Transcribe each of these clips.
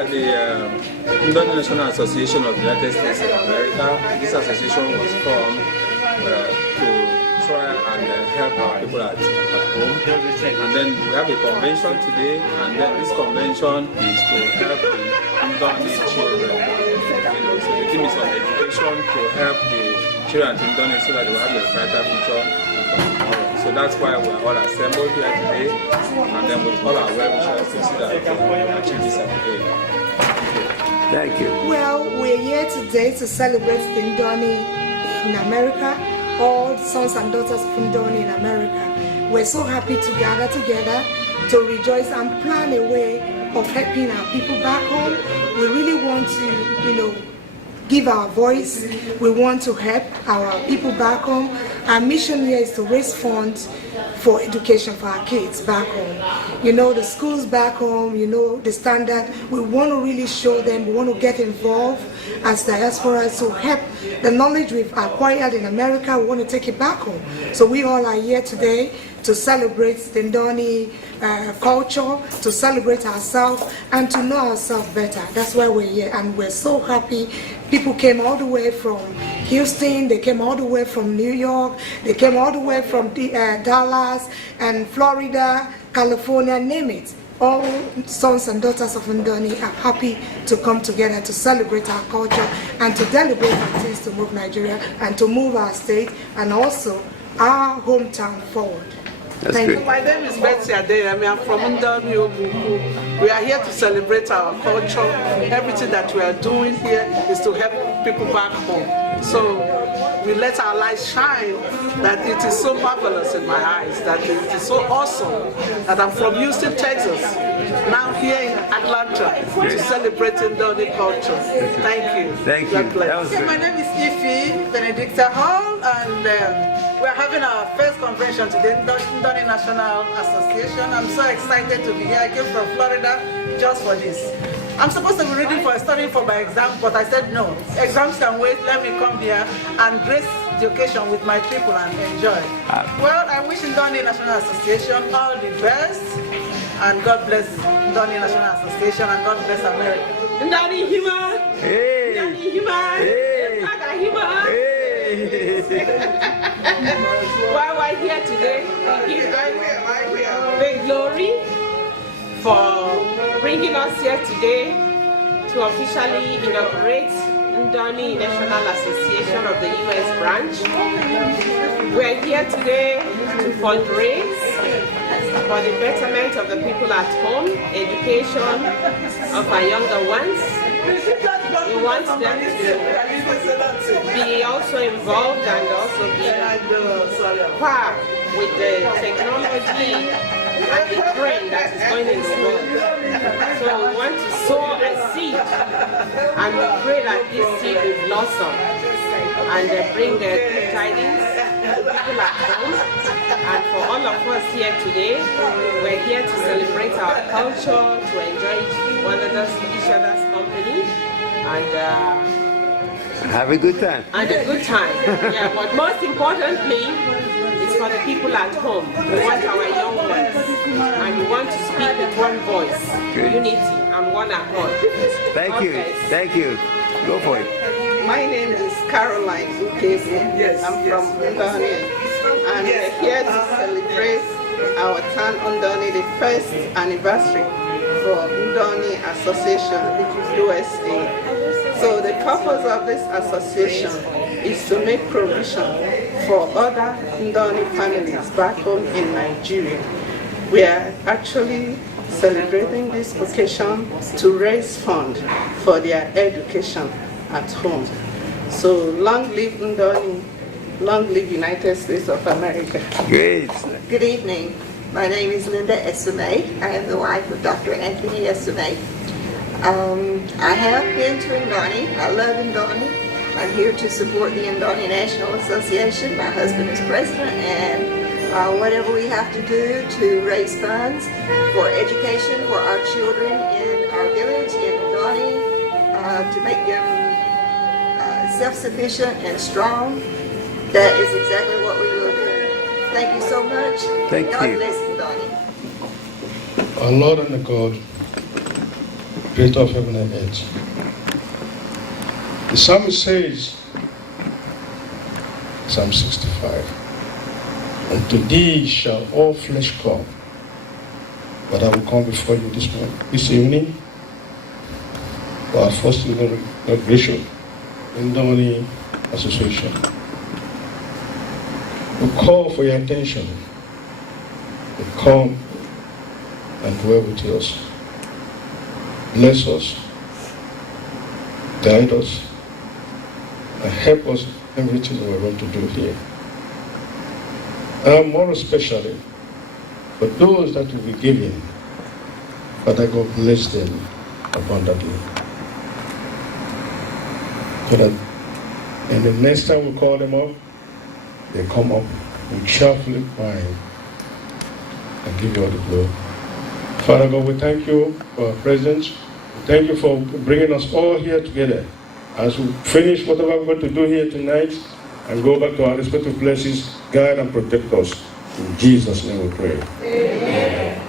are the Ndoni National Association of the United States of America. This association was formed to try and help our people at home. And then we have a convention today, and then this convention is to help the Ndoni children. So the theme is on education to help the children in Ndoni so that they will have a brighter future. So that's why we are all assembled here today, and then with all our well-wishers to see that we achieve this again. Thank you. Well, we're here today to celebrate the Ndoni in America, all sons and daughters of Ndoni in America. We're so happy to gather together to rejoice and plan a way of helping our people back home. We really want to, give our voice. We want to help our people back home. Our mission here is to raise funds for education for our kids back home. The schools back home, the standard. We want to really show them, we want to get involved as diasporas to help the knowledge we've acquired in America. We want to take it back home. So we all are here today to celebrate the Ndoni culture, to celebrate ourselves and to know ourselves better. That's why we're here, and we're so happy. People came all the way from Houston, they came all the way from New York, they came all the way from Dallas and Florida, California, name it. All sons and daughters of Ndoni are happy to come together to celebrate our culture and to deliberate on things to move Nigeria and to move our state and also our hometown forward. Thank you. My name is Betsy Ade. I'm from Ndoni. We are here to celebrate our culture. Everything that we are doing here is to help people back home. So we let our light shine. That it is so marvelous in my eyes. That it is so awesome. That I'm from Houston, Texas. Now here in Atlanta to celebrate Ndoni culture. Thank you. Thank you. My name is Ify Benedicta Hall, and we're having our first convention today, Ndoni National Association. I'm so excited to be here. I came from Florida just for this. I'm supposed to be studying for my exam, but I said no. Exams can wait. Let me come here and grace the occasion with my people and enjoy. Well, I wish Ndoni National Association all the best, and God bless Ndoni National Association, and God bless America. Ndoni Hima! Hey! Ndoni Hima! Hey! Hima! Hey! While we're here today, we give God the glory for bringing us here today to officially inaugurate Ndoni National Association of the U.S. branch. We're here today to fundraise for the betterment of the people at home, education of our younger ones. We want them to be also involved and also be part with the technology and the trend that is going in the world. So we want to sow a seed, and we pray that this seed will blossom and bring the good tidings to people at home. And for all of us here today, we're here to celebrate our culture, to enjoy each other's company, and have a good time. And a good time. Yeah, but most importantly, it's for the people at home. We want our young ones, and we want to speak with one voice, unity, and one accord. Thank you. Thank you. Go for it. My name is Caroline Ukezi. I'm from Ndoni, and we're here to celebrate our town Ndoni, the first anniversary for Ndoni Association USA. So the purpose of this association is to make provision for other Ndoni families back home in Nigeria. We are actually celebrating this occasion to raise funds for their education at home. So long live Ndoni, long live United States of America. Great. Good evening. My name is Linda Esumei. I am the wife of Dr. Anthony Esumei. I have been to Ndoni. I love Ndoni. I'm here to support the Ndoni National Association. My husband is president, and whatever we have to do to raise funds for education for our children in our village in Ndoni, to make them self-sufficient and strong, that is exactly what we will do. Thank you so much. Thank God you. bless Ndoni. Our Lord and God, creator of heaven and earth. The psalmist says, Psalm 65, "Unto thee shall all flesh come." But I will come before you this evening for our first inauguration in Ndoni Association. We call for your attention. We come and dwell with us. Bless us, guide us, and help us in everything we want to do here. And more especially, for those that will be giving, Father God bless them abundantly. So that, and the next time we call them up, they come up with cheerfully mind and give you all the glory. Father God, we thank you for our presence. We thank you for bringing us all here together. As we finish whatever we're going to do here tonight and go back to our respective places, guide and protect us. In Jesus' name we pray. Amen.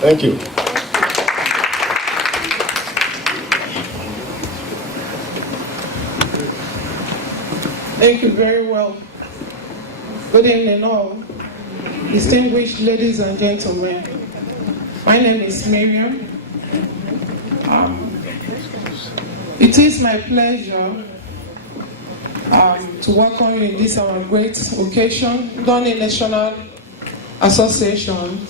Thank you. Thank you very well. Good evening all, distinguished ladies and gentlemen. My name is Miriam. It is my pleasure to welcome you in this our great occasion, Ndoni National Association.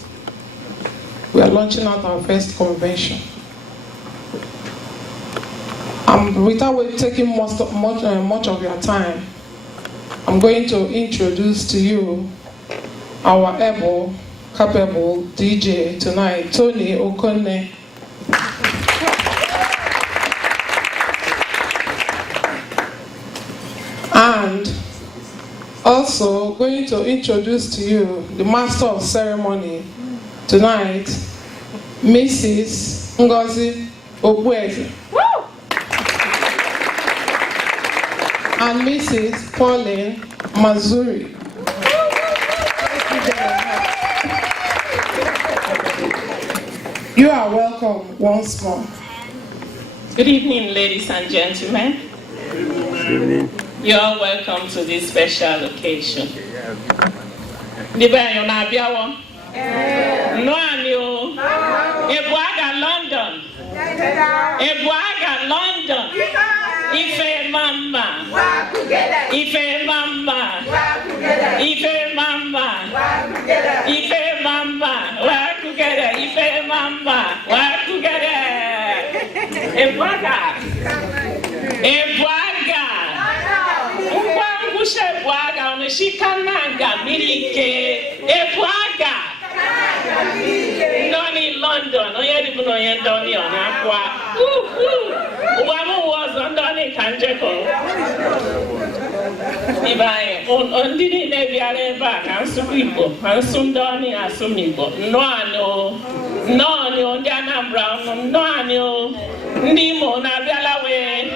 We are launching out our first convention. Without taking much of your time, I'm going to introduce to you our able, capable DJ tonight, Tony Okone. And also going to introduce to you the master of ceremony tonight, Mrs. Ngozi Obueze. And Mrs. Pauline Mazuri. You are welcome once more. Good evening, ladies and gentlemen. Good evening. You are welcome to this special occasion. London. London. Ife mama. Ife mama. Ife mama. Ife mama. Work together. Ife mama. Work together. Ebwaga. Ebwaga. Ukwangusha ebwaga. Onishikananga milike. Ebwaga. Ndoni London. Oye di buno ye Ndoni onakwa. Uwamu was Ndoni kanjeko. Ibaye. Ondini nebiare ba kansubibo. Kansundoni asumibo. Noano. Noni ondi Anambra. Noano. Ndimo na bialawe.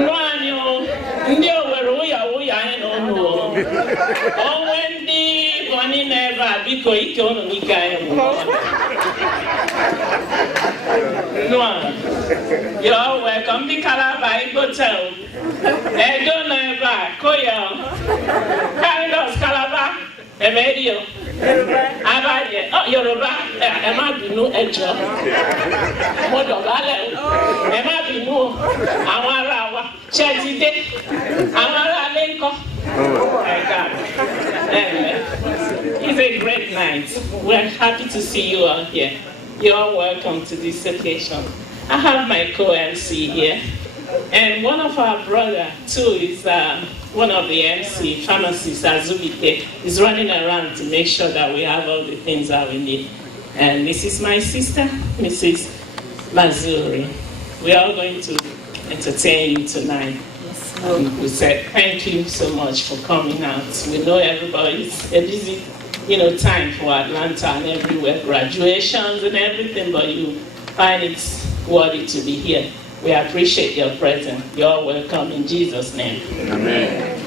Noano. Ndio weru uya eno. Owendi boni neva biko ike onu nikaye. No. You're welcome to Calabar Hotel. Edo Neva, Koya. Carlos Calabar, Emedio. Abaye. Oh, Yoruba. Emma Binu Ejo. Modogale. Emma Binu. Amarawa. Chetide. Amara Lenko. My God. Anyway, it's a great night. We're happy to see you all here. You're welcome to this occasion. I have my co-MC here, and one of our brother too is one of the MC pharmacists, Azubike, is running around to make sure that we have all the things that we need. And this is my sister, Mrs. Mazuri. We are going to entertain you tonight. We said thank you so much for coming out. We know everybody's a busy, time for Atlanta and everywhere, graduations and everything, but you find it's worthy to be here. We appreciate your presence. You're welcome in Jesus' name. Amen.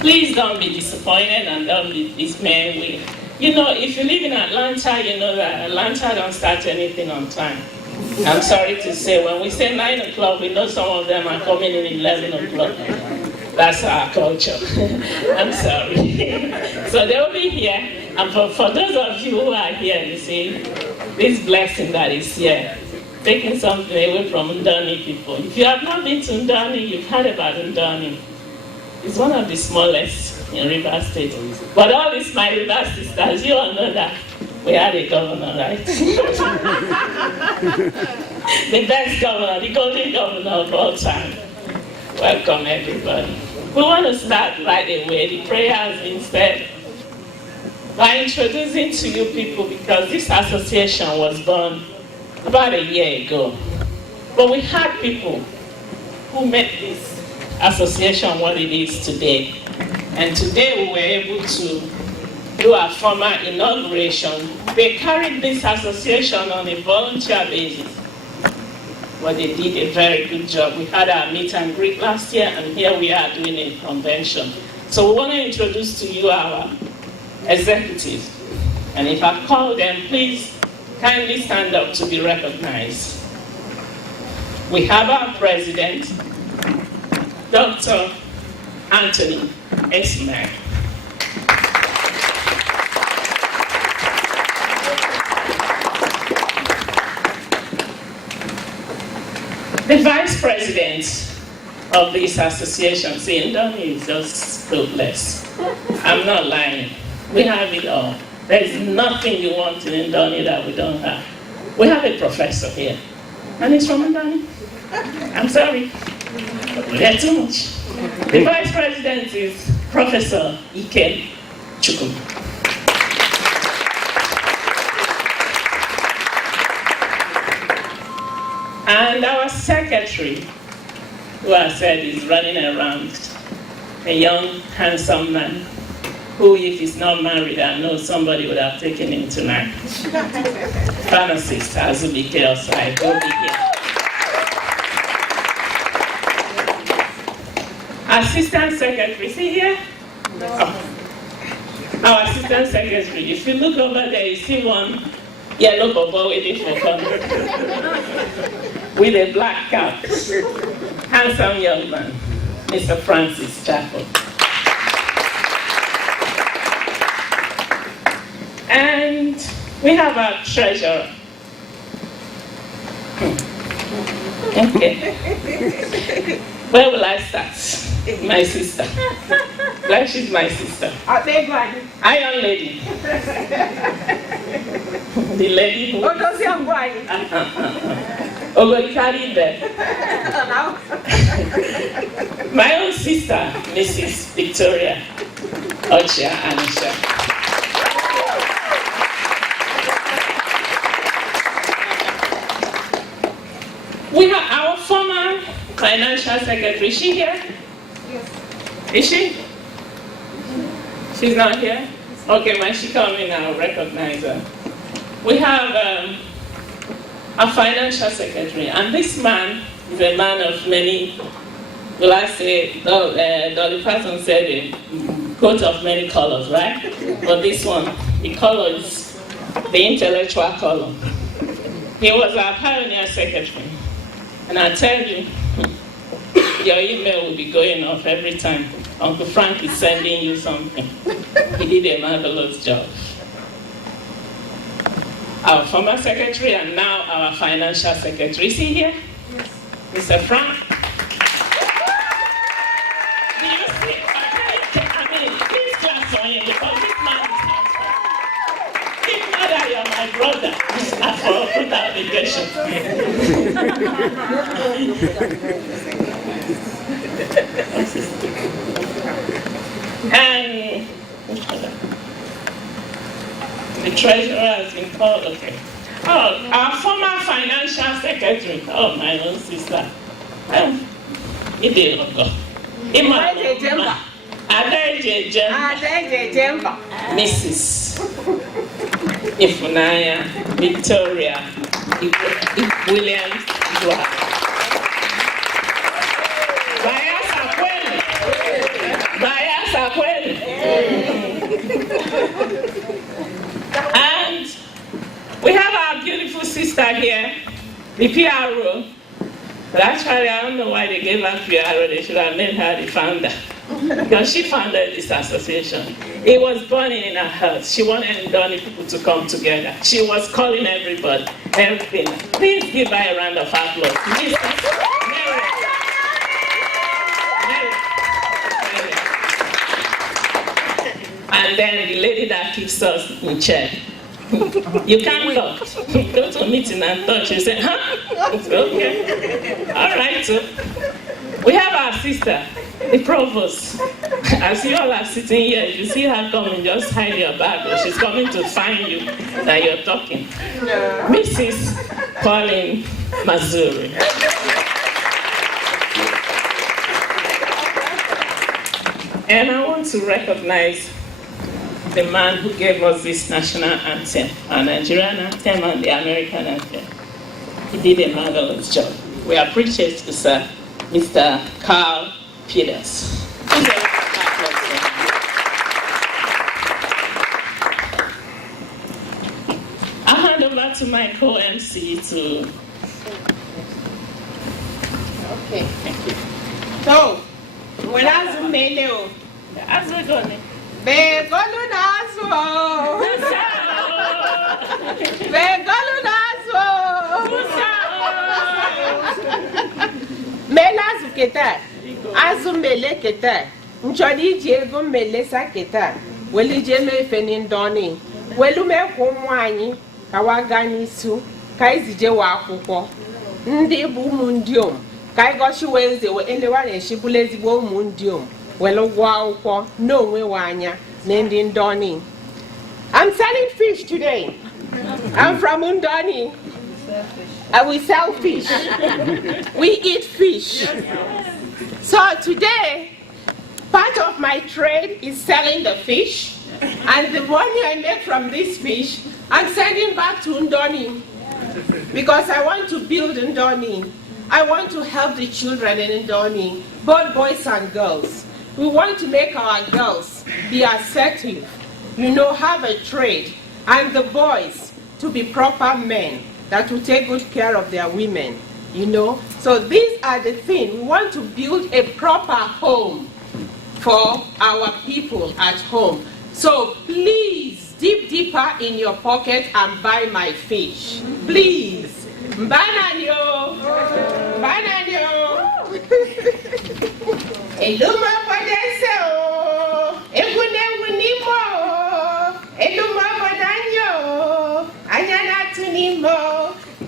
Please don't be disappointed and don't be dismayed. If you live in Atlanta, you know that Atlanta don't start anything on time. I'm sorry to say, when we say 9 o'clock, we know some of them are coming in 11 o'clock. That's our culture. I'm sorry. So they'll be here. And for those of you who are here, you see, this blessing that is here, taking something away from Ndoni people. If you have not been to Ndoni, you've heard about Ndoni. It's one of the smallest in River State. But all these my River sisters, you all know that we had a governor, right? The best governor, the golden governor of all time. Welcome, everybody. We want to start right away. The prayer has been said by introducing to you people, because this association was born about a year ago. But we had people who made this association what it is today. And today we were able to do a formal inauguration. They carried this association on a volunteer basis. But they did a very good job. We had our meet and greet last year, and here we are doing a convention. So we want to introduce to you our executives. And if I call them, please kindly stand up to be recognized. We have our president, Dr. Anthony Esumei. The vice president of this association, see, Ndoni is just so blessed. I'm not lying. We have it all. There's nothing you want in Ndoni that we don't have. We have a professor here, and he's from Ndoni. I'm sorry, but we get too much. The vice president is Professor Ike Chukum. And our secretary, who I said is running around, a young, handsome man, who if he's not married, I know somebody would have taken him tonight. Pharmacist, Azubike Osai, go be here. Assistant secretary, see here? Oh. Our assistant secretary, if you look over there, you see one yellow bubble waiting for coming. With a black cap. Handsome young man, Mr. Francis Chapel. And we have our treasurer. Okay. Where will I start? My sister. Like she's my sister. Iron lady. The lady who... Oh, well, carry that. My own sister, Mrs. Victoria Ochia Anisha. We have our former financial secretary. Is she here? Yes. Is she? She's not here? Okay, when she comes in, I'll recognize her. We have a financial secretary, and this man is a man of many, will I say, Dolly Parton said a coat of many colors, right? But this one, the color is the intellectual color. He was our pioneer secretary. And I tell you, your email will be going off every time Uncle Frank is sending you something. He did a marvelous job. Our former secretary and now our financial secretary. Is he here? Yes. Mr. Frank. Do you see? I mean, please clap for him because this man is not fun. If not that you're my brother, I for good obligation. And the treasurer has been called, okay. Oh, our former financial secretary. Oh, my own sister. Mrs. Ifunanya Victoria Williams. And we have our beautiful sister here, the PRO. But actually, I don't know why they gave her PRO. They should have made her the founder. Because she founded this association. It was burning in her heart. She wanted Ndoni people to come together. She was calling everybody, everything. Please give her a round of applause. And then the lady that keeps us in check. You can't talk. Go to a meeting and touch. You say, huh? Okay. All right. So we have our sister, the provost. As you all are sitting here, if you see her coming, just hide your bag. She's coming to find you that you're talking. Mrs. Pauline Mazuri. And I want to recognize the man who gave us this national anthem, our Nigerian anthem and the American anthem. He did a marvelous job. We appreciate you, sir, Mr. Carl Peters. I'll hand over to my co-MC to... Okay. Thank you. So, when I was made you, as we're going. Begolunazo. Begolunazo. Mela zuketa. Azu mele keta. Nchori ego mele sa keta. Weli je me feni Ndoni. Welu me kumwanyi. Kawagani su. Kaizije wa akwụkwọ. Ndị bụ ụmụ ndiom. Kai goshi Wednesday we elewa na shibulezi bo ụmụ ndiom. Welu gwa akwụkwọ n'onwe wa anya na ndị Ndoni. I'm selling fish today. I'm from Ndoni. We sell fish. We eat fish. So today, part of my trade is selling the fish. And the money I make from this fish, I'm sending back to Ndoni. Because I want to build Ndoni. I want to help the children in Ndoni, both boys and girls. We want to make our girls be assertive, have a trade, and the boys to be proper men that will take good care of their women, So these are the things. We want to build a proper home for our people at home. So please, dip deeper in your pocket and buy my fish. Please. Bananyo. Bananyo. Eluma padeseo. Egune winimo. Eluma padanyo. Anyana tunimo.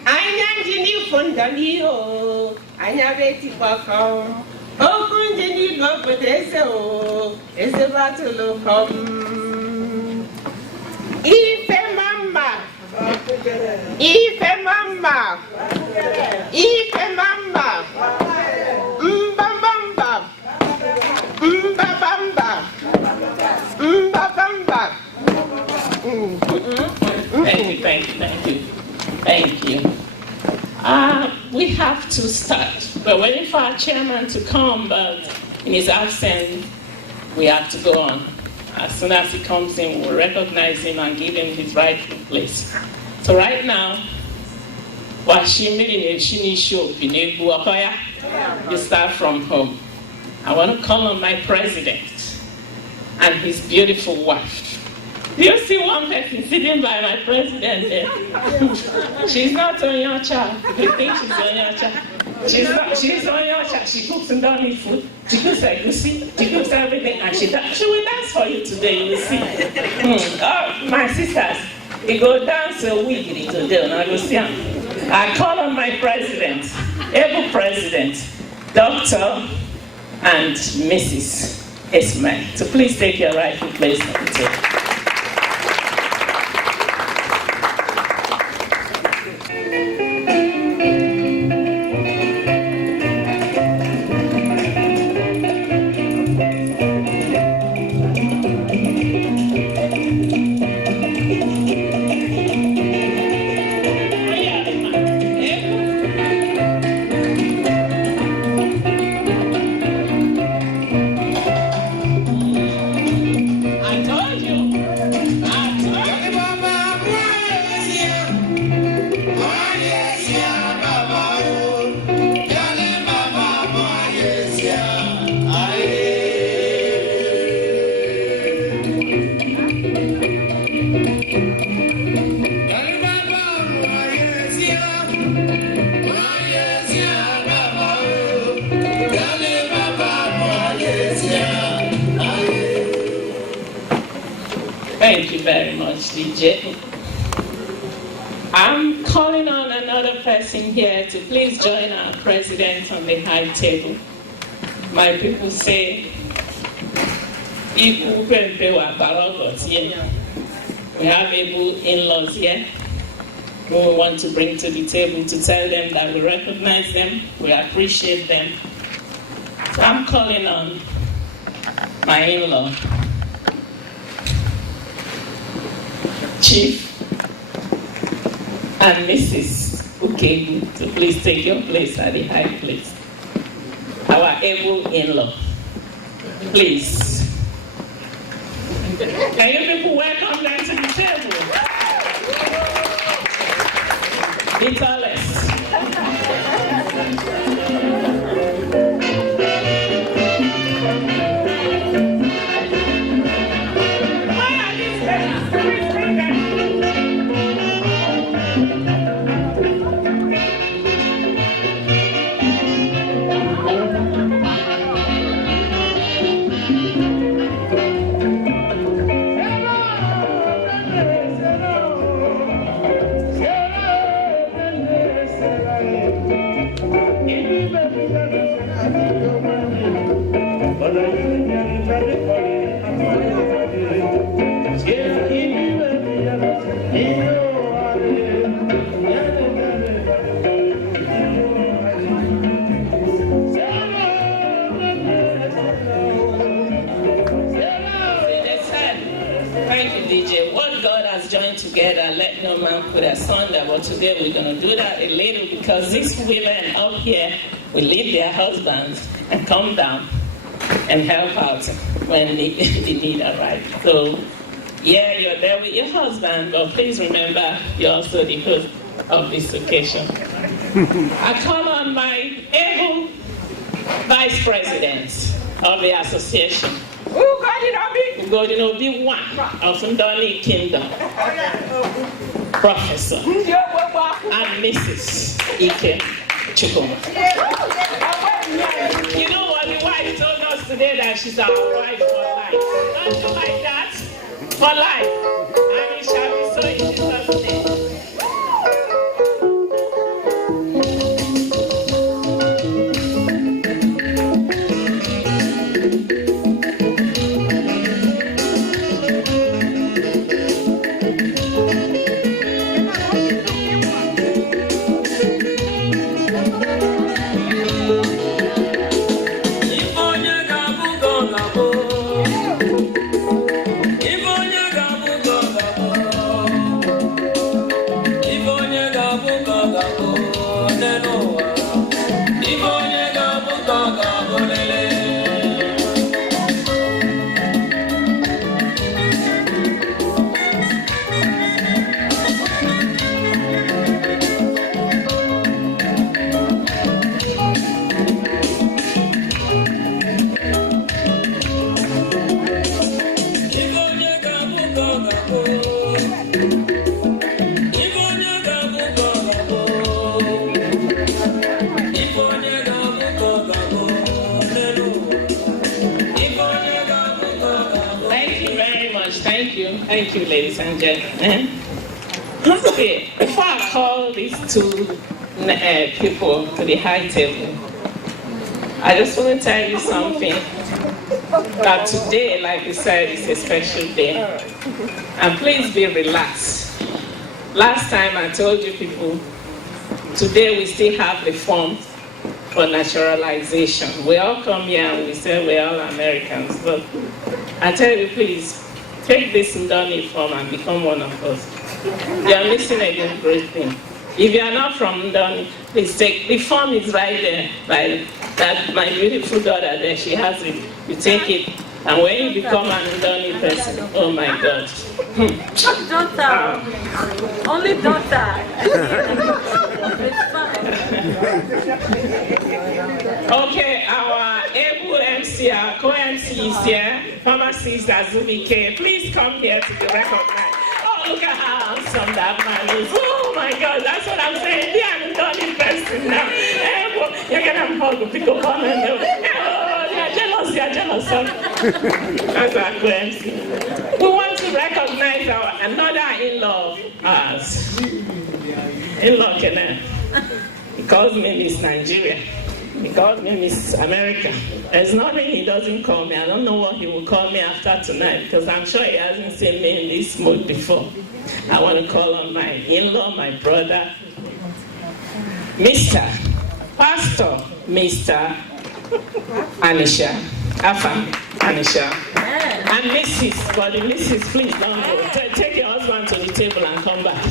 Anyanjini fundanio. Anyabeti pakam. Okunjini go padeseo. Ezebatulu kom. Ife mama. Ife mama. Ife mama. Mbambamba. Mbambamba. Mbambamba. Thank you. We have to start. We're waiting for our chairman to come, but in his absence, we have to go on. As soon as he comes in, we'll recognize him and give him his rightful place. So right now, you start from home. I want to call on my president and his beautiful wife. Do you see one person sitting by my president there? She's not on your child. You think she's on your child? She's on your child. She cooks Ndoni food. She cooks egusi. She cooks everything, and she will dance for you today. You will see. Oh, my sisters, we go dance a week today. And I go see her. I call on my president, able president, Dr. and Mrs. Esumei, to please take your rightful place on the table. Thank you very much, DJ. I'm calling on another person here to please join our president on the high table. My people say, we have able in-laws here who we want to bring to the table to tell them that we recognize them, we appreciate them. So I'm calling on my in-law, Chief and Mrs. Ukegu, to please take your place at the high place. Our able in-law, please. Can you people welcome them to the table? The tallest. together, let no man put asunder. But today we're going to do that a little because these women up here will leave their husbands and come down and help out when the need arrives. So, yeah, you're there with your husband, but please remember you're also the host of this occasion. I call on my able vice president of the association. Godin Obi one of Ndoni Kingdom, Professor and Mrs. Ike Chukuma. You know what the wife told us today, that she's our wife for life. Don't you like that? For life. And it shall be so in Jesus' name. Thank you, ladies and gentlemen. Okay, before I call these two people to the high table, I just want to tell you something. That today, like we said, is a special day. And please be relaxed. Last time I told you people, today we still have the form for naturalization. We all come here and we say we're all Americans. But I tell you, please, take this Ndoni form and become one of us. You are missing a great thing. If you are not from Ndoni, please take, the form is right there, by that my beautiful daughter there, she has it. You take it, and when you become an Ndoni person, oh my God. Daughter. Only daughter. Okay, our able MC, our co-MC is here, pharmacist Azumi K. Please come here to be recognized. Oh, look at how handsome that man is. Oh my God, that's what I'm saying. They are Ndoni person now. You're gonna hug, pick up on and they are jealous. That's our co-MC. We want to recognize another in-law of ours. In-law Kenneth. He calls me Miss Nigeria. He calls me Miss America. There's nothing he doesn't call me. I don't know what he will call me after tonight, because I'm sure he hasn't seen me in this mood before. I want to call on my in-law, my brother, Mr. Pastor, Mr. Anisha, Afam, Anisha, and Mrs. But the Mrs. Please don't go. Take your husband to the table and come back.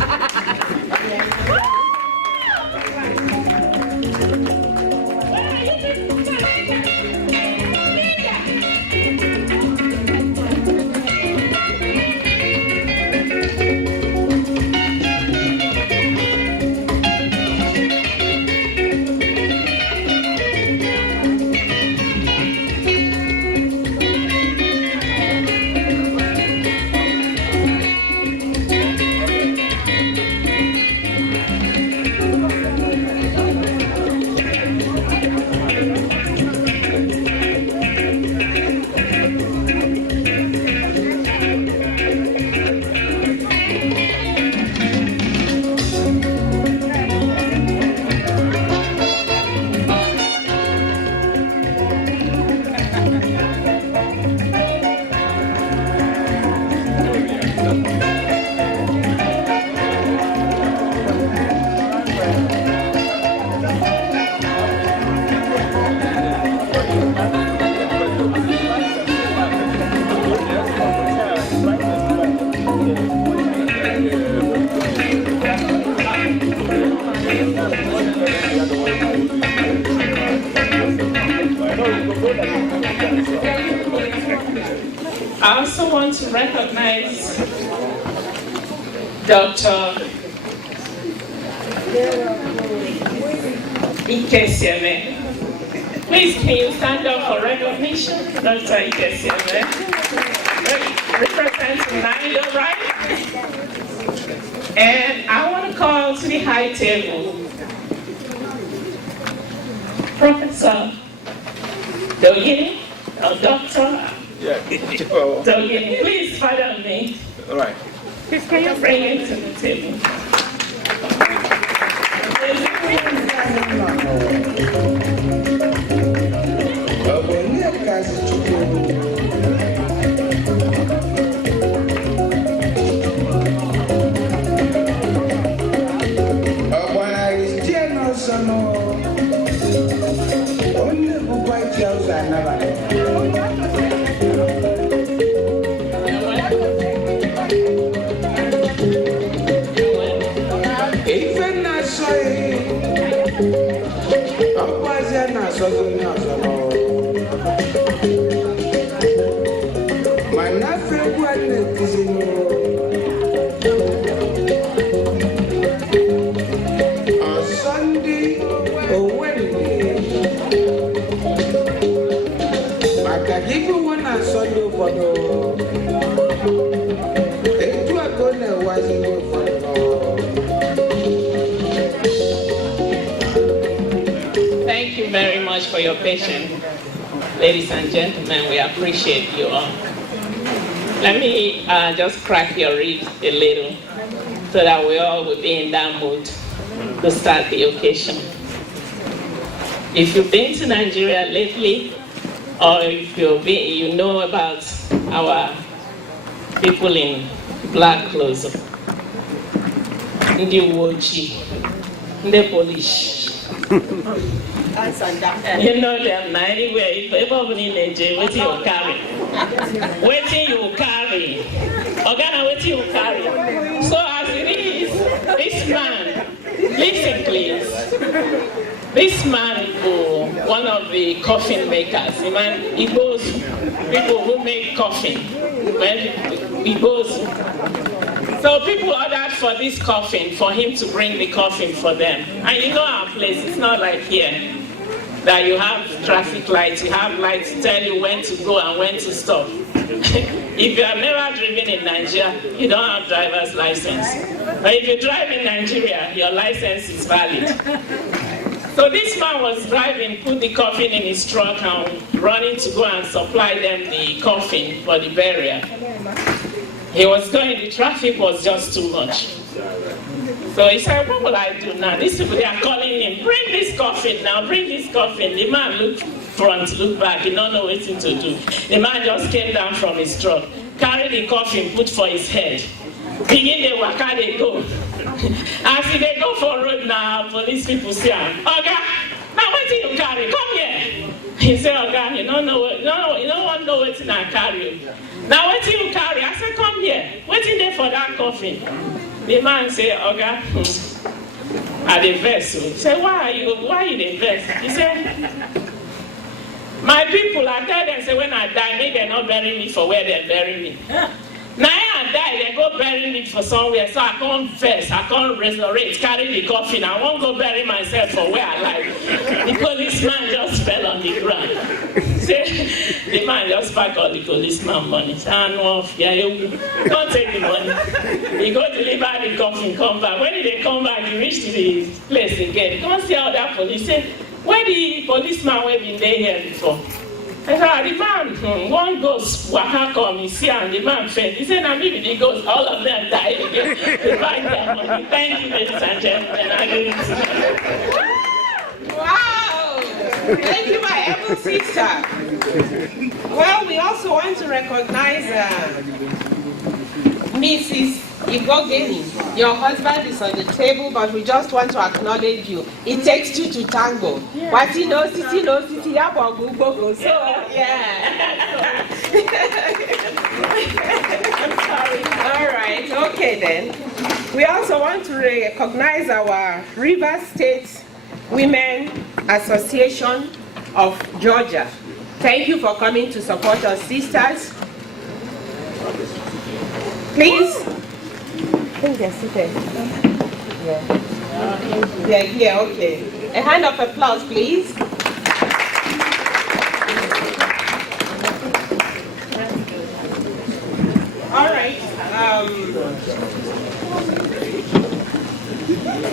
I also want to recognize Dr. Esumei. Please, can you stand up for recognition? Dr. Esumei. Representing Nile, right? And I want to call to the high table Professor Ndoni, or Dr. Ndoni. Please follow me. All right. Please, can you bring it to the table? Thank you very much for your patience. Ladies and gentlemen, we appreciate you all. Let me just crack your ribs a little so that we all will be in that mood to start the occasion. If you've been to Nigeria lately, or if you know about our people in black clothes, the Wochi, the police. You know them anywhere. If ever in Nigeria, what you carry? Waiting you carry. Organa, what you carry? So as it is, this man, listen please. This man is one of the coffin makers. The man, he goes, people who make coffin. When he goes, so people ordered for this coffin, for him to bring the coffin for them. And you know our place, it's not like here, that you have traffic lights, you have lights to tell you when to go and when to stop. If you have never driven in Nigeria, you don't have driver's license. But if you drive in Nigeria, your license is valid. So this man was driving, put the coffin in his truck and running to go and supply them the coffin for the burial. He was going, the traffic was just too much. So he said, what will I do now? These people, they are calling him, bring this coffin now, bring this coffin. The man looked front, looked back, he don't know what to do. The man just came down from his truck, carried the coffin, put for his head. Begin the waka, they go. As they go for road now, police people say, Oga, now what do you carry? Come here. He said, Oga, you don't know what, no, you don't want to know what I carry. Now what do you carry? I said, come here. Waiting there for that coffin. The man said, Oga, at the verse. He said, why are you the verse? He said, my people, I tell them, say when I die, maybe they not bury me for where they bury me. Now I die, they go bury me for somewhere, so I can't verse, I can't resurrect, carry the coffin. I won't go bury myself for where I lie. The policeman just fell on the ground. The man just packed all the policeman money. Stand off, yeah, you don't take the money. He go deliver the coffin, come back. When they come back, he reach to the place again. Come see how that police say, where the policeman who been there here before? I said, the man, one ghost, waka come, he see and the man faint. He said, now maybe the ghost, all of them die again. They find their money. Thank you, ladies and gentlemen. I give it to you. Wow! Thank you, my able sister. Well, we also want to recognize Mrs. Igogeni. Your husband is on the table, but we just want to acknowledge you. It takes two to tango. What you know, city, so yeah. I'm sorry. All right, okay then. We also want to recognize our River State Women Association of Georgia. Thank you for coming to support us, sisters. Please. I think they're seated. Yeah. They're here, okay. A hand of applause, please. All right.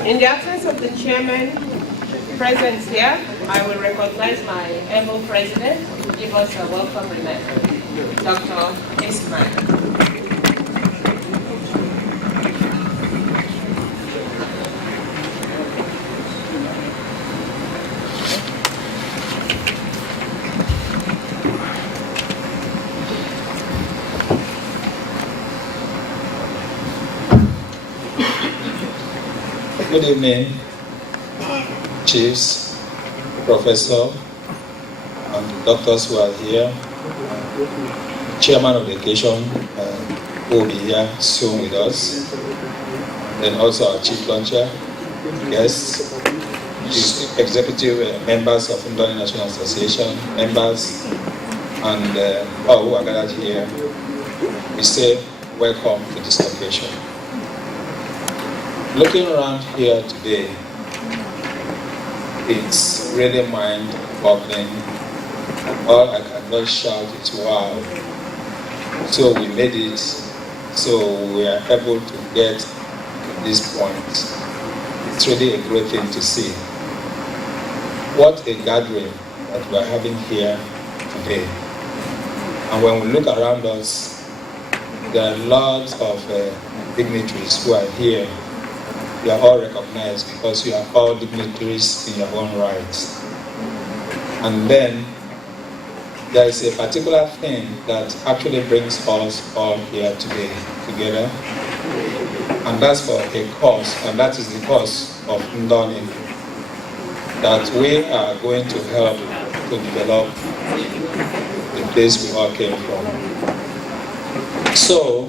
In the absence of the chairman present here, I will recognize my able president to give us a welcome remark, Dr. Esumei. Good evening, chiefs, professor, and doctors who are here, chairman of the occasion who will be here soon with us, then also our chief launcher, guests, executive members of Ndoni National Association, members, and all who are gathered here. We say welcome to this occasion. Looking around here today, it's really mind-boggling. All I can just shout is wow. So we made it, so we are able to get to this point. It's really a great thing to see. What a gathering that we are having here today. And when we look around us, there are lots of dignitaries who are here. You are all recognized because you are all dignitaries in your own rights. And then there is a particular thing that actually brings us all here today together, and that's for a cause, and that is the cause of Ndoni, that we are going to help to develop the place we all came from. So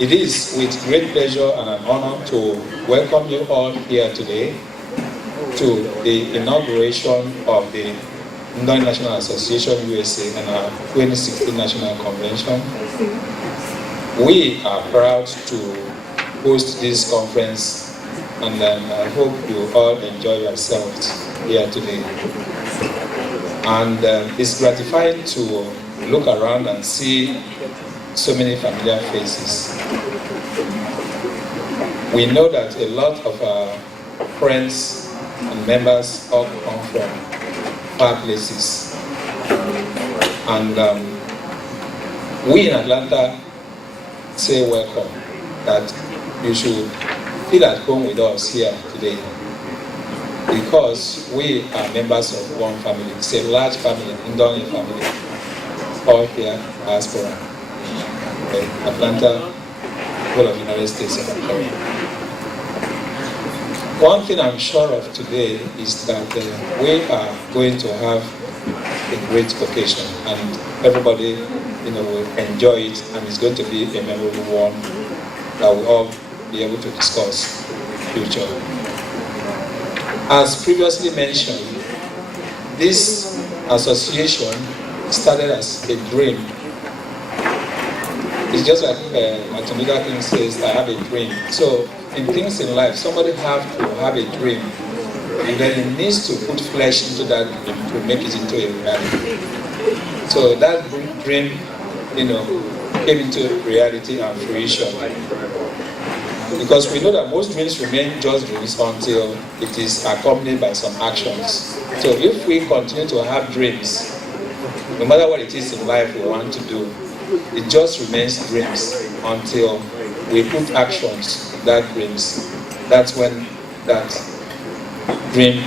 it is with great pleasure and an honor to welcome you all here today to the inauguration of the Ndoni National Association USA and our 2016 National Convention. We are proud to host this conference, and I hope you all enjoy yourselves here today. And it's gratifying to look around and see so many familiar faces. We know that a lot of our friends and members all come from far places. And we in Atlanta say welcome, that you should feel at home with us here today, because we are members of one family. It's a large family, Ndoni family, all here, diaspora. Atlanta, whole of the United States of America. One thing I'm sure of today is that we are going to have a great occasion, and everybody, will enjoy it, and it's going to be a memorable one that we'll all be able to discuss in the future. As previously mentioned, this association started as a dream. It's just like Martin Luther King says, I have a dream. So in things in life, somebody has to have a dream, and then it needs to put flesh into that dream to make it into a reality. So that dream, came into reality and fruition. Because we know that most dreams remain just dreams until it is accompanied by some actions. So if we continue to have dreams, no matter what it is in life we want to do, it just remains dreams until we put actions in that dreams. That's when that dream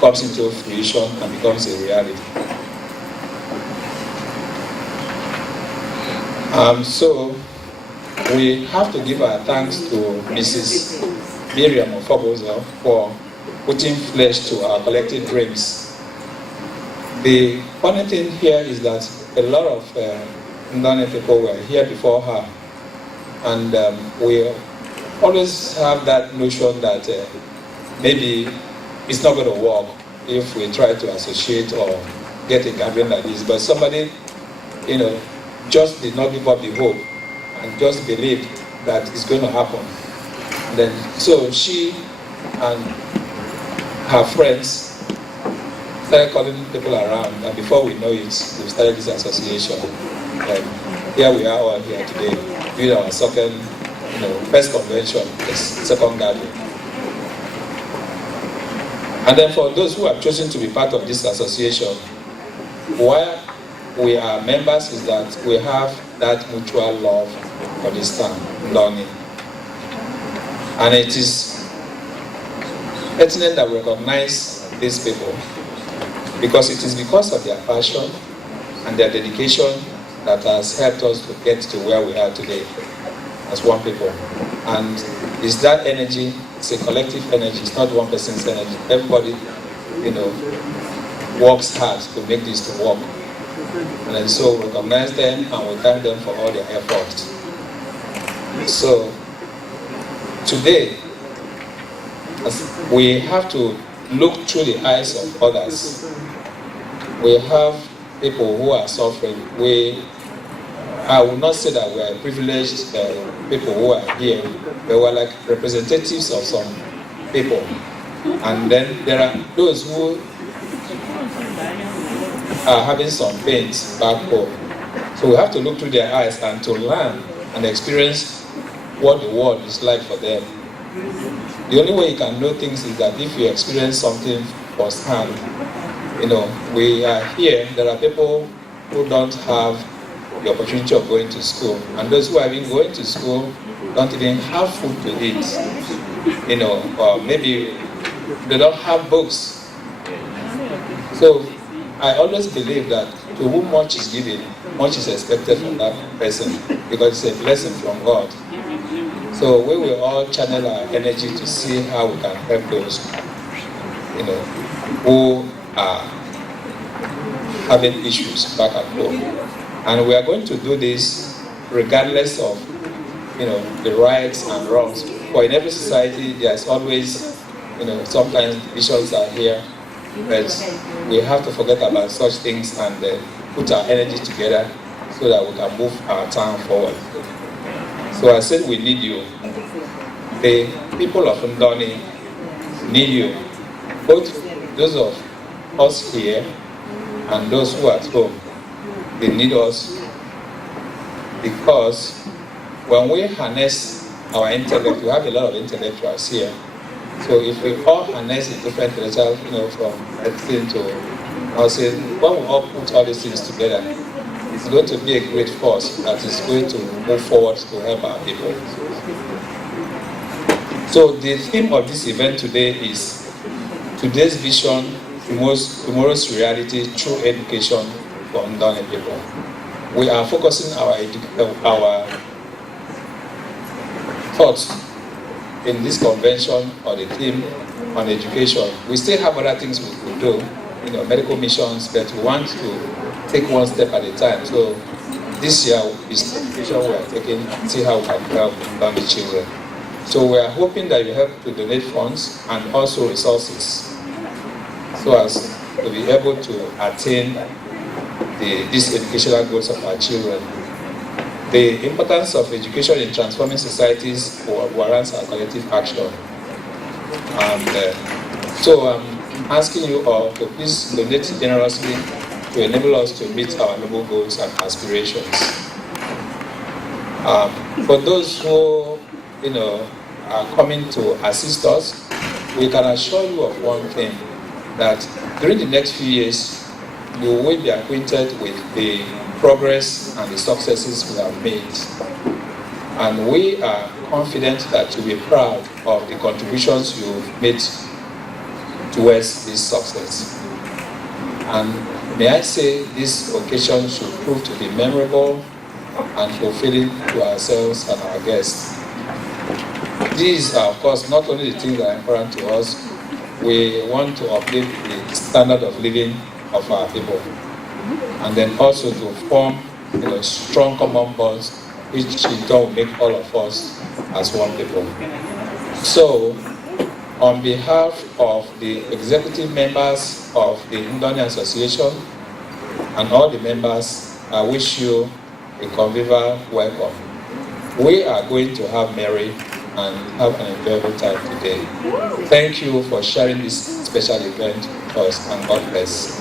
comes into fruition and becomes a reality. So we have to give our thanks to Mrs. Miriam Ofoboza for putting flesh to our collective dreams. The funny thing here is that a lot of Ndoni people were here before her, and we always have that notion that maybe it's not going to work if we try to associate or get a gathering like this. But somebody, just did not give up the hope and just believed that is going to happen. And then, so she and her friends started calling people around, and before we know it, we started this association. And here we are all here today, doing our second, first convention, the second gathering. And then for those who have chosen to be part of this association, why we are members is that we have that mutual love for this town, Ndoni. And it is pertinent that we recognize these people, because it is because of their passion and their dedication that has helped us to get to where we are today as one people. And it's that energy, it's a collective energy, it's not one person's energy. Everybody, works hard to make this to work. And then so we recognize them and we thank them for all their efforts. So today, we have to look through the eyes of others. We have people who are suffering. I will not say that we are privileged people who are here, but we are like representatives of some people. And then there are those who are having some pains back home. So we have to look through their eyes and to learn and experience what the world is like for them. The only way you can know things is that if you experience something firsthand. We are here, there are people who don't have the opportunity of going to school, and those who have been going to school don't even have food to eat, or maybe they don't have books. So I always believe that to whom much is given, much is expected from that person, because it's a blessing from God. So we will all channel our energy to see how we can help those, who are having issues back at home. And we are going to do this regardless of, the rights and wrongs. For in every society, there's always, sometimes divisions are here, but we have to forget about such things and put our energy together so that we can move our town forward. So I said we need you. The people of Ndoni need you. Both those of us here and those who are at home, they need us, because when we harness our intellect, we have a lot of intellectuals here. So if we all harness the different intellectuals, from medicine to nursing, when we all put all these things together, it's going to be a great force that is going to move forward to help our people. So the theme of this event today is today's vision, tomorrow's reality through education for Ndoni people. We are focusing our thoughts in this convention or the theme on education. We still have other things we could do, medical missions, but we want to take one step at a time. So this year is education we are taking, see how we can help Ndoni children. So we are hoping that you help to donate funds and also resources, so as to be able to attain these educational goals of our children. The importance of education in transforming societies warrants our collective action. And so I'm asking you all to please donate generously to enable us to meet our noble goals and aspirations. For those who, are coming to assist us, we can assure you of one thing, that during the next few years, you will be acquainted with the progress and the successes we have made. And we are confident that you'll be proud of the contributions you've made towards this success. And may I say, this occasion should prove to be memorable and fulfilling to ourselves and our guests. These are, of course, not only the things that are important to us. We want to uplift the standard of living of our people, and then also to form strong common bonds, which in turn will make all of us as one people. So, on behalf of the executive members of the Ndoni Association and all the members, I wish you a convivial welcome. We are going to have merry and have an enjoyable time today. Thank you for sharing this special event with us, and God bless.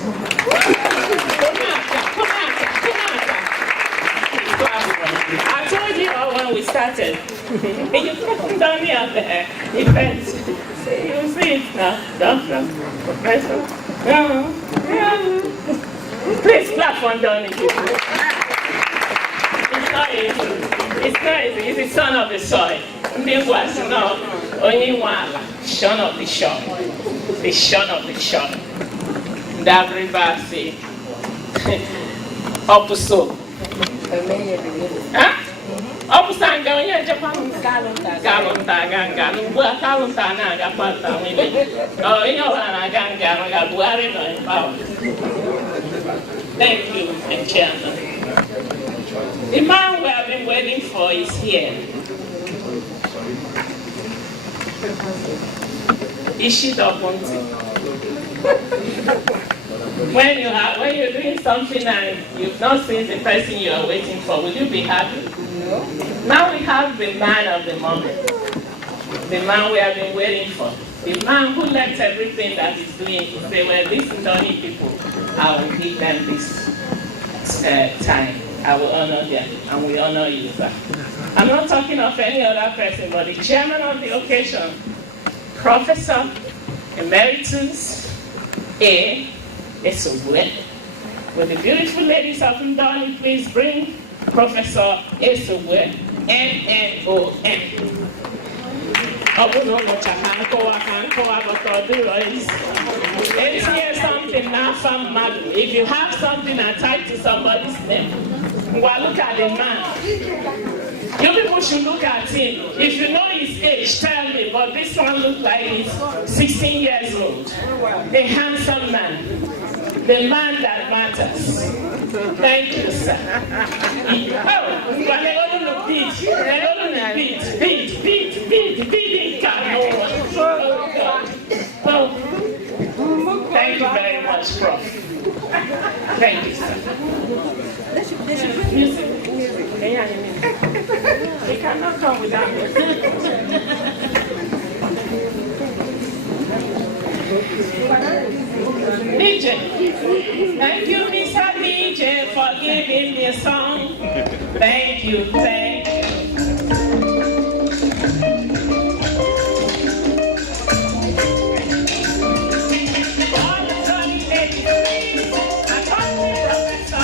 I told you all when we started. You tell me at the event. You see it now, Doctor, Professor. Please clap for Ndoni, people. It's not easy. It's not easy. He's the son of the soil. This was only one son of the shore. The son of the shore. That river say, Opuso. Huh? Opusanga onye Japan galunta ganga ngwa galunta na agapata mwile. Oh, you know na ganga na Buhari no in power. Thank you, and Chairman. The man we have been waiting for is here. Ishidopunti. When you're doing something and you've not seen the person you are waiting for, will you be happy? No. Now we have the man of the moment. The man we have been waiting for. The man who left everything that he's doing to say, well, these Ndoni people, I will give them this time. I will honor them, and we honor you, sir. I'm not talking of any other person, but the chairman of the occasion, Professor Emeritus A. Esumei. Will the beautiful ladies of Ndoni please bring Professor Esumei, N-N-O-N. Let's hear something now from Madu. If you have something attached to somebody's name, well, look at the man. You people should look at him. If you know his age, tell me, but this one looks like he's 16 years old. A handsome man. The man that matters. Thank you, sir. Thank you very much, Prof. Thank you, sir. Music. They cannot come without music. DJ, thank you, Mr. DJ, for giving me a song. Thank you, thank you. All the Ndoni ladies, I call you Professor.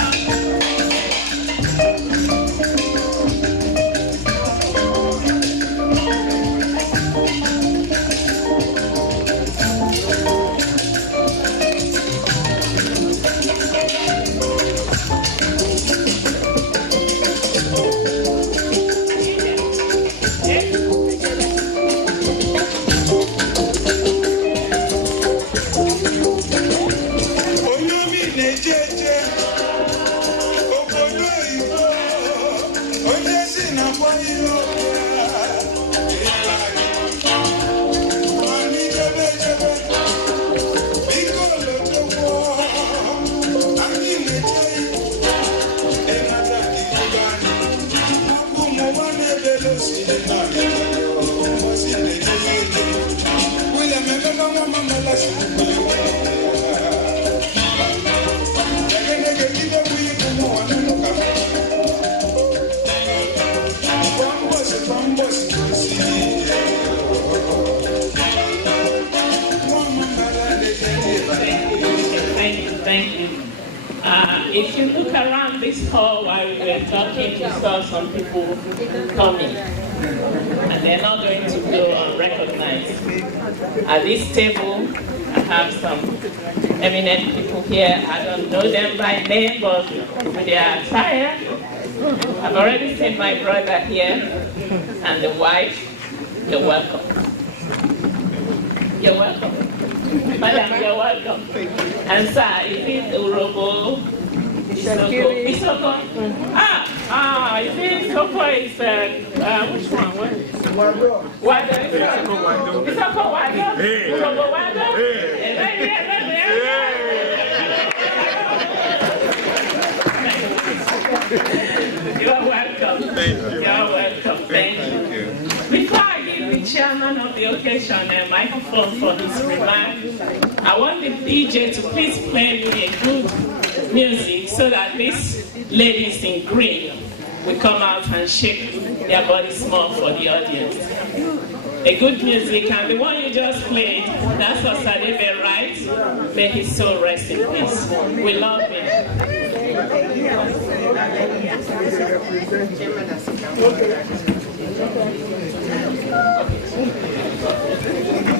If you look around this hall while we were talking, you saw some people coming, and they're not going to go unrecognized. At this table, I have some eminent people here. I don't know them by name, but with their attire, I've already seen my brother here, and the wife. You're welcome. You're welcome. Madam, you're welcome. And sir, is it Urobo? Isoko? Isoko? You see, Isoko is, which one? Wado. Wado? Isoko Wado? Urobo Wado? You're welcome. You're welcome. Thank you. Before I give the chairman of the occasion a microphone for his remark, I want the DJ to please play me a good music so that these ladies in green will come out and shake their bodies more for the audience. A good music, and the one you just played, that's Osadebe, right? May his soul rest in peace. We love him.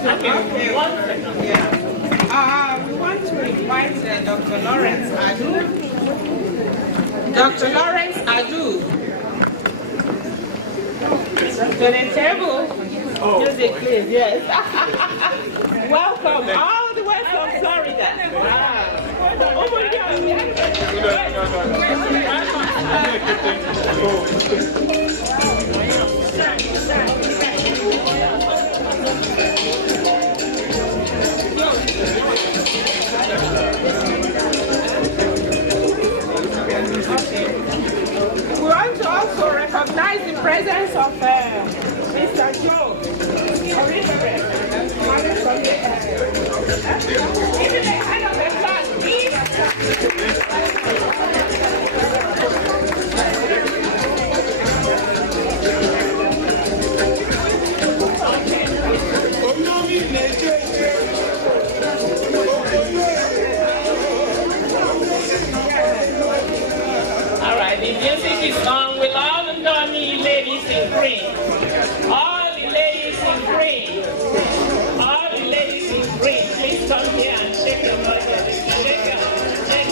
Okay, 1 second. Yeah. We want to invite Dr. Lawrence Adu. Dr. Lawrence Adu. To the table. Music, please. Yes. Welcome all the way from Florida. Oh my God. We want to also recognize the presence of Mr. Joe. Even the head of the class, please. All right, the music is on with all the Ndoni ladies in green. All the ladies in green. All the ladies in green. Please come here and shake your body. Shake it. Shake.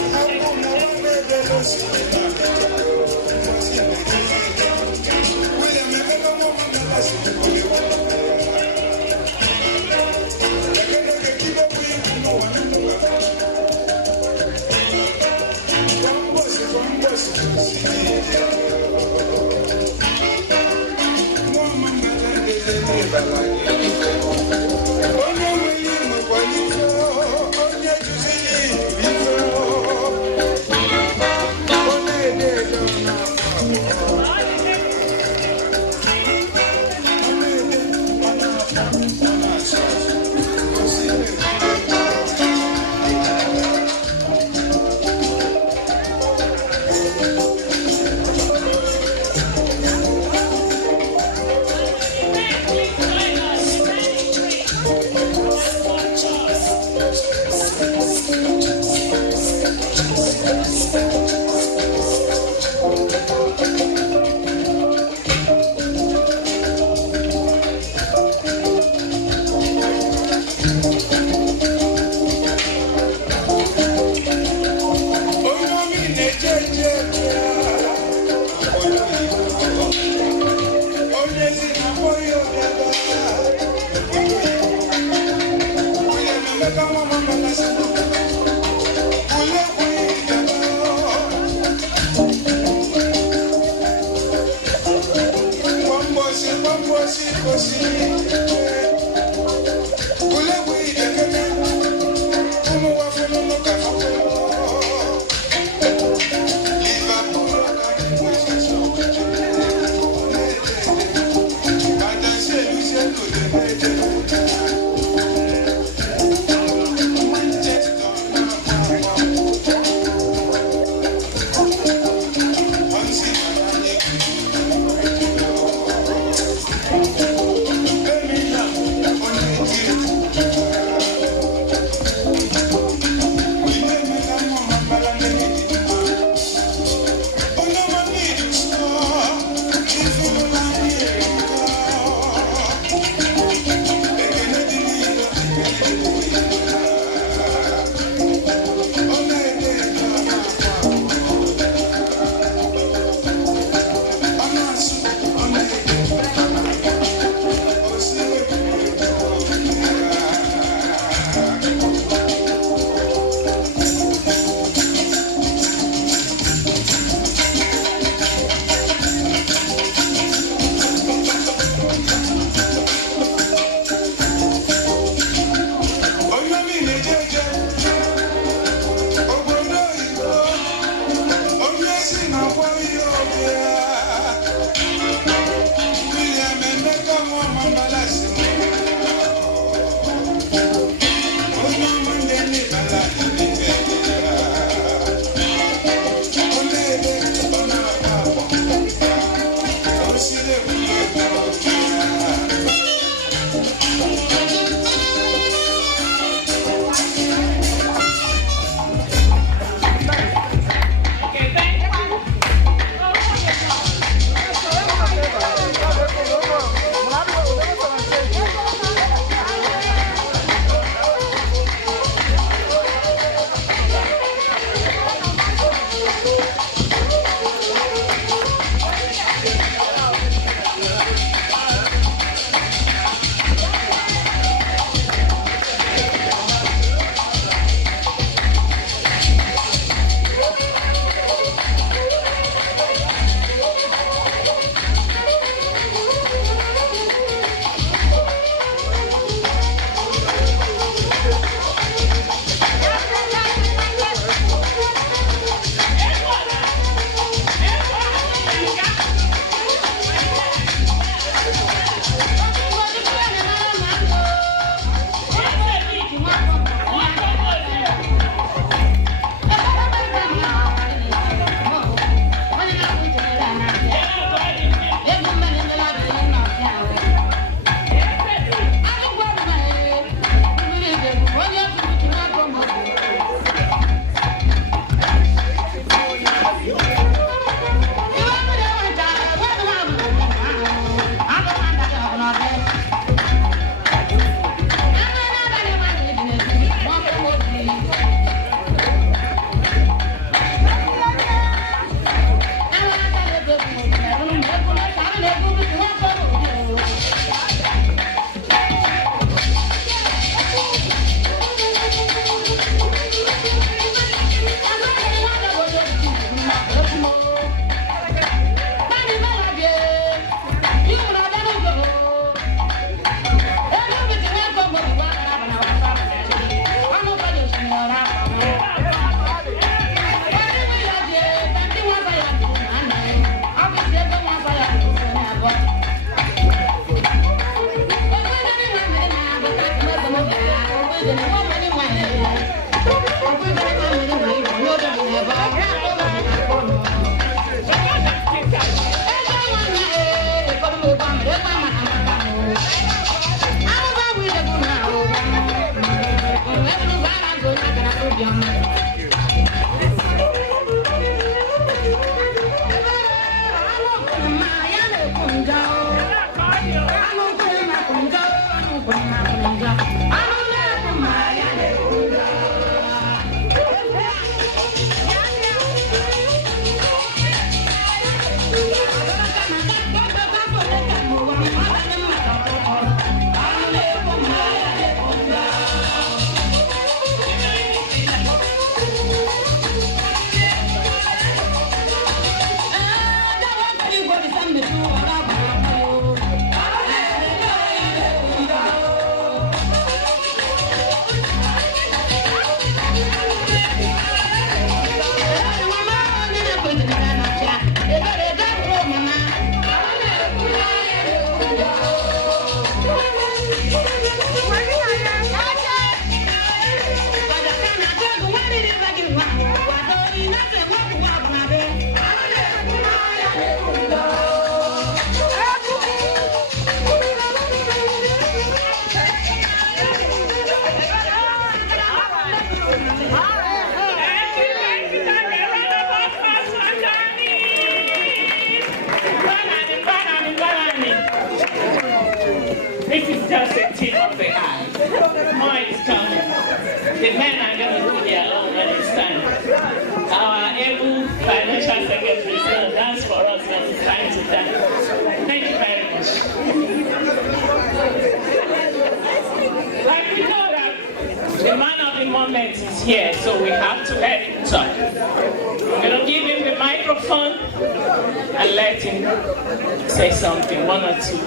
Here, so we have to let him talk. I'm going to give him the microphone and let him say something, one or two,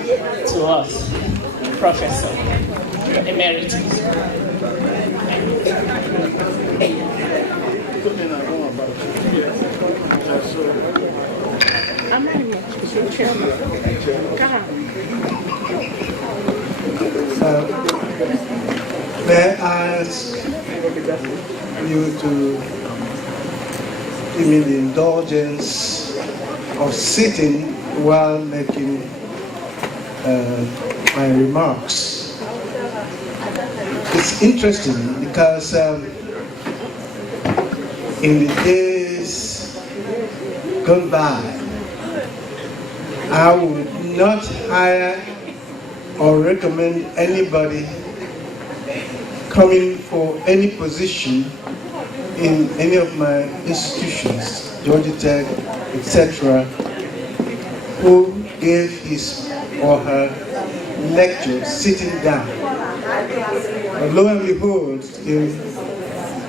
to us. Professor Emeritus. May I ask you to give me the indulgence of sitting while making my remarks. It's interesting because in the days gone by, I would not hire or recommend anybody coming for any position in any of my institutions, Georgia Tech, etc., who gave his or her lecture sitting down. But lo and behold, in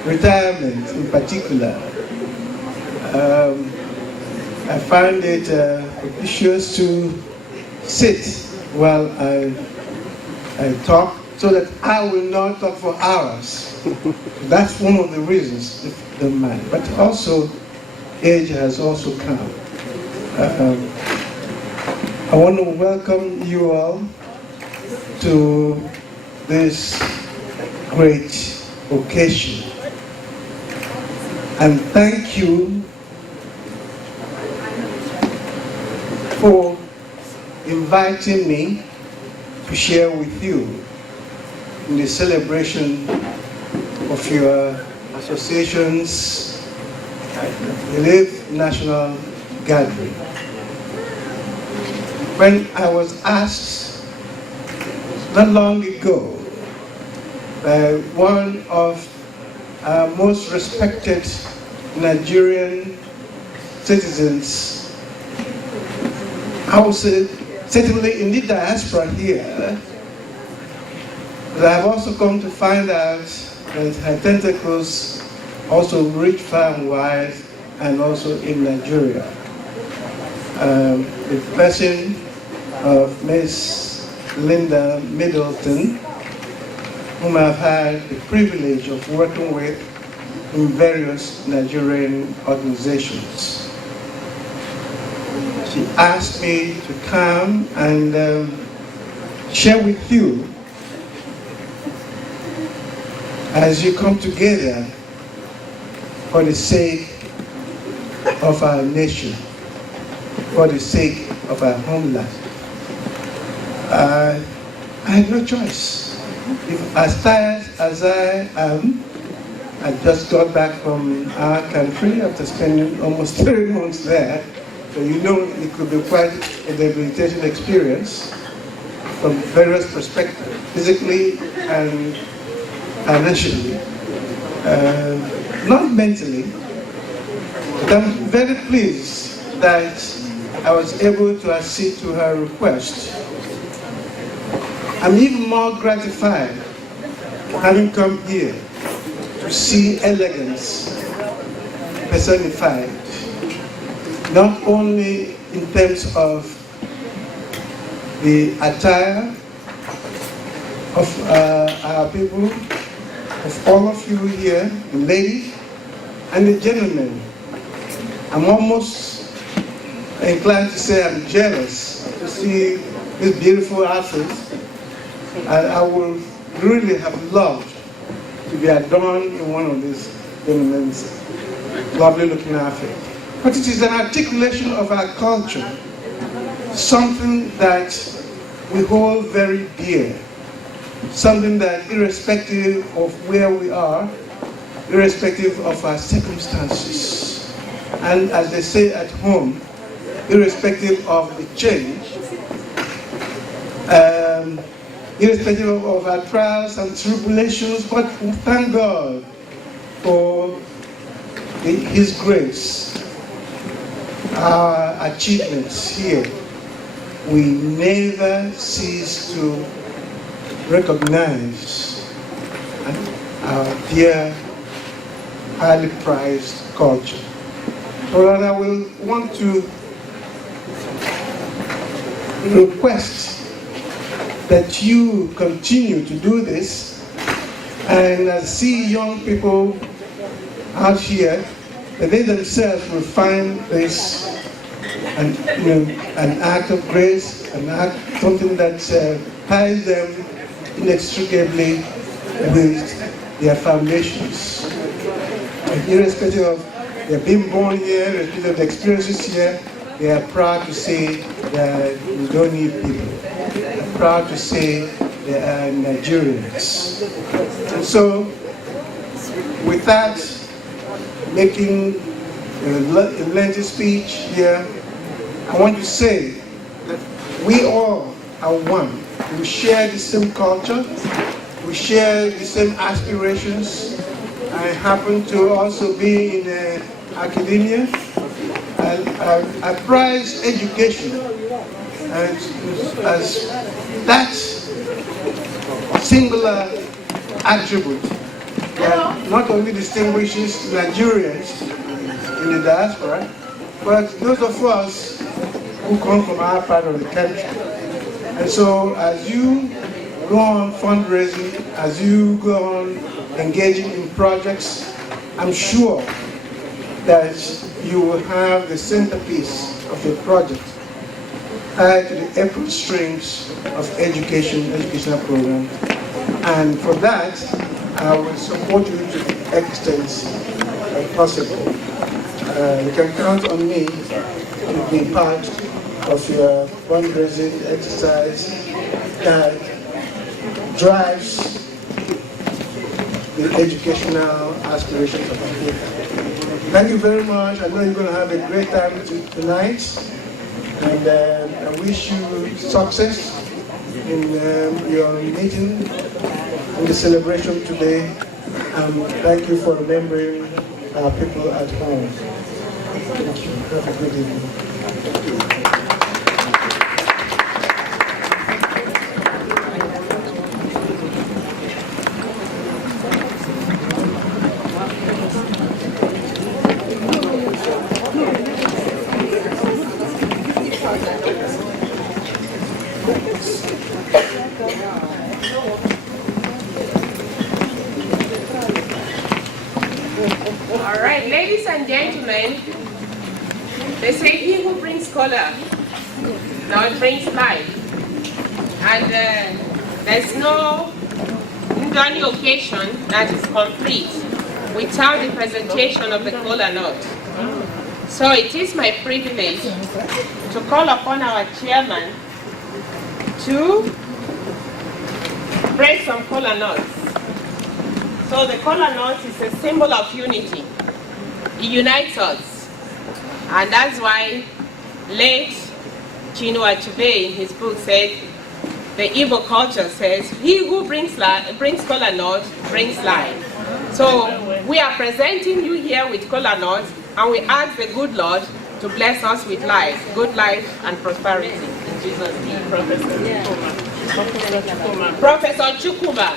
retirement in particular, I find it propitious to sit while I talk, so that I will not talk for hours. That's one of the reasons, if you don't mind. But also, age has also come. I want to welcome you all to this great occasion. And thank you for inviting me to share with you in the celebration of your association's 11th National Gathering. When I was asked not long ago by one of our most respected Nigerian citizens, I would say certainly in the diaspora here, but I've also come to find out that her tentacles also reach far and wide, and also in Nigeria. The person of Miss Linda Middleton, whom I've had the privilege of working with in various Nigerian organizations. She asked me to come and share with you, as you come together for the sake of our nation, for the sake of our homeland. I had no choice. If as tired as I am, I just got back from our country after spending almost 3 months there. So you know it could be quite a debilitating experience from various perspectives, physically and financially, not mentally. But I'm very pleased that I was able to accede to her request. I'm even more gratified having come here to see elegance personified, not only in terms of the attire of our people, of all of you here, the ladies and the gentlemen. I'm almost inclined to say I'm jealous to see this beautiful outfit. I would really have loved to be adorned in one of these gentlemen's lovely looking outfit. But it is an articulation of our culture, something that we hold very dear, something that irrespective of where we are, irrespective of our circumstances, and as they say at home, irrespective of the change, irrespective of our trials and tribulations, but we thank God for His grace, our achievements here. We never cease to recognize our dear, highly prized culture. So that I will want to request that you continue to do this, and see young people out here, that they themselves will find this an act of grace, something that ties them inextricably with their foundations. And irrespective of their being born here, irrespective of the experiences here, they are proud to say that we don't need people. proud to say they are Nigerians. And so, with that, making a lengthy speech here, I want to say that we all are one. We share the same culture, we share the same aspirations. I happen to also be in academia. I prize education as that singular attribute that not only distinguishes Nigerians in the diaspora, but those of us who come from our part of the country. And so as you go on fundraising, as you go on engaging in projects, I'm sure that you will have the centerpiece of your project tied to the April strings of educational program. And for that, I will support you to the extent possible. You can count on me to be part of your fundraising exercise that drives the educational aspirations of our people. Thank you very much. I know you're going to have a great time tonight. And I wish you success in your meeting and the celebration today. Thank you for remembering our people at home. Thank you. Have a good evening. All right, ladies and gentlemen, they say he who brings color now brings life. And there's no Ndoni occasion that is complete without the presentation of the kola nut. So it is my privilege to call upon our chairman to break some kola nuts. So the kola nut is a symbol of unity. It unites us. And that's why late Chinua Achebe in his book said, the Igbo culture says, he who brings kola nut brings life. So we are presenting you here with kola nut, and we ask the good Lord to bless us with life, good life and prosperity. In Jesus' name, Professor Chukuma.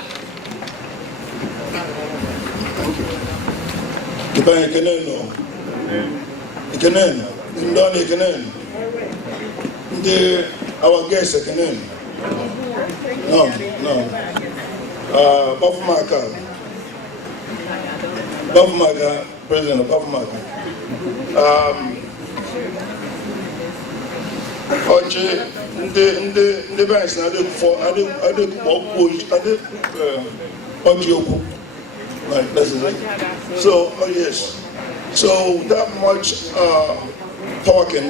Ndoni Ekenen. Our guest Ekenen. No. Bafumaka, President of Bafumaka. Oche, the banks now so, yes. So, without much talking,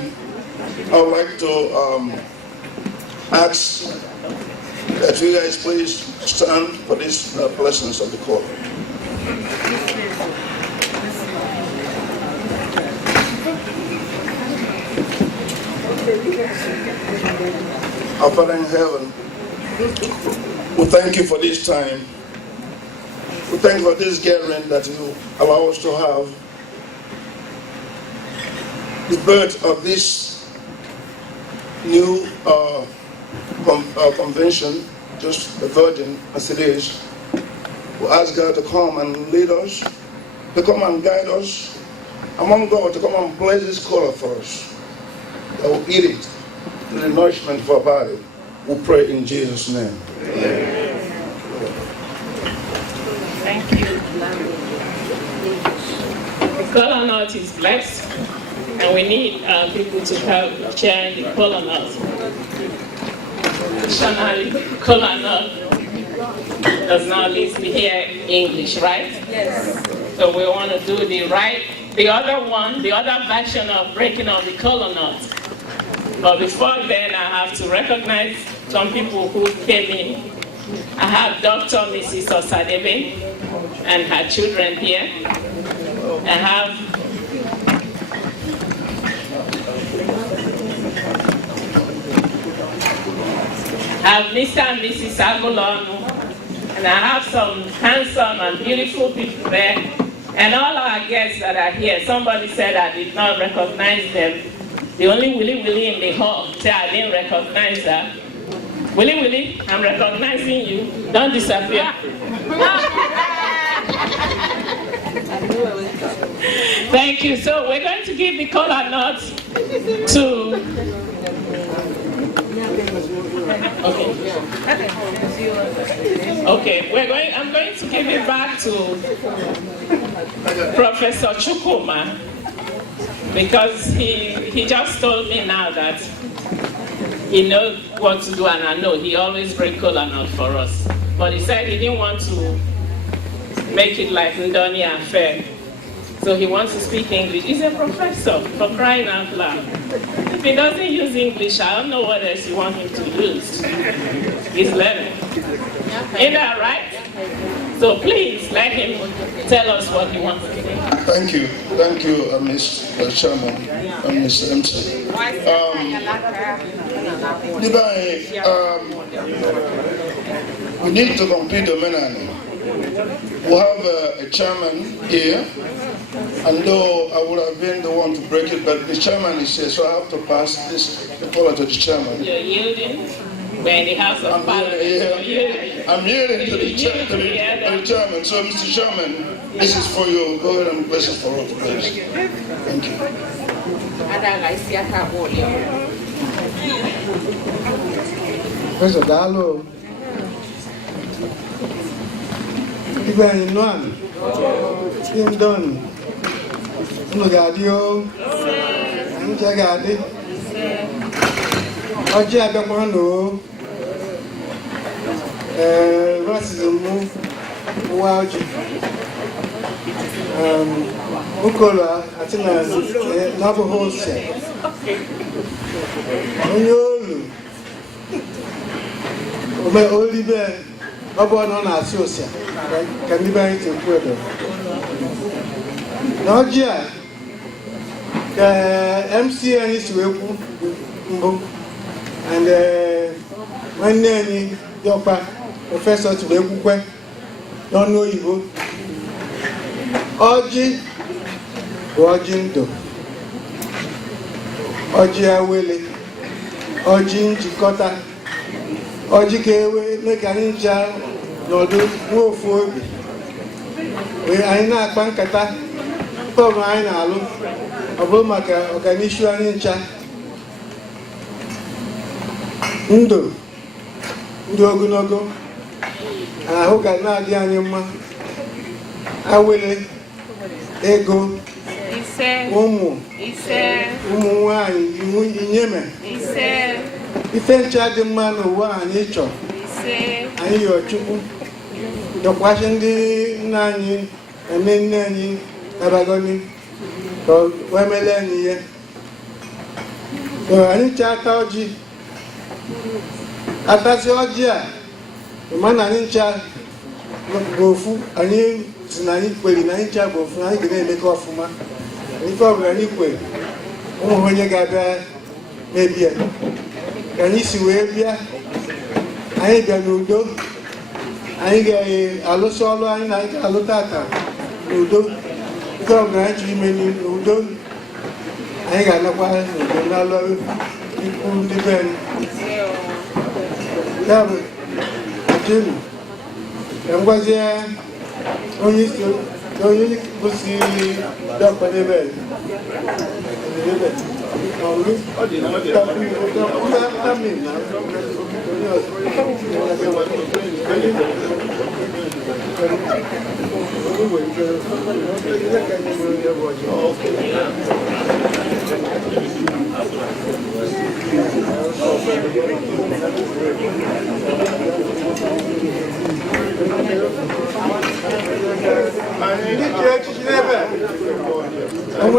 I would like to ask that you guys please stand for these blessings of the court. Our Father in heaven, we thank you for this time. We thank you for this gathering that you allow us to have. The birth of this new convention, just a virgin as it is. We ask God to come and lead us, to come and guide us, among God, to come and bless this color for us. That we'll eat it to the nourishment of our body. We pray in Jesus' name. Amen. Thank you. The kola nut is blessed, and we need people to help sharing the kola nut. Traditionally, kola nut does not at least hear English, right? Yes. So we want to do the other version of breaking on the kola nut. But before then, I have to recognize some people who came in. I have Dr. Mrs. Osadebe and her children here. I have Mr. and Mrs. Agolonu, and I have some handsome and beautiful people there, and all our guests that are here. Somebody said I did not recognize them. The only Willy Willy in the hall said I didn't recognize her. Willy Willy, I'm recognizing you. Don't disappear. Thank you. So we're going to give the kola nut to... Okay, I'm going to give it back to Professor Chukwuma, because he just told me now that he knows what to do, and I know he always brings kola nut for us. But he said he didn't want to make it like Ndoni affair. So he wants to speak English. He's a professor, for crying out loud. If he doesn't use English, I don't know what else you want him to use. He's learning. Isn't that right? So please let him tell us what he wants to say. Thank you, Mr. Chairman and Mr. MC. We need to complete the menu. We have a chairman here, and though I would have been the one to break it, but the chairman is here, so I have to pass this report to the chairman. You're yielding? We're in the House of Parliament. I'm yielding to the chairman. So, Mr. Chairman, this is for you. Go ahead and bless it for us, please. Thank you. First of all, Ndoni, Ndoni, Ndoni, Ndoni, ọjọ́ abẹ́kọ̀ọ́ lò ó racism wá ọjọ́ ukolo àti n'abụghị ose onye olu olibe ọ bụ na ọ na-asị ose ka ndị be anyị tekwu edo na ọjọ́ a ka MC anyị si wee kwu mbụ and nwanne anyị dịọkpa prọfesọ tụrụ ekwukwe n'ọnụ oyibo ọjị bụ ọjị ndụ, ọjị awele, ọjị njikọta, ọjị ka eme ka anyị ncha n'ọdụ ruo ofu obi wee anyị na-akpa nkata nke ọbụla anyị na-alụ ọ bụrụ maka ọganihu anyị ncha. Ndụ ndị ogologo ahụ ga na-adị anyị mma, awele, ego, ụmụ nwanyị, inyeme, ife ncha dị mma n'ụwa anyị chọrọ. Anyị yọọ Chukwu dọkwasị ndị nna anyị eme nne anyị abagoni ka wee mele anyị ihe. Anyị cha ata ọjị atasi ọjị a ma na anyị ncha bụ ofu, anyị si na anyị kwere na anyị ncha bụ ofu, anyị ga na-emekọ ọfụma. Ife ọbụla anyị kwere ụmụ onye ga-abịa mebie ka anyị si wee bịa, anyị bịa n'udo, anyị ga-alụsị ọrụ anyị na anyị ga-alụta aka n'udo. Ife ọbụla anyị chọrọ ime n'udo, anyị ga-anakwa n'udo n'alụ ikwu ndị be anyị. Ya bụ Jim, ka m gwazie onye bụsi dọkpa n'ebe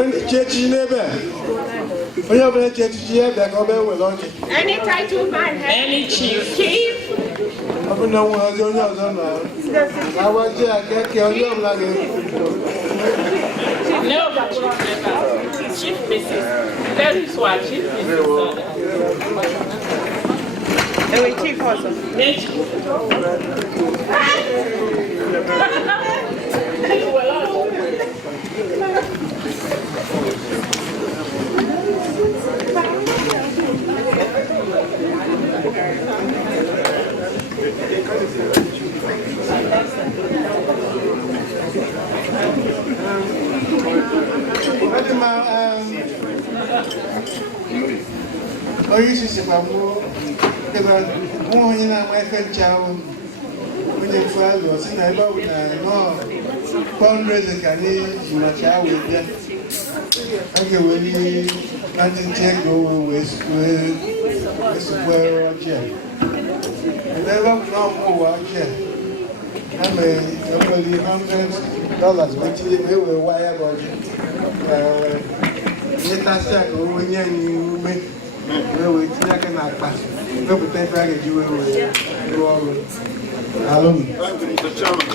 ndị chi echichi n'ebe Any title man, Any chief. No, but Chief Mrs. That is what Chief Mrs. Chief also. Fundraising can you with them? Okay, when you nothing take over with where Roger. And then look now more Roger. I'm only $100, which they will wire Roger. Let us check when you make we check and I pass. No, but they drag you will. Hello. Thank you, Mr. Chairman.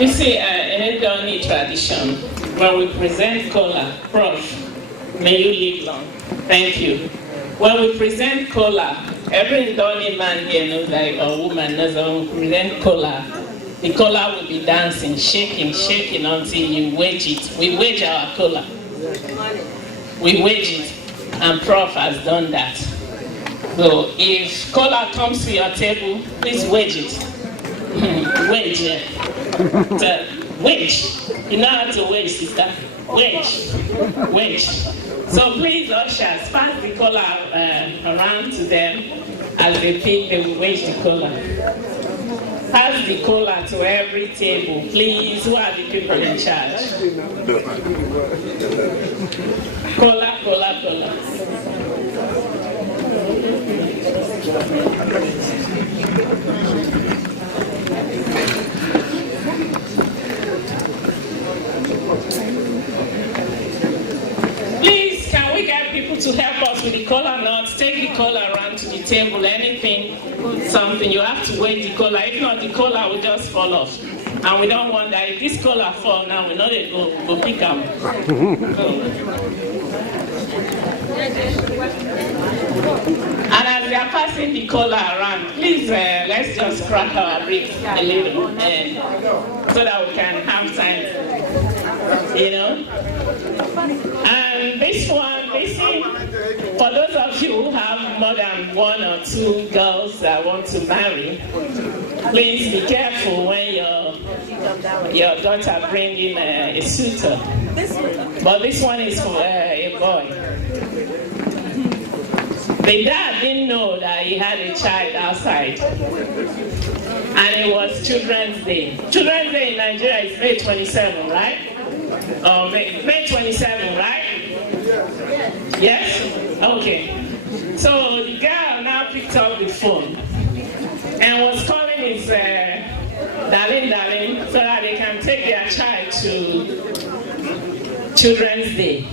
You see, in Ndoni tradition, when we present kola, Prof, may you live long. Thank you. When we present kola, every Ndoni man here knows, like, or woman knows, when we present kola, the kola will be dancing, shaking until you wedge it. We wedge our kola. We wedge it, and Prof has done that. So if kola comes to your table, please wedge it. Wedge, yeah. So, wedge. You know how to wedge, sister? Wedge. Wedge. So please, ushers, pass the kola around to them as they pick, they will wedge the kola. Pass the kola to every table, please. Who are the people in charge? Kola, kola, kola. Please, can we get people to help us with the kola nuts? Take the kola around to the table, anything, something, you have to wait the kola. If not, the kola will just fall off. And we don't want that. If this kola fall now, we know they go pick up. And as they are passing the kola around, please, let's just crack our ribs a little, so that we can have time, you know. And this one, for those of you who have more than 1 or 2 girls that want to marry, please be careful when your daughter bring in a suitor. But this one is for a boy. The dad didn't know that he had a child outside. And it was Children's Day. Children's Day in Nigeria is May 27, right? May 27, right? Yes? Okay. So the girl now picked up the phone and was calling his darling, so that they can take their child to Children's Day.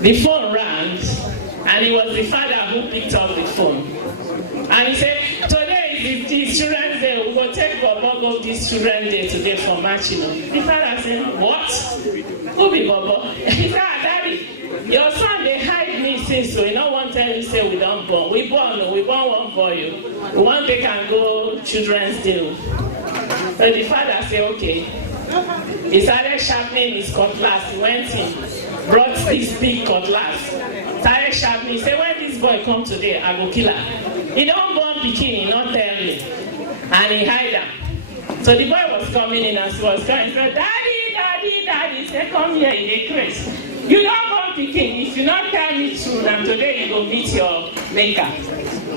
The phone rang, and it was the father who picked up the phone. And he said, today is Children's Day, we will take Bobo go this Children's Day today for Machino. The father said, what? Who be Bobo? He said, Daddy, your son, they hide me since, so you don't want to tell you, say we don't born. We born one for you. We want they can go Children's Day. So the father said, okay. He started sharpening his cutlass. He went in, brought this big cutlass, started sharpening. He said, when this boy come today, I go kill him. He don't born pikin, he not tell me. And he hide him. So the boy was coming in and he was crying. He said, Daddy, Daddy, Daddy. He said, come here in a crate. You don't born pikin. If you not tell me true, and today you go meet your maker.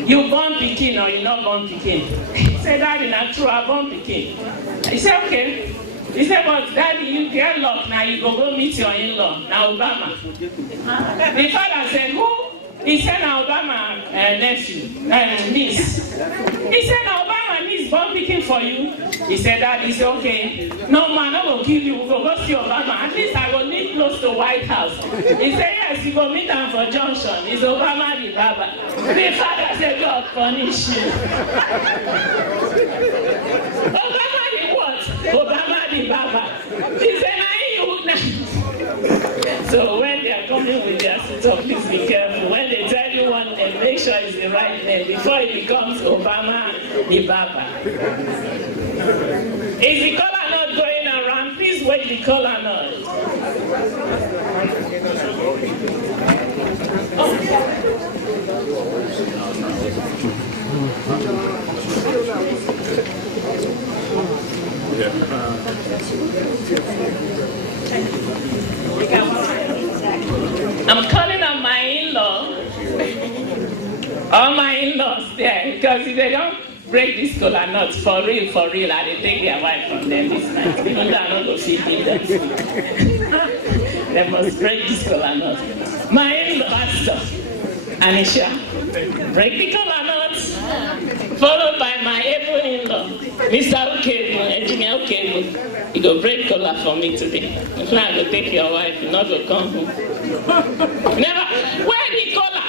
You born pikin or you not born pikin? He said, Daddy, not true, I born pikin. He said, okay. He said, but Daddy, you get luck now, you go meet your in-law, now Obama. The father said, who? He said, Obama nephew and niece. He said, Obama niece born picking for you. He said, Dad, he said, okay. No man, I will kill you. We'll go see Obama. At least I will live close to White House. He said, yes, you go meet him for Junction. It's Obama the Baba. The father said, God punish you. Obama the what? Obama the Baba. He said, so when they are coming with their sister, please be careful. When they tell you one name, make sure it's the right name before it becomes Obama the Baba. Is the color not going around? Please wait the color not. I'm calling on my in-law, all my in-laws there, because if they don't break this kola nut for real, I will take their wife from them this night. Even though I'm not going to feed them. They must break this kola nut. My in-law, Pastor Anisha, break the kola nut, followed by my able in-law, Mr. Ukebu, Engineer Ukebu. You go break kola for me today. If not, I go take your wife, you not go come home. Never. Where the kola?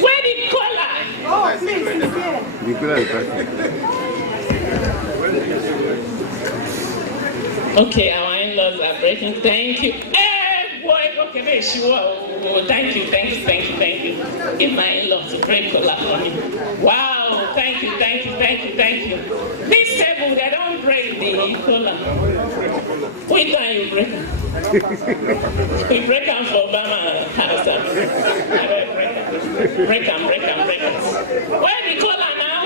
Where the kola? Oh, okay, our in-laws are breaking. Thank you. Hey, boy, okay, there she was. Oh, thank you. Give my in-laws a break kola for me. Wow, thank you. This table, they don't break the kola. Which time you break them? We break them for Obama house. Break them. Where the kola now?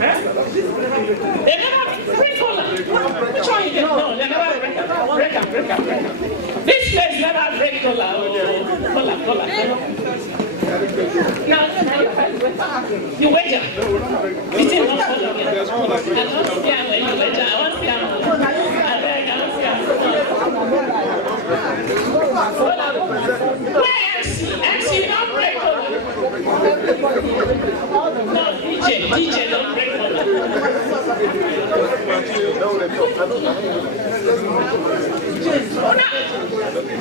Huh? They never break kola. Which one you get? No, they never break them. Break them. This place never break kola. Kola. No, you wager. You didn't want to follow me. I don't see how you wager. I want to see how. Where MC? You don't break kola. No, DJ don't break kola.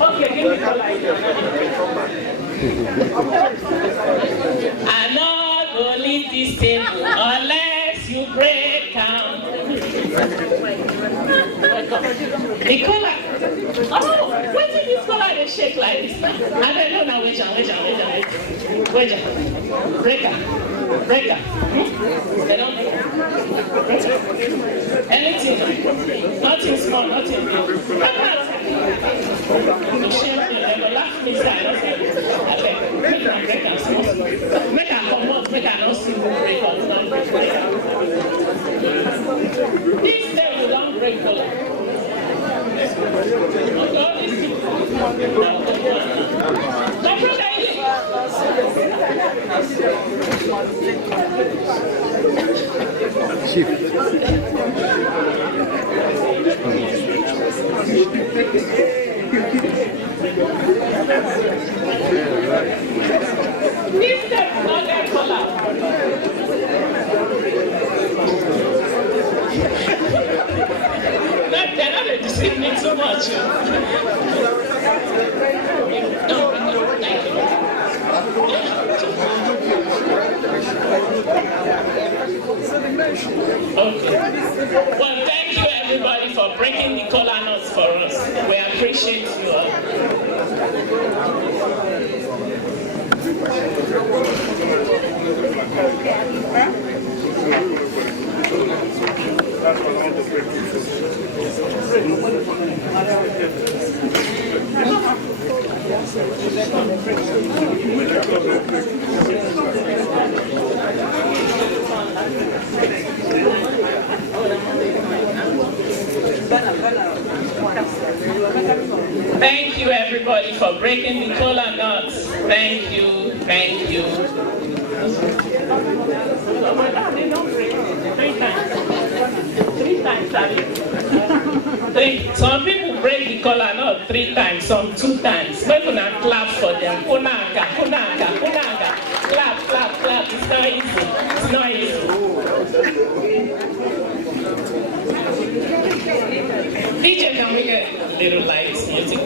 Okay, give me kola. I'm not going to leave this table unless you break down. The color. Oh, why did this color they shake like this? I don't know now. Wait. Breaker. They don't anything. Nothing small, nothing big. They will laugh me side. Make a come out, make a not see who break up. This day we don't break color. This step not their color. They're not deceiving me too much. Okay. Well, thank you everybody for breaking the kola nuts for us. We appreciate you all. Thank you everybody for breaking the kola nuts. Thank you. Three times. Some people break the collar not 3 times, some 2 times. Make una clap for them. Kunaka, kunaka, kunaka. Clap, clap, clap. It's not easy. It's not easy. DJ, can we get a little lights music?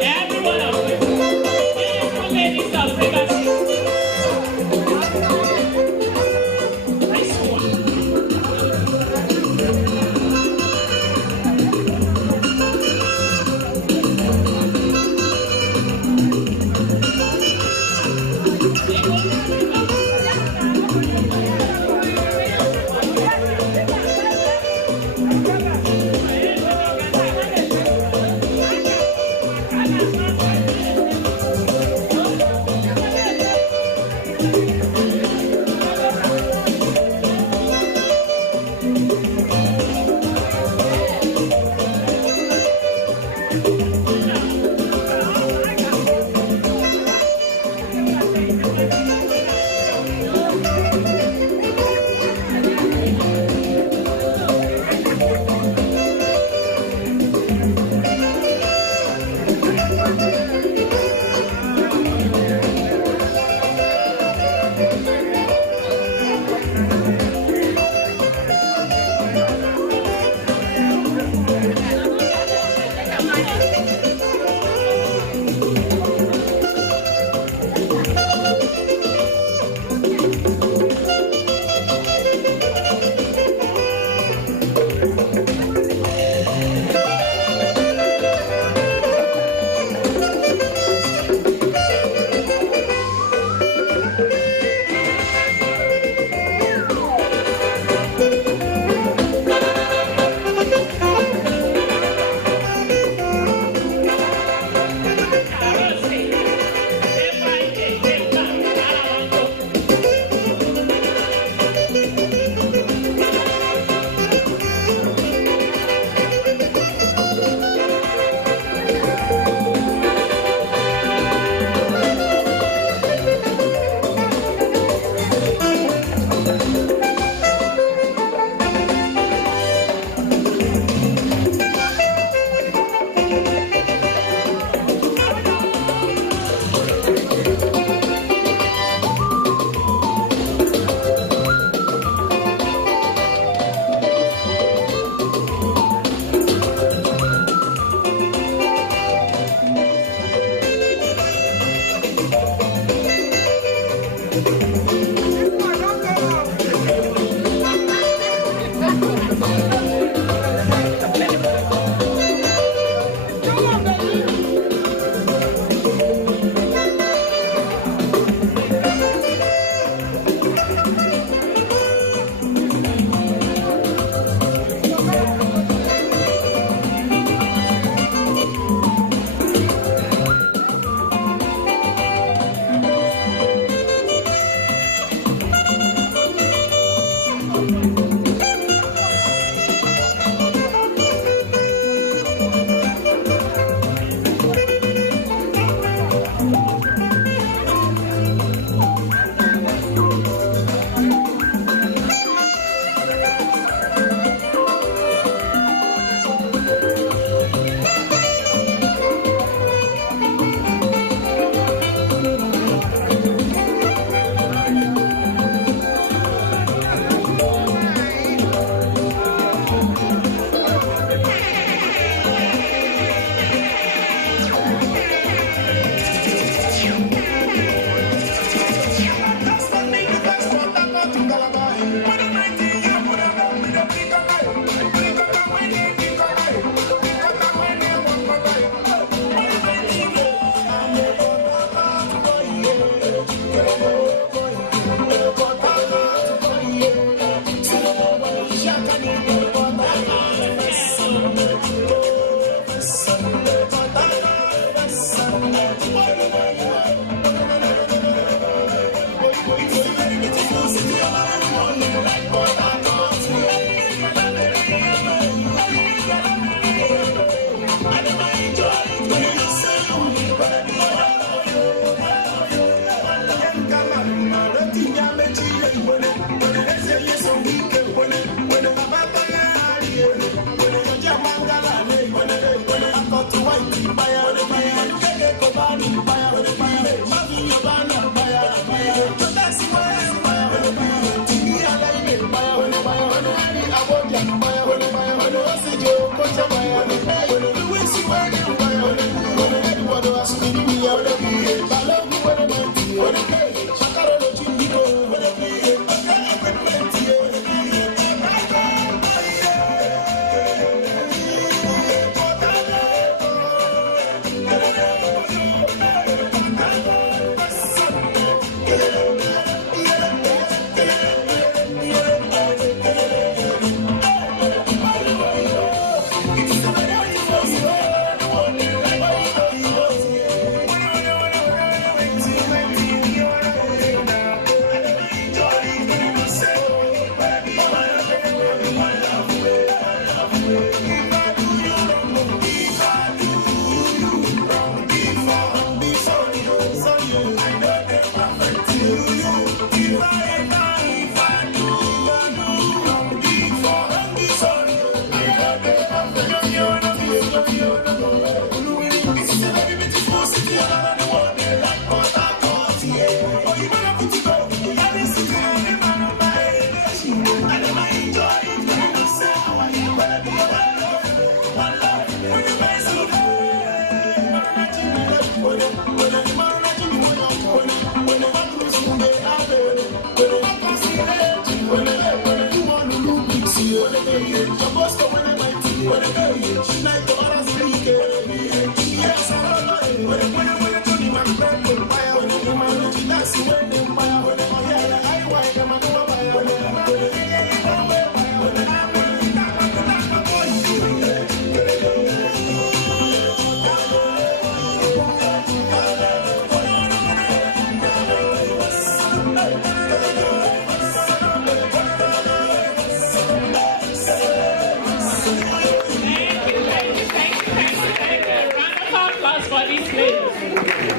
Everyone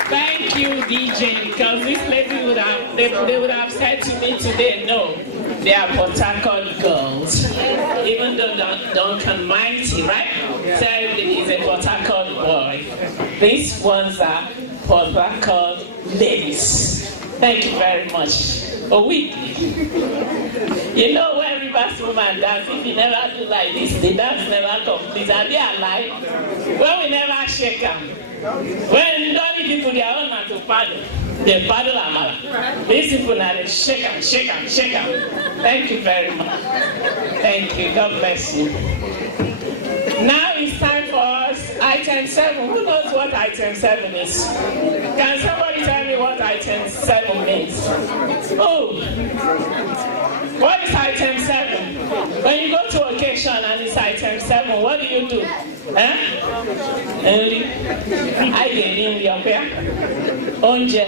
Thank you, DJ, because this lady would have, they would have said to me today, no, they are Port Harcourt girls. Even though Duncan Mighty, right, said he's a Port Harcourt boy. These ones are Port Harcourt ladies. Thank you very much. A week. You know when Rivers woman dance, if you never do like this, the dance never complete. Are they alive? When we never shake them. When Ndoni people they are on to paddle, they paddle amala. These people now they shake them, shake them, shake them. Thank you very much. Thank you. God bless you. Now it's time for us. Item 7. Who knows what item 7 is? Can somebody tell me what item 7 means? Oh, what is item 7? When you go to occasion and it's item 7, what do you do? I get in your pair. Onje.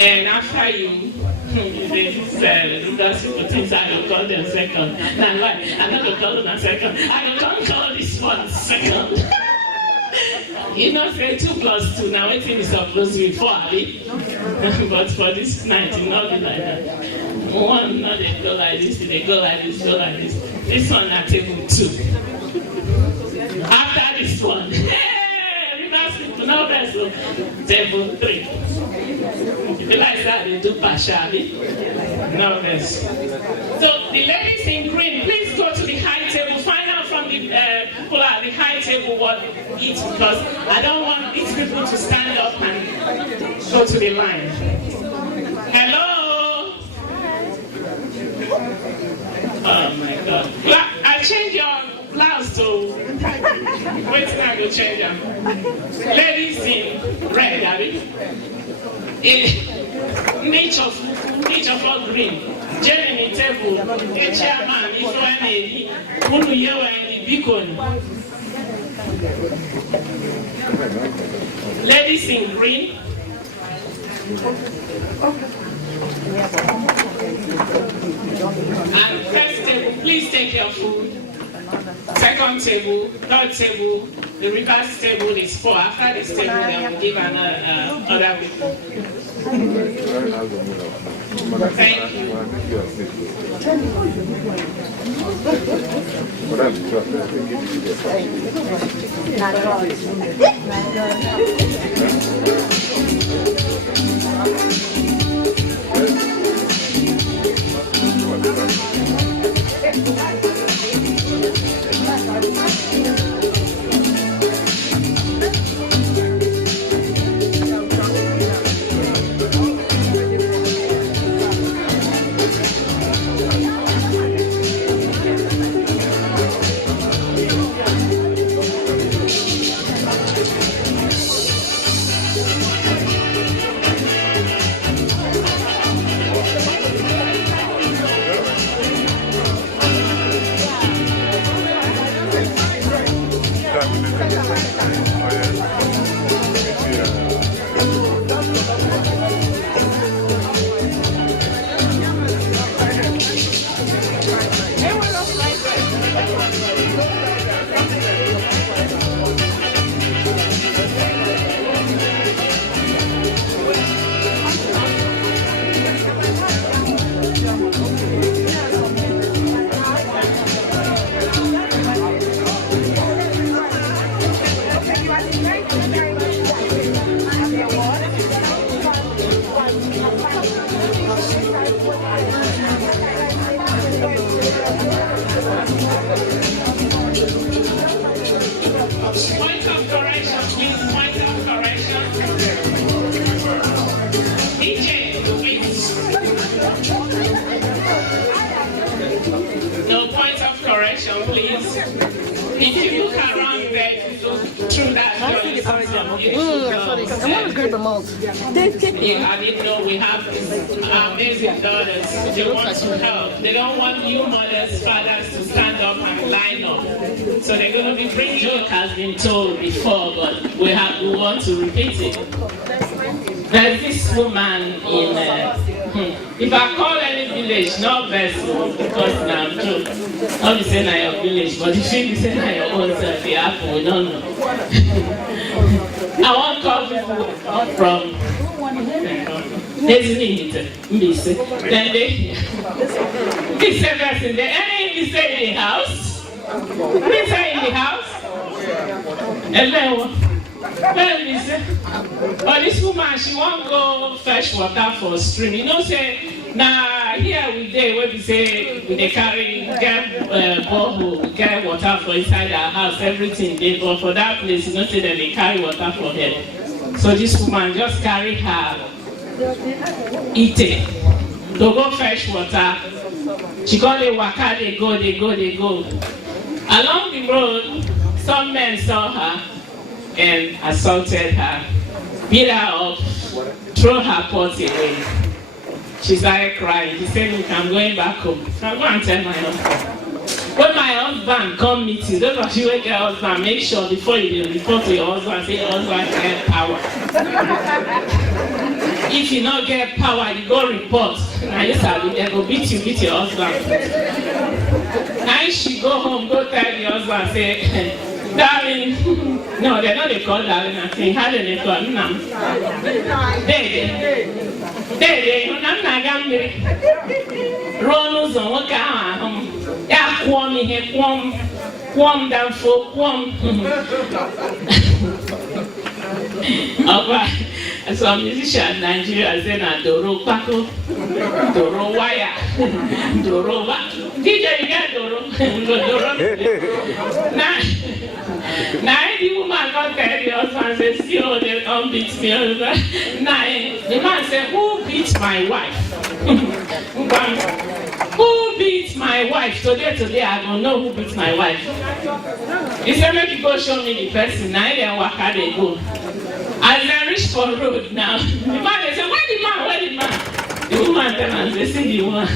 And after you, that's what things I will call them second. Now, I'm not going to call them second. I can't call this one second. You know, say 2 plus 2. Now, waiting is supposed to be 4, but for this night, it's not like that. One, now they go like this, they go like this, go like this. This one at table 2. After this one, hey, reverse people, no vessel. Table 3. If you like that, they do partially. No vessel. So the ladies in green, please go to the high table. Find out from the people at the high table what it is, because I don't want these people to stand up and go to the line. Hello? Oh my God. I changed your blouse to... Wait till I go change them. Ladies in red, Abby. Nature for green. Jeremy table. A chairman is one lady. Who you and Bikon. Ladies in green. And first table, please take your food. Second table, third table, the reverse table is 4. After this table, then we'll give other people. Thank you. I didn't know we have amazing daughters. They want to help. They don't want you mothers, fathers to stand up and line up. So they're going to be bringing you. It has been told before, but we want to repeat it. There's this woman in, if I call any village, not vessel, because now I'm true. I'll be saying I your village, but if you say I your own self, the apple, we don't know. I want to call people from Esumei, then they say in the house. They say in the house. And then but this woman, she won't go fetch water for a stream. You know, say, now here we day where we say they carry, get borehole, get water for inside our house, everything they go for that place. You know, say that they carry water for them. So this woman just carry her ite to go fetch water. She call it waka, they go. Along the road, some men saw her and assaulted her, beat her up, throw her pot away. She started crying. She said, look, I'm going back home. So I go and tell my husband. When my husband come meet you, those of you who get husband, make sure before you report to your husband, say your husband get power. If you not get power, you go report. Now you sabi, they go beat your husband. Now she go home, go tell the husband, say, darling, no, they're not they call darling, I think. How do they call Nam? They, I'm not going to run on what can yeah, quam here, quam down for quam. Some musician in Nigeria say na Doro Paco, Doro Wire, Doro what? DJ, you get Doro? Now, the woman got there, the husband says, still they don't beat me. Now, the man said, who beats my wife? Who beats my wife? Today, I don't know who beats my wife. He said, make you go show me the person. Now, they walk out, they go. As they reach for road now, the man, they say, where the man? The woman tell us, they see the woman.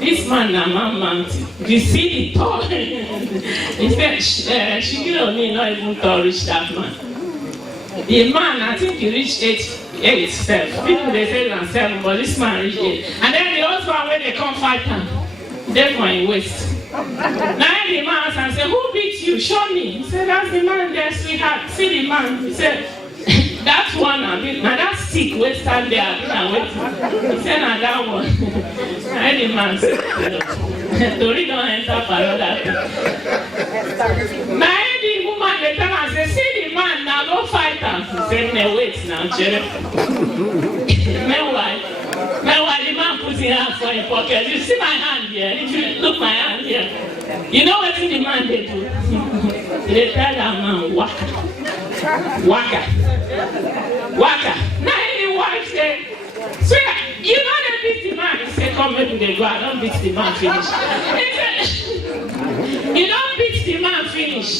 This man na man mountain. You see the tall. He said, she don't need not even tall reach that man. The man, I think he reached 8, 7. People they say he's 7, but this man reached 8. And then the husband when they come fight him, they go in waist. Now the man asked and said, who beat you? Show me. He said, that's the man there, sweetheart. See the man. He said, that one, now that stick will stand there and wait. He said, now that one. Now the man said, Tori don't enter for another thing. Now the woman, they tell her, say, see the man, now go fight him. He said, no, wait now, Jerry. Meanwhile, the man puts his hand for his pocket. You see my hand here? If you look my hand here, you know what the man they do? They tell that man, waka. Waka. Waka. Now the wife said, sweetheart, you know they beat the man. He said, come maybe they go, I don't beat the man finish. He said, you don't beat the man finish.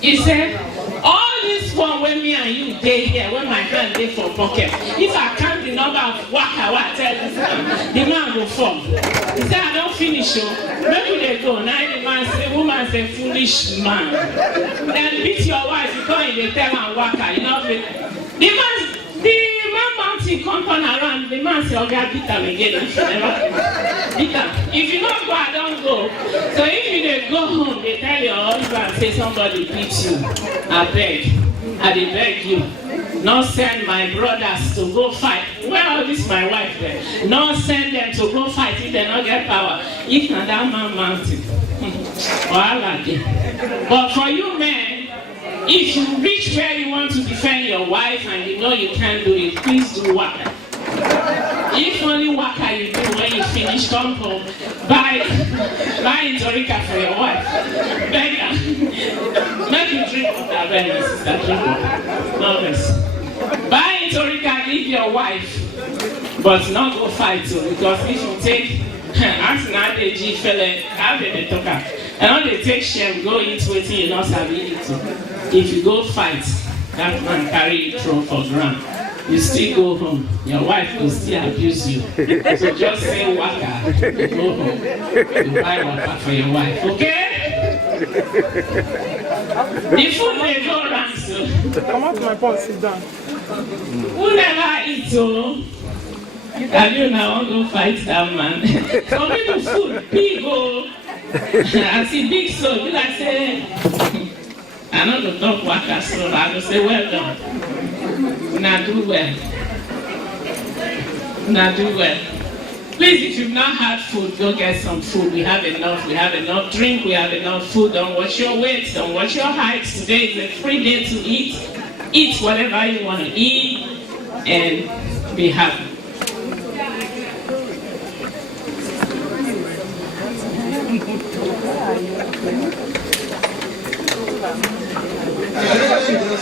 He said, all this one when me and you day here, when my hand day for pocket, if I count the number of waka, what tell this man, the man will fall. He said, I don't finish you. Maybe they go. Now the man say, woman say, foolish man. Then beat your wife, you come in the tell and waka, you know. The man mountain come turn around, the man say, okay, beat him again. Beat him. If you don't go, I don't go. So if you dey go home, they tell your husband, say somebody beat you. I beg you. Not send my brothers to go fight. Well, this is my wife there. Not send them to go fight if they don't get power. If not that man mountain. But for you men, if you reach where you want to defend your wife and you know you can't do it, please do waka. If only waka you do when you finish, come home, buy Intorika for your wife. Beg her. Make you drink water, my sister, drink water. No mess. Buy Intorika, give your wife, but not go fight too, because if you take, ask now the G fella, how they talk about. And all they take shame, go eat waiting, you not have it. If you go fight, that man carry you throw for ground. You still go home, your wife will still abuse you. So just say waka, you go home, you buy waka for your wife, okay? The food may go around so. Come out to my pot, sit down. Who never eat so? Have you now go fight that man? Some people food big oh. I see big so, you like say, I know the top waka so, I will say well done. Now do well. Now do well. Please, if you've not had food, go get some food. We have enough drink, we have enough food. Don't watch your weight, don't watch your height. Today is a free day to eat. Eat whatever you want to eat and be happy.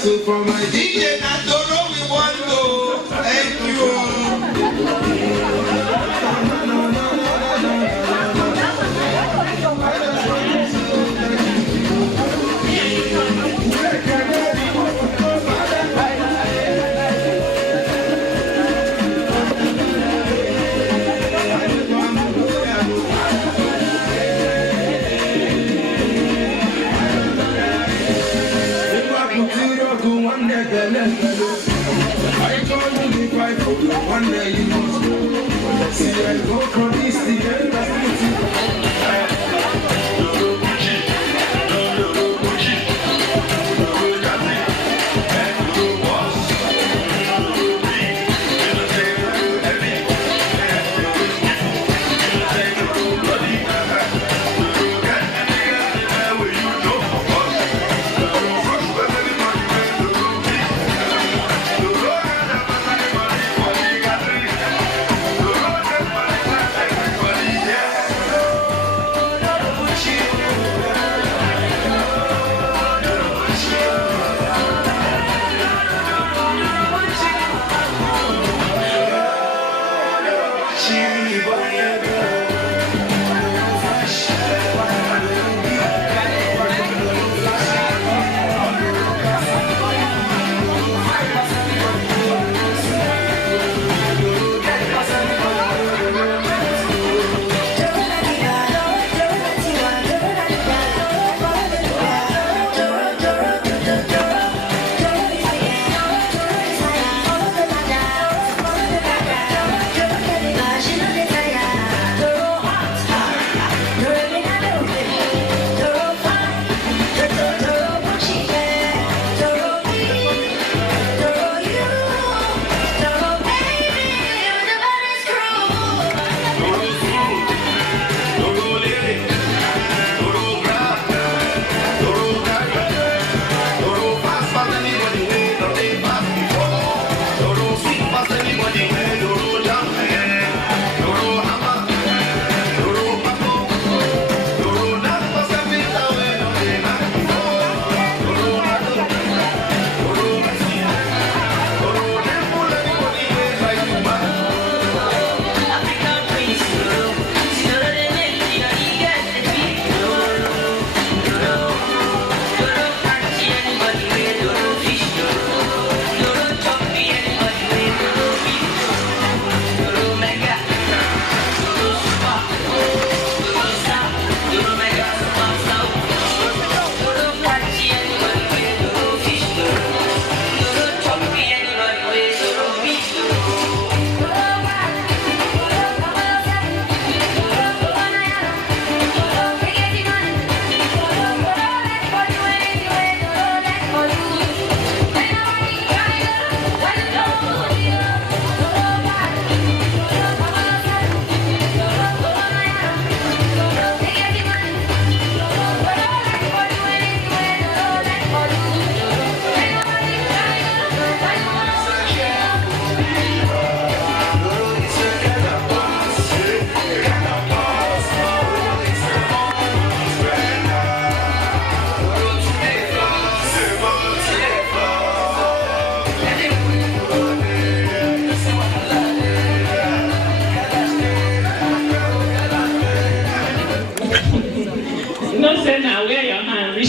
So for my DJ Ndoni, we want to thank you. One day you must go. See, I go from this to the end of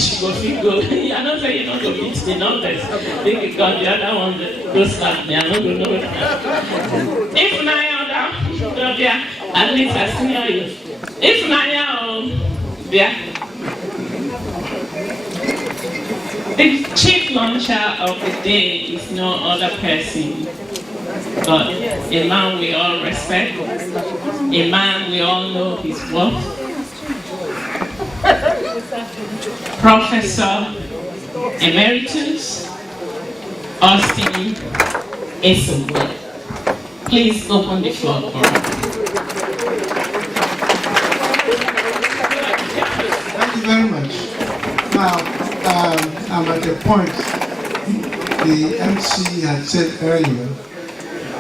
which go feel go. I don't say you not go beat the numbers. Because the other one go slap me. I don't go know. If na other, at least I senior you. If na yeah. The chief launcher of the day is no other person but a man we all respect, a man we all know his worth, Professor Emeritus Austin Esumei. Please open the floor for him. Thank you very much. Now, I'm at the point the MC had said earlier,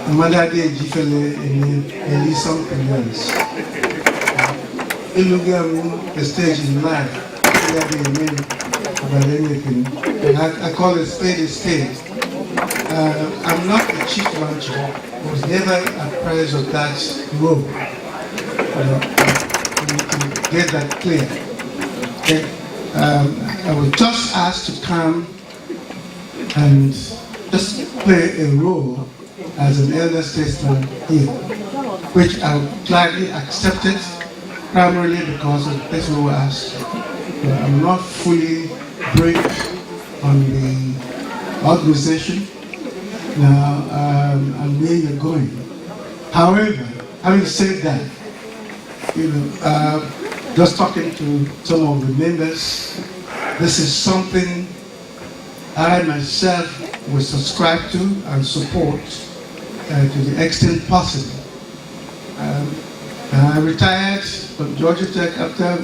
Amanda de Jifele and Elison Pillars. The stage in life, I call it state. I'm not the chief launcher. I was never apprised of that role. To get that clear. Okay. I was just asked to come and just play a role as an elder statesman here, which I gladly accepted, primarily because of this who asked. I'm not fully briefed on the organization now and where you're going. However, having said that, just talking to some of the members, this is something I myself will subscribe to and support to the extent possible. I retired from Georgia Tech after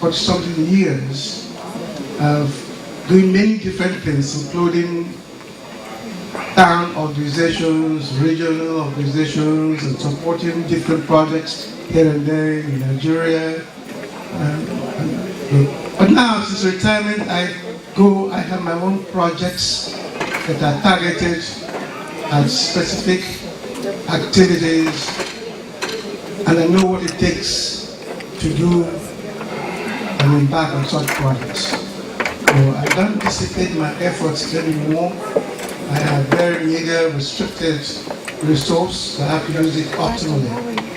40-something years of doing many different things, including town organizations, regional organizations, and supporting different projects here and there in Nigeria. But now, since retirement, I have my own projects that are targeted at specific activities, and I know what it takes to do and embark on such projects. So I don't dissipate my efforts anymore. I have very meager, restricted resource. I have to use it optimally.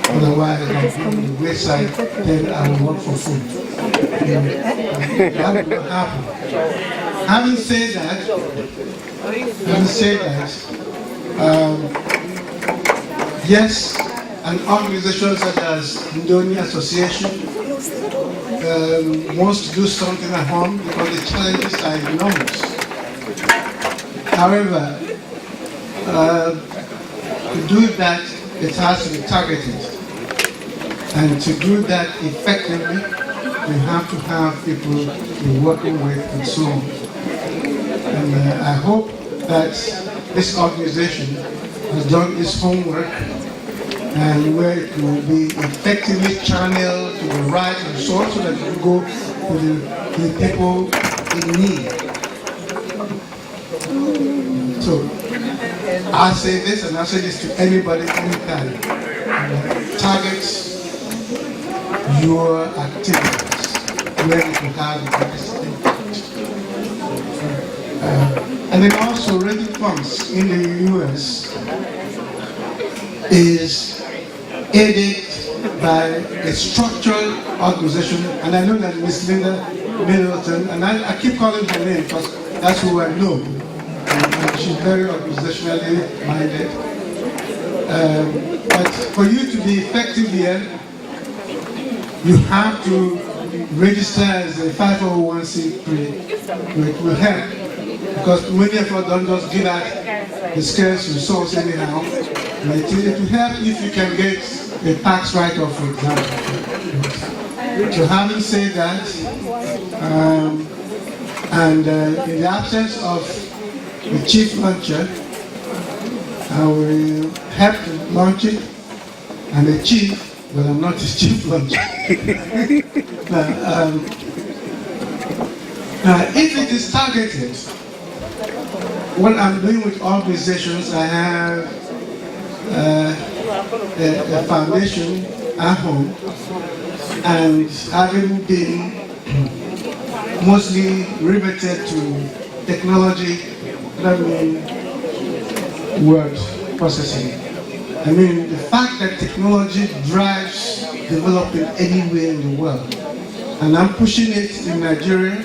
Otherwise, I'll be on the wayside, then I will work for food. That will happen. Having said that, yes, an organization such as Ndoni Association wants to do something at home because the challenges are enormous. However, to do that, it has to be targeted. And to do that effectively, we have to have people we're working with and so on. And I hope that this organization has done its homework and where it will be effectively channeled to the right and so that it will go to the people in need. So I say this and I say this to anybody, anytime. Target your activities where you can have the biggest impact. And then also raising funds in the US is aided by a structural organization, and I know that Ms. Linda Middleton, and I keep calling her name because that's who I know, and she's very organizationally minded. But for you to be effective here, you have to register as a 501c3, which will help. Because many of us don't just give out the scarce resource anyhow. It will help if you can get a tax write-off, for example. So having said that, and in the absence of the chief launcher, I will help to launch it, and the chief, but I'm not his chief launcher. If it is targeted, what I'm doing with organizations, I have a foundation at home, and having been mostly riveted to technology, that means word processing. I mean, the fact that technology drives development anywhere in the world. And I'm pushing it in Nigeria.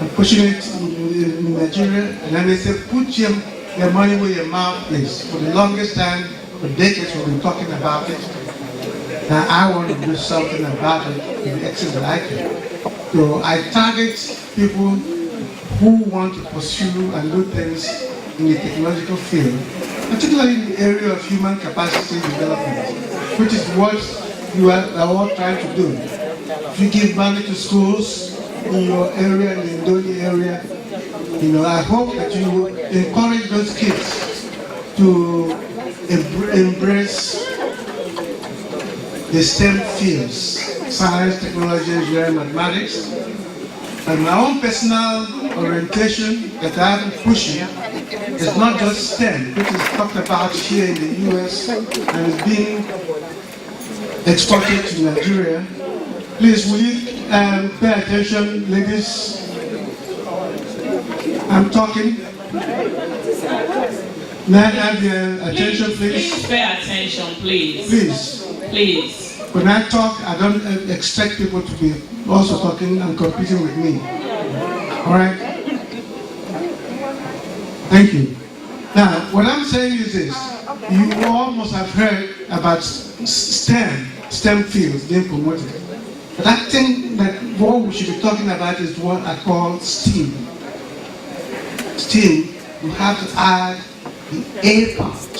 I'm pushing it in Nigeria. And then they say, put your money where your mouth is. For the longest time, for decades, we've been talking about it. Now I want to do something about it to the extent that I can. So I target people who want to pursue and do things in the technological field, particularly in the area of human capacity development, which is what you are all trying to do. If you give money to schools in your area, in the Ndoni area, I hope that you will encourage those kids to embrace the STEM fields, science, technology, engineering, mathematics. And my own personal orientation that I'm pushing is not just STEM, which is talked about here in the US and is being exported to Nigeria. Please, will you pay attention, ladies? I'm talking. May I have your attention, please? Please pay attention, please. Please. Please. When I talk, I don't expect people to be also talking and competing with me. All right? Thank you. Now, what I'm saying is this. You all must have heard about STEM fields being promoted. But I think that what we should be talking about is what I call STEAM. STEAM, you have to add the A part,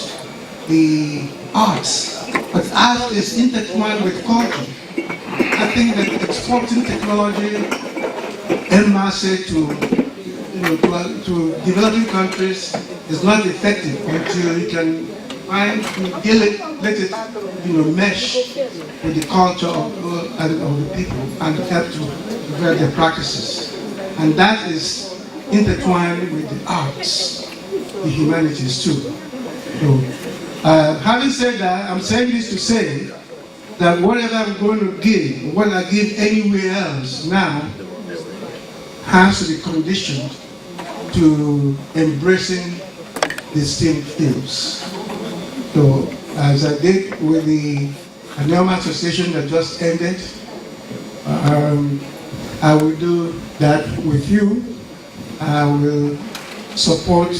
the arts. But art is intertwined with culture. I think that exporting technology en masse to developing countries is not effective until you can let it mesh with the culture of the people and help to develop their practices. And that is intertwined with the arts, the humanities too. So, having said that, I'm saying this to say that whatever I'm going to give, what I give anywhere else now, has to be conditioned to embracing the STEM fields. So, as I did with the Anoma Association that just ended, I will do that with you. I will support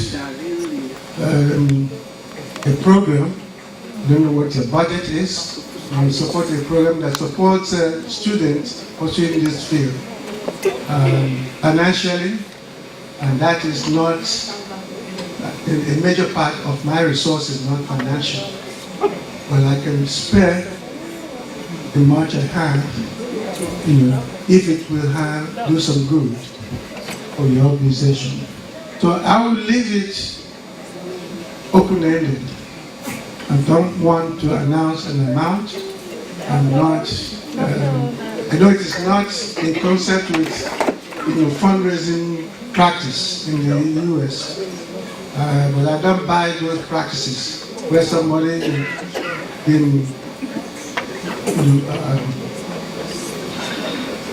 a program, I don't know what the budget is, I will support a program that supports students pursuing this field financially, and that is not a major part of my resources, not financial. But I can spare the much I have, if it will do some good for your organization. So I will leave it open-ended. I don't want to announce an amount. I'm not, I know it is not in concept with fundraising practice in the US, but I don't buy those practices where somebody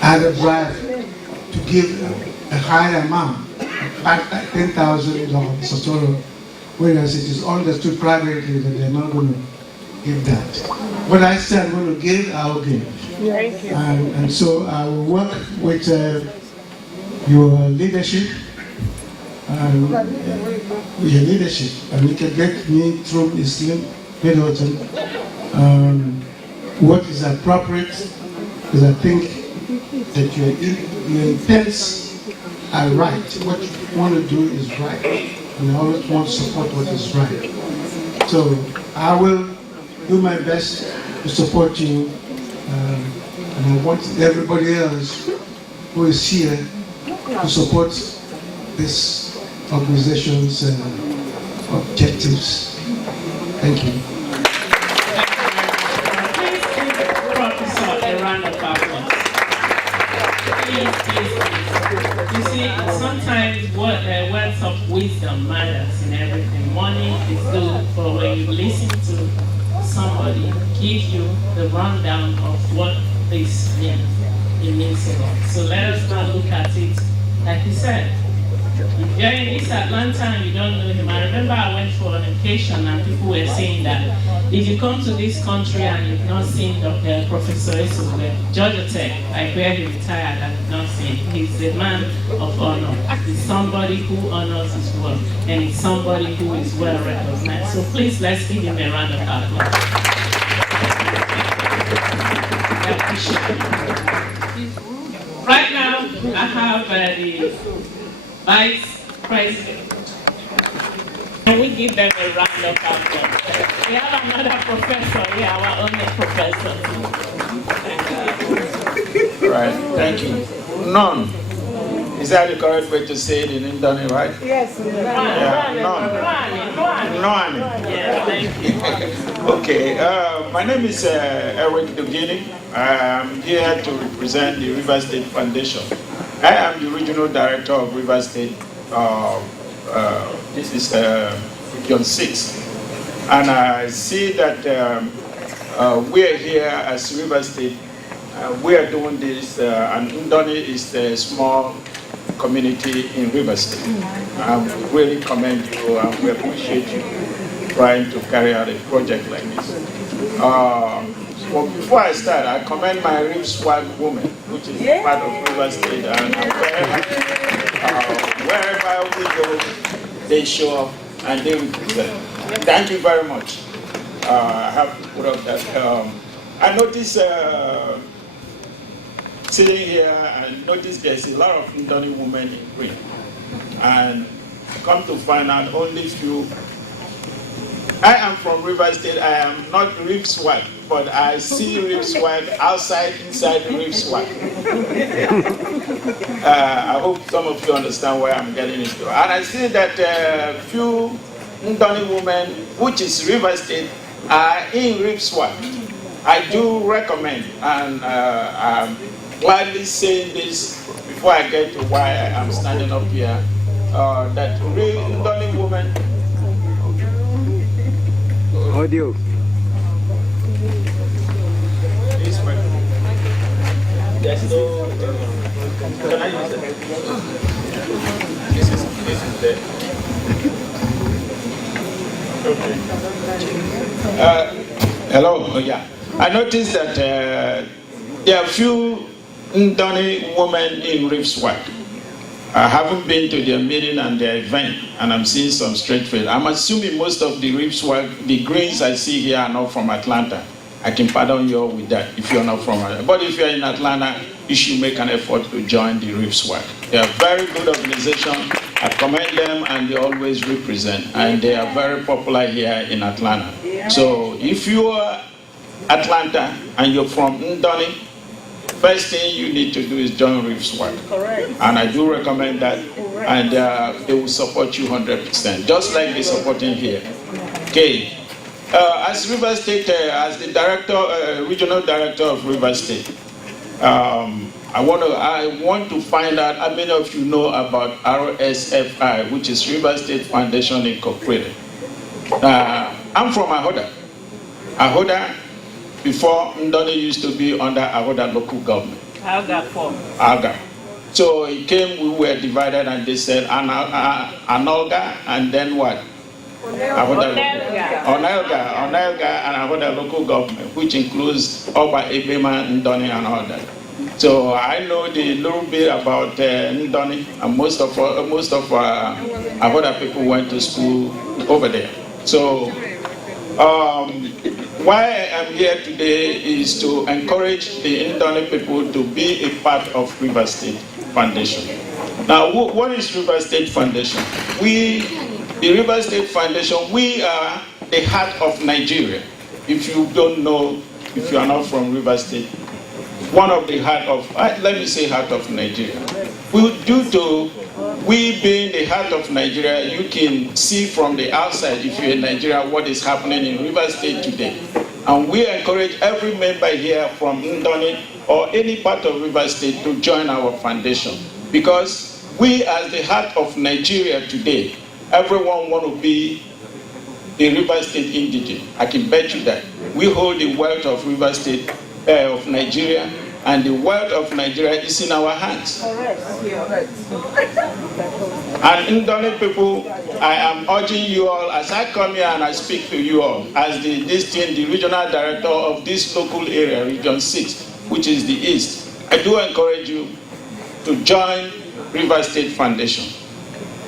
had a bribe to give a high amount, like $10,000 or so. Whereas it is understood privately that they're not going to give that. What I said I'm going to give, I will give. And so I will work with your leadership, and you can get me through Islam Middleton what is appropriate, because I think that your intents are right. What you want to do is right. And I always want to support what is right. So I will do my best to support you, and I want everybody else who is here to support this organization's objectives. Thank you. Please give Professor a round of applause. Please. You see, sometimes words of wisdom matters in everything. Money is good, but when you listen to somebody give you the rundown of what this means, it means a lot. So let us not look at it like he said. If you're in East Atlanta and you don't know him, I remember I went for an occasion and people were saying that if you come to this country and you've not seen Dr. Professor Esumei, Georgia Tech, like where he retired, and you've not seen, he's a man of honor. He's somebody who honors his work, and he's somebody who is well recognized. So please, let's give him a round of applause. I appreciate it. Right now, I have the Vice President. Can we give them a round of applause? We have another professor here, our only professor. Right, thank you. None. Is that the correct way to say it in Ndoni, right? Yes. None. Yeah, thank you. Okay, my name is Eric Dugini. I'm here to represent the River State Foundation. I am the regional director of River State. This is Region 6. And I see that we are here as River State. We are doing this, and Ndoni is a small community in River State. We really commend you and we appreciate you trying to carry out a project like this. Well, before I start, I commend my Rip Swag woman, which is part of River State, and wherever we go, they show up and they represent. Thank you very much. I have to put up that. I noticed sitting here, I noticed there's a lot of Ndoni women in green, and come to find out only few. I am from River State. I am not Rip Swag, but I see Rip Swag outside, inside the Rip Swag. I hope some of you understand where I'm getting into. And I see that few Ndoni women, which is River State, are in Rip Swag. I do recommend, and I'm gladly saying this before I get to why I'm standing up here, that real Ndoni women. Audio. There's no. Can I use it? This is there. Okay. Hello. Oh, yeah. I noticed that there are few Ndoni women in Rip Swag. I haven't been to their meeting and their event, and I'm seeing some straight face. I'm assuming most of the Rip Swag, the Greens I see here are not from Atlanta. I can pardon you all with that if you're not from Atlanta. But if you're in Atlanta, you should make an effort to join the Rip Swag. They are a very good organization. I commend them, and they always represent, and they are very popular here in Atlanta. So if you are Atlanta and you're from Ndoni, first thing you need to do is join Rip Swag. Correct. And I do recommend that. Correct. And they will support you 100%, just like they're supporting here. Okay. As River State, as the director, regional director of River State, I want to find out how many of you know about RSFI, which is River State Foundation Incorporated. I'm from Ahoda. Ahoda, before Ndoni used to be under Ahoda local government. Alga. So it came, we were divided, and they said Analga, and then what? Onelga and Ahoda local government, which includes Oba, Ebema, Ndoni, and all that. So I know the little bit about Ndoni, and most of Ahoda people went to school over there. So why I'm here today is to encourage the Ndoni people to be a part of River State Foundation. Now, what is River State Foundation? The River State Foundation, we are the heart of Nigeria. If you don't know, if you are not from River State, one of the heart of, let me say heart of Nigeria. We being the heart of Nigeria, you can see from the outside, if you're in Nigeria, what is happening in River State today. And we encourage every member here from Ndoni or any part of River State to join our foundation. Because we, as the heart of Nigeria today, everyone want to be a River State indigene. I can bet you that. We hold the wealth of River State, of Nigeria, and the wealth of Nigeria is in our hands. And Ndoni people, I am urging you all, as I come here and I speak to you all, as the regional director of this local area, Region 6, which is the East, I do encourage you to join River State Foundation.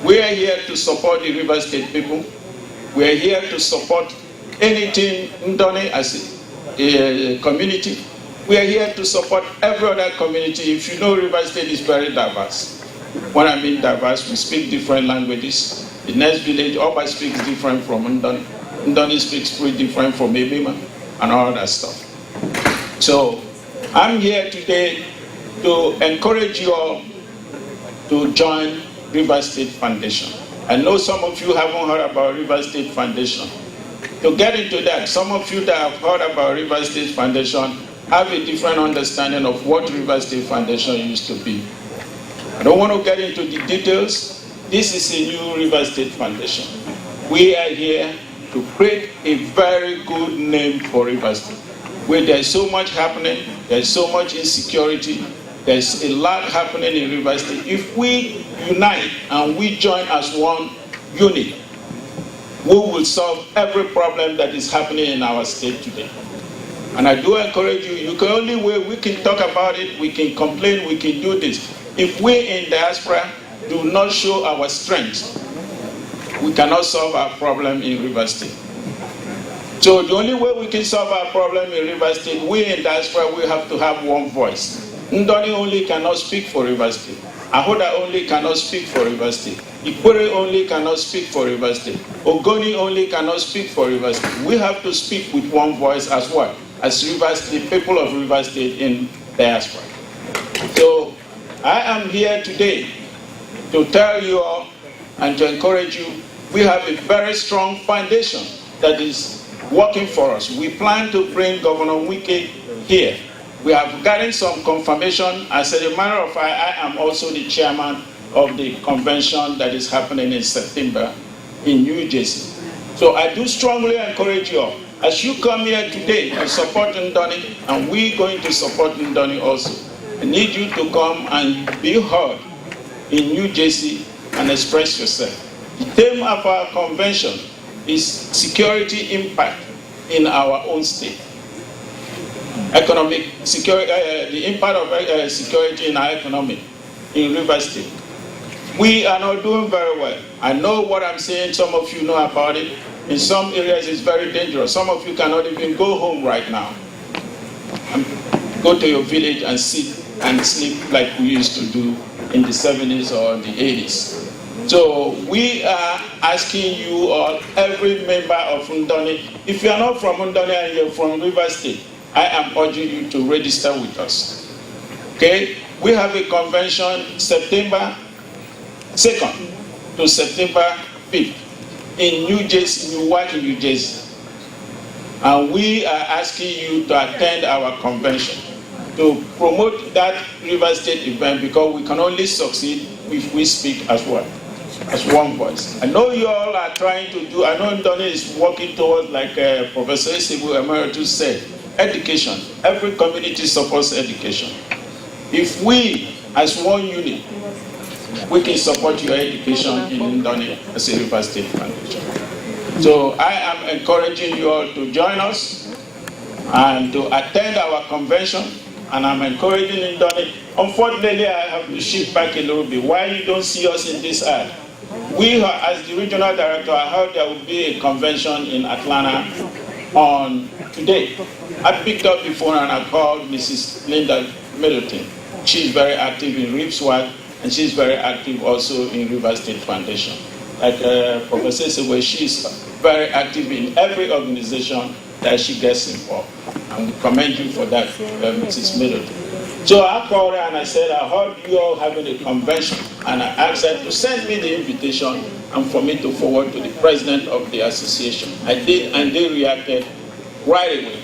We are here to support the River State people. We are here to support anything Ndoni as a community. We are here to support every other community. If you know, River State is very diverse. When I mean diverse, we speak different languages. The next village, Oba speaks different from Ndoni. Ndoni speaks pretty different from Ebima and all that stuff. So I'm here today to encourage you all to join River State Foundation. I know some of you haven't heard about River State Foundation. To get into that, some of you that have heard about River State Foundation have a different understanding of what River State Foundation used to be. I don't want to get into the details. This is a new River State Foundation. We are here to create a very good name for River State. Where there's so much happening, there's so much insecurity, there's a lot happening in River State. If we unite and we join as one unit, we will solve every problem that is happening in our state today. And I do encourage you, you can only way we can talk about it, we can complain, we can do this. If we in diaspora do not show our strength, we cannot solve our problem in River State. So the only way we can solve our problem in River State, we in diaspora, we have to have one voice. Ndoni only cannot speak for River State. Ahoda only cannot speak for River State. Ikwere only cannot speak for River State. Ogoni only cannot speak for River State. We have to speak with one voice as what? As River State, people of River State in diaspora. So I am here today to tell you all and to encourage you, we have a very strong foundation that is working for us. We plan to bring Governor Wike here. We have gotten some confirmation. As a matter of fact, I am also the chairman of the convention that is happening in September in New Jersey. So I do strongly encourage you all, as you come here today to support Ndoni, and we're going to support Ndoni also, I need you to come and be heard in New Jersey and express yourself. The theme of our convention is security impact in our own state. Economic security, the impact of security in our economy in River State. We are not doing very well. I know what I'm saying, some of you know about it. In some areas it's very dangerous. Some of you cannot even go home right now. Go to your village and sit and sleep like we used to do in the 70s or the 80s. So we are asking you all, every member of Ndoni, if you are not from Ndoni and you're from River State, I am urging you to register with us. Okay? We have a convention September 2nd to September 5th in New Jersey, Newark, New Jersey. And we are asking you to attend our convention to promote that River State event, because we can only succeed if we speak as one. As one voice. I know you all are trying to do, I know Ndoni is working towards, like Professor Esumei Emeritus said, education. Every community supports education. If we, as one unit, we can support your education in Ndoni as a River State Foundation. So I am encouraging you all to join us and to attend our convention, and I'm encouraging Ndoni. Unfortunately, I have to shift back a little bit. Why you don't see us in this ad? We, as the regional director, I heard there will be a convention in Atlanta on today. I picked up the phone and I called Mrs. Linda Middleton. She's very active in RIPSWAT, and she's very active also in River State Foundation. Like Professor Esumei, she's very active in every organization that she gets involved. And we commend you for that, Mrs. Middleton. So I called her and I said, I heard you all having a convention, and I asked her to send me the invitation and for me to forward to the president of the association. I did, and they reacted right away.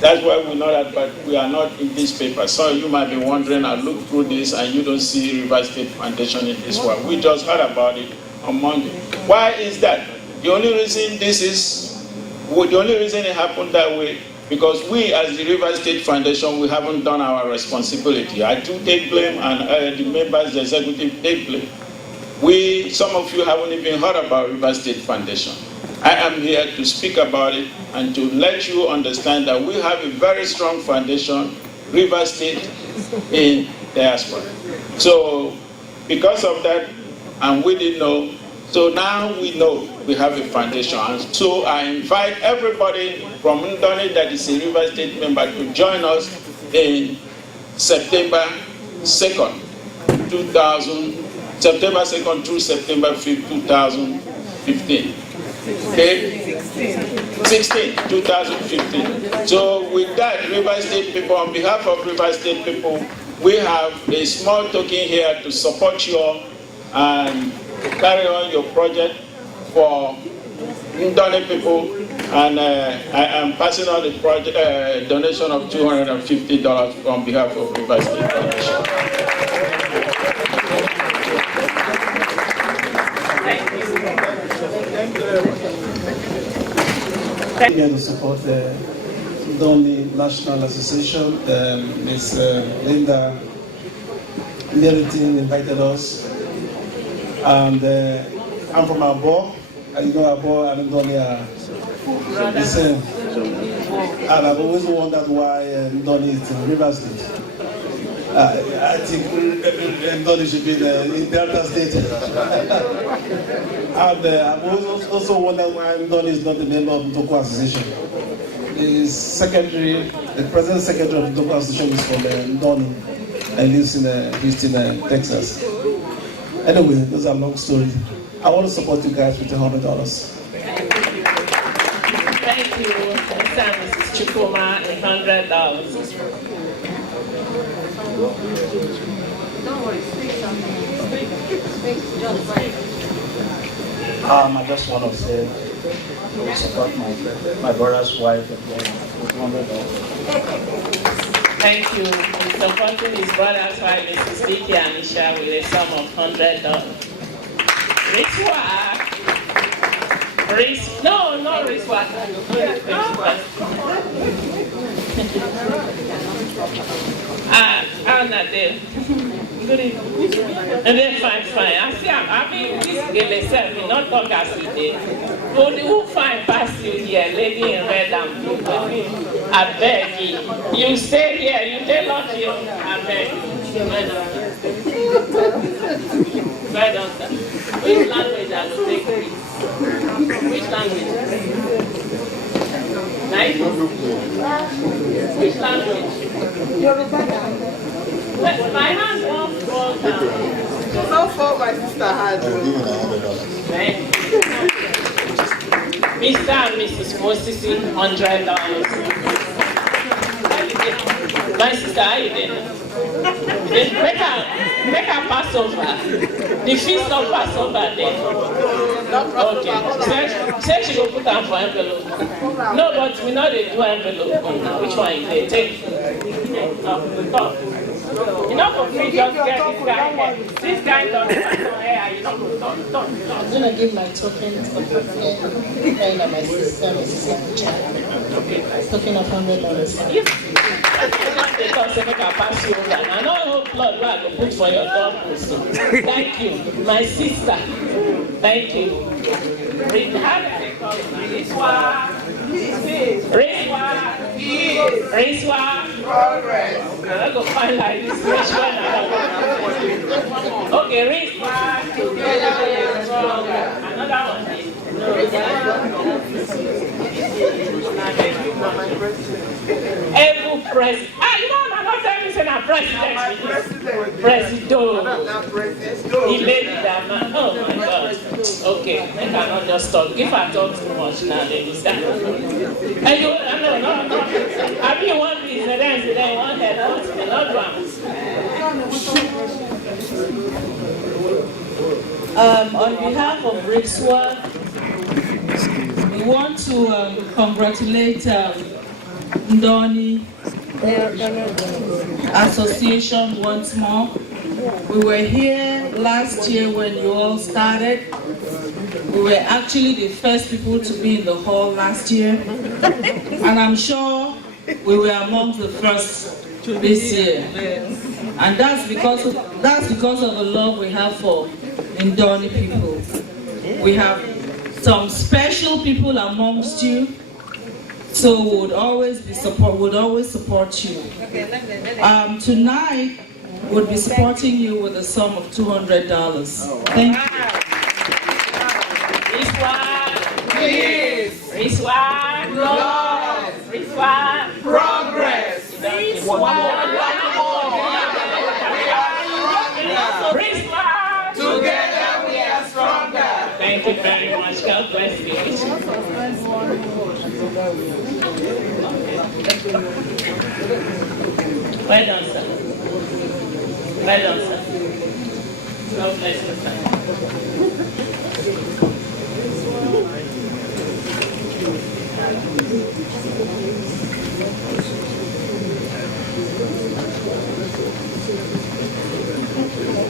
That's why we know that, but we are not in this paper. So you might be wondering, I looked through this and you don't see River State Foundation in this one. We just heard about it on Monday. Why is that? The only reason it happened that way because we as the River State Foundation, we haven't done our responsibility. I do take blame, and the members, the executive take blame. Some of you haven't even heard about River State Foundation. I am here to speak about it and to let you understand that we have a very strong foundation, River State in diaspora. So because of that, and we didn't know, so now we know we have a foundation. And so I invite everybody from Ndoni that is a River State member to join us in September 2nd, September 2nd through September 5th, 2015. Okay? 16, 2015. So with that, River State people, on behalf of River State people, we have a small token here to support you all and carry on your project for Ndoni people. And I am passing on the project donation of $250 on behalf of River State Foundation. Here to support the Ndoni National Association. Ms. Linda Meritin invited us. And I'm from Abo. And you know Abo and Ndoni are the same. And I've always wondered why Ndoni is in River State. I think Ndoni should be in Delta State. And I've also wondered why Ndoni is not a member of the Ndoko Association. The present secretary of the Ndoko Association is from Ndoni and lives in Houston, Texas. Anyway, those are long stories. I want to support you guys with $100. Thank you, Mr. and Mrs. Chukuma, $100. I just want to say, I will support my brother's wife with $100. Thank you. He's supporting his brother's wife, Mrs. Vicky Anisha, with a sum of $100. No, not Riswa. Anna there. Good evening. And then fine. I mean, this girl itself will not talk as we did. But who find past you here, lady in red and blue? I beg you. You stay here, you tell us you. I beg you. Well done, sir. Which language I will take this? Which language? Nice? Which language? Yoruba. My hand won't fall down. Don't fall my sister hand. Mr. and Mrs. Moses, $100. My sister, how you doing? Make her pass over. The feast of Passover then. Okay. Say she will put down for envelope. No, but we know they do envelope. Which one is they take? You know, for free, just get this guy. This guy doesn't have hair. You know, I'm going to give my token of my sister, Mrs. Abuja. Token of $100. They don't say make I pass you over. I know whole blood where I go put for your dog. Thank you, my sister. Thank you. Riswa. Progress. Okay, let's go find like this. Which one? Okay, Riswa. Another one. Every president. You know, I'm not telling you say I'm president. President. He made that man. Oh my God. Okay, I cannot just talk. If I talk too much now, they will start. And you, no. I mean, one piece, and then one head, not one. On behalf of Riswa, we want to congratulate Ndoni Association once more. We were here last year when you all started. We were actually the first people to be in the hall last year. And I'm sure we were among the first this year. And that's because of the love we have for Ndoni people. We have some special people amongst you, so we would always support you. Tonight, we'll be supporting you with a sum of $200. Thank you. Riswa, love, Riswa, progress, Riswa, together we are stronger. Thank you very much. God bless you. Well done, sir. Well done, sir. God bless you, sir.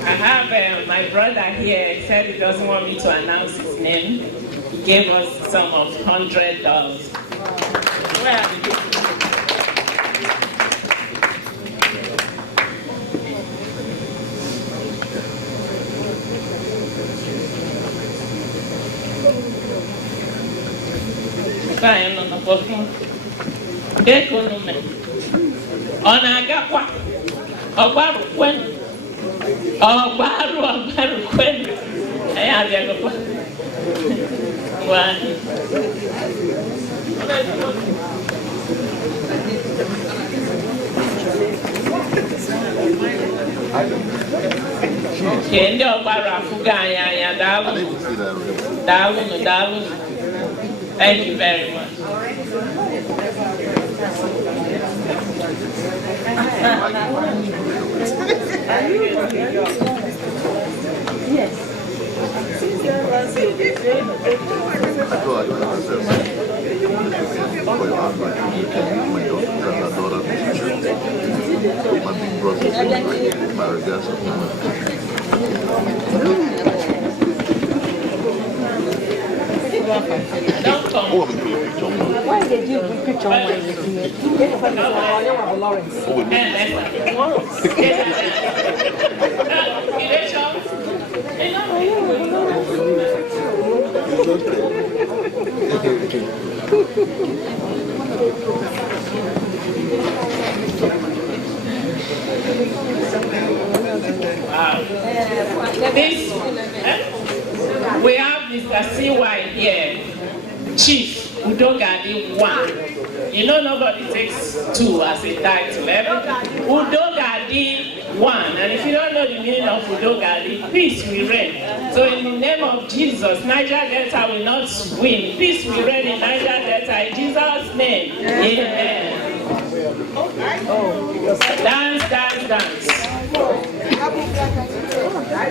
I have my brother here. He said he doesn't want me to announce his name. He gave us a sum of $100. Where are the people? Ọ na-agakwa ọgbarụ kwenu ọgbarụ kwenu anyị abịagokwa ngwa nke ndị ọgbarụ afụgo anyị anya daalụnụ. Thank you very much. Yes. Why did you picture on my Lawrence? We have Mr. CY here, Chief Udogadi 1. You know nobody takes 2 as a title. Udogadi 1. And if you don't know the meaning of Udogadi, peace will reign. So in the name of Jesus, Niger Delta will not win. Peace will reign in Niger Delta in Jesus' name. Amen. Dance, dance, dance.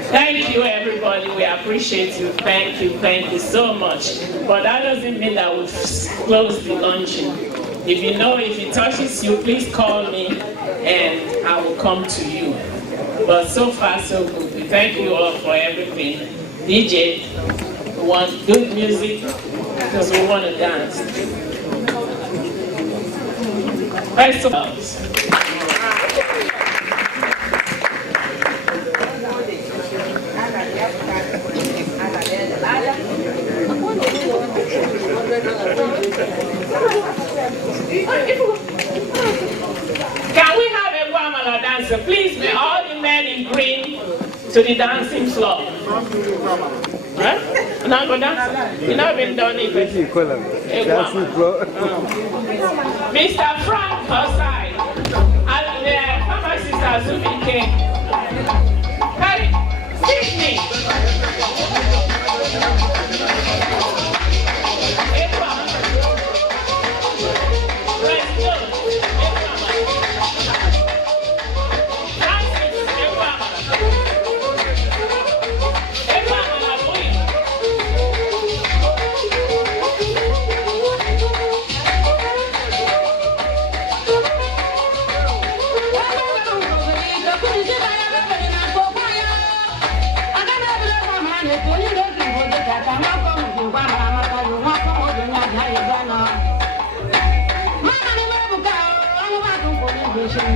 Thank you, everybody. We appreciate you. Thank you so much. But that doesn't mean that we've closed the luncheon. If you know, if it touches you, please call me and I will come to you. But so far, so good. We thank you all for everything. DJ, we want good music because we want to dance. First of all, can we have a Guamala dancer? Please, may all the men in green to the dancing floor. Right? Now go dance. You know, been done it. Dancing floor. Mr. Frank outside. And the pharmacist Esumei came. Hey, excuse me. Thank you.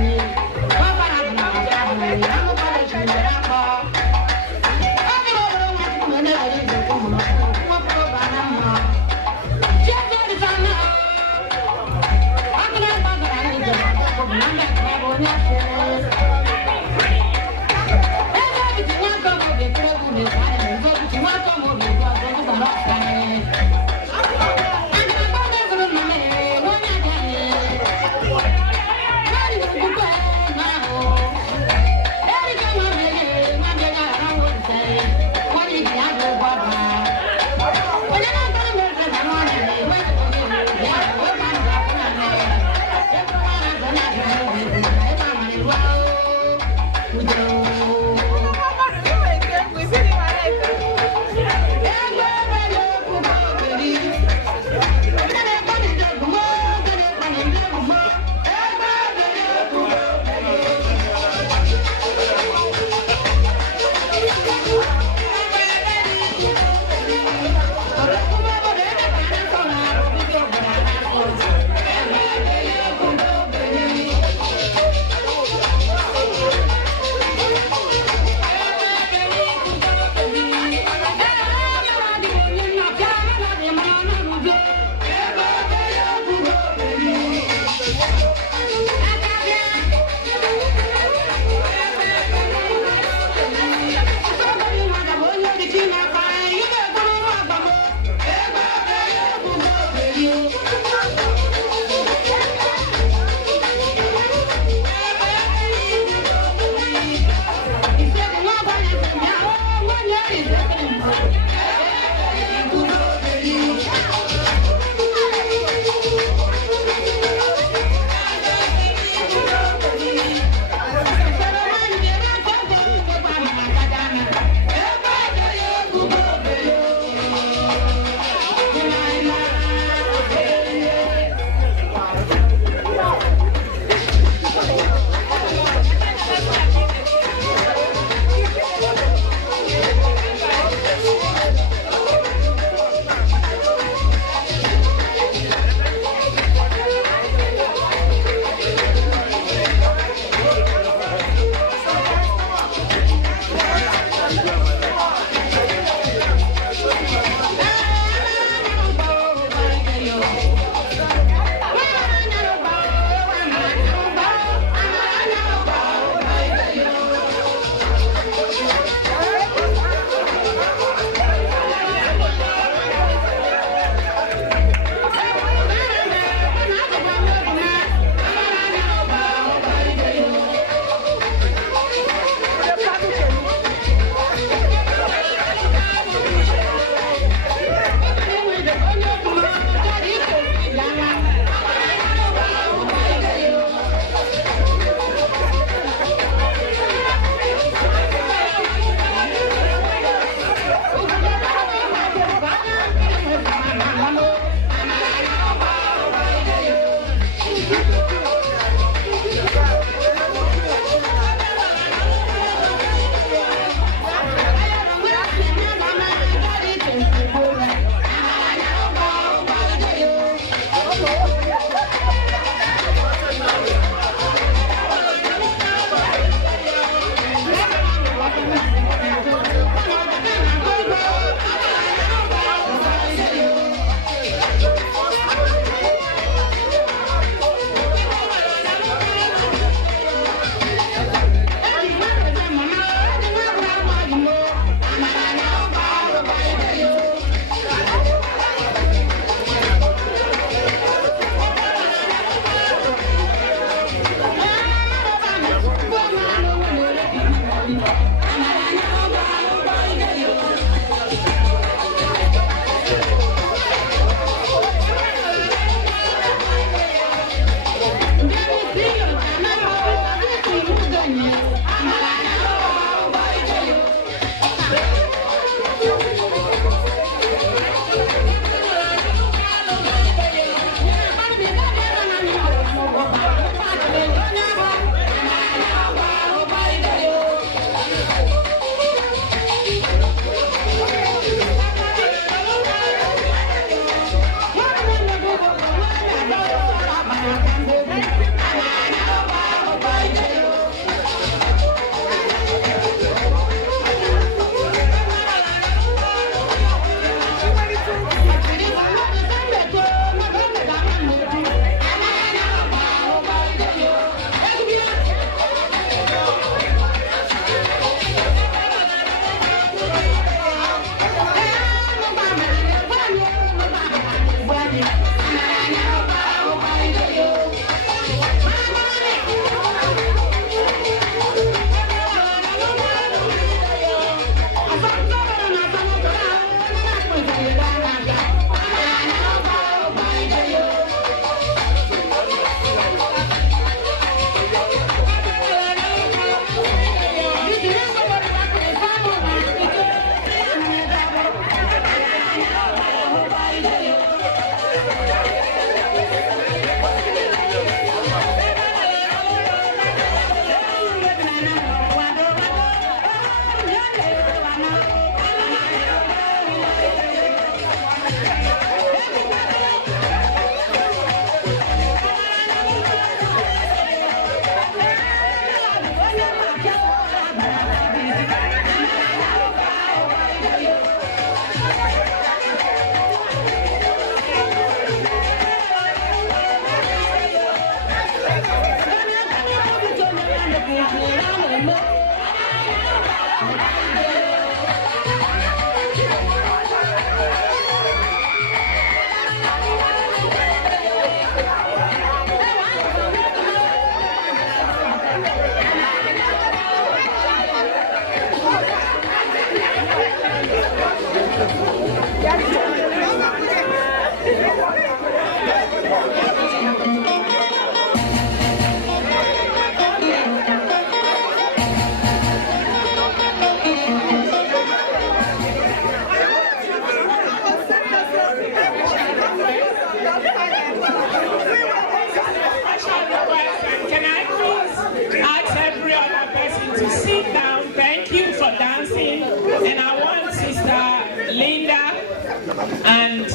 and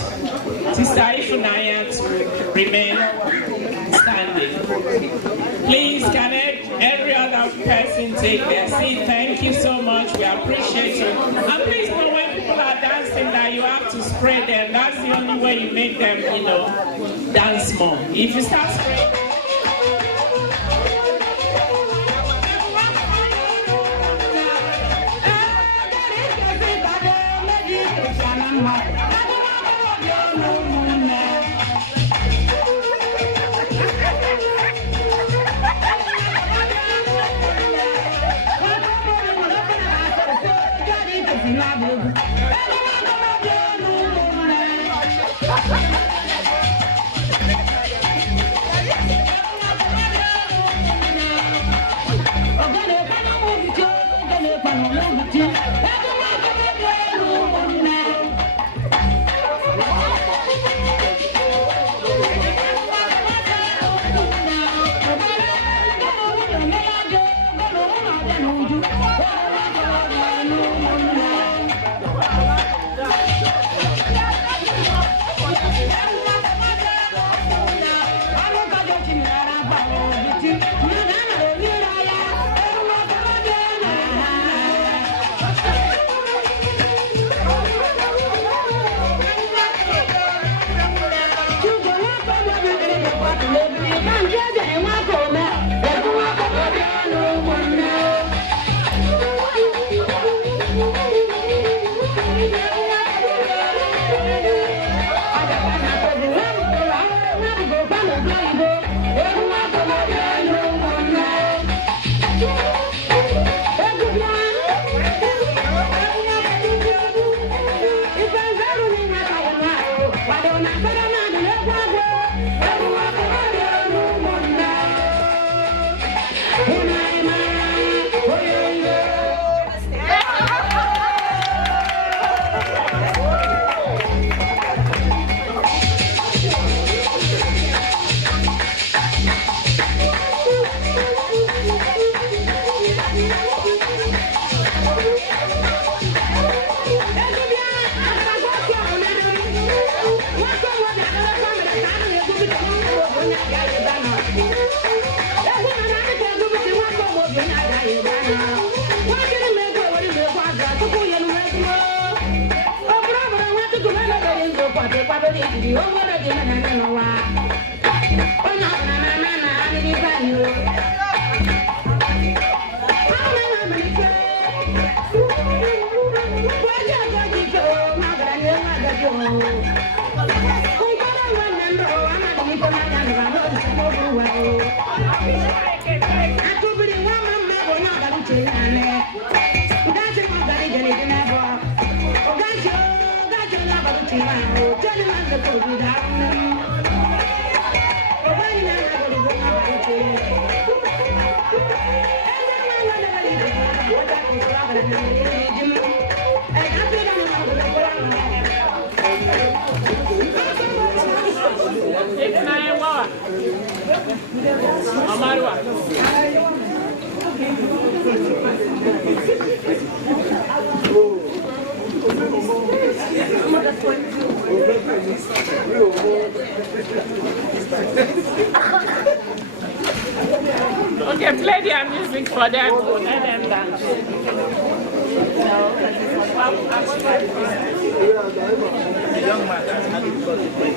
Sister Ifunanya to remain standing. Please, can every other person take their seat? Thank you so much. We appreciate you. And please know when people are dancing that you have to spray them. That's the only way you make them, dance more. If you start spraying. Okay, play their music for them. Let them dance. Young man,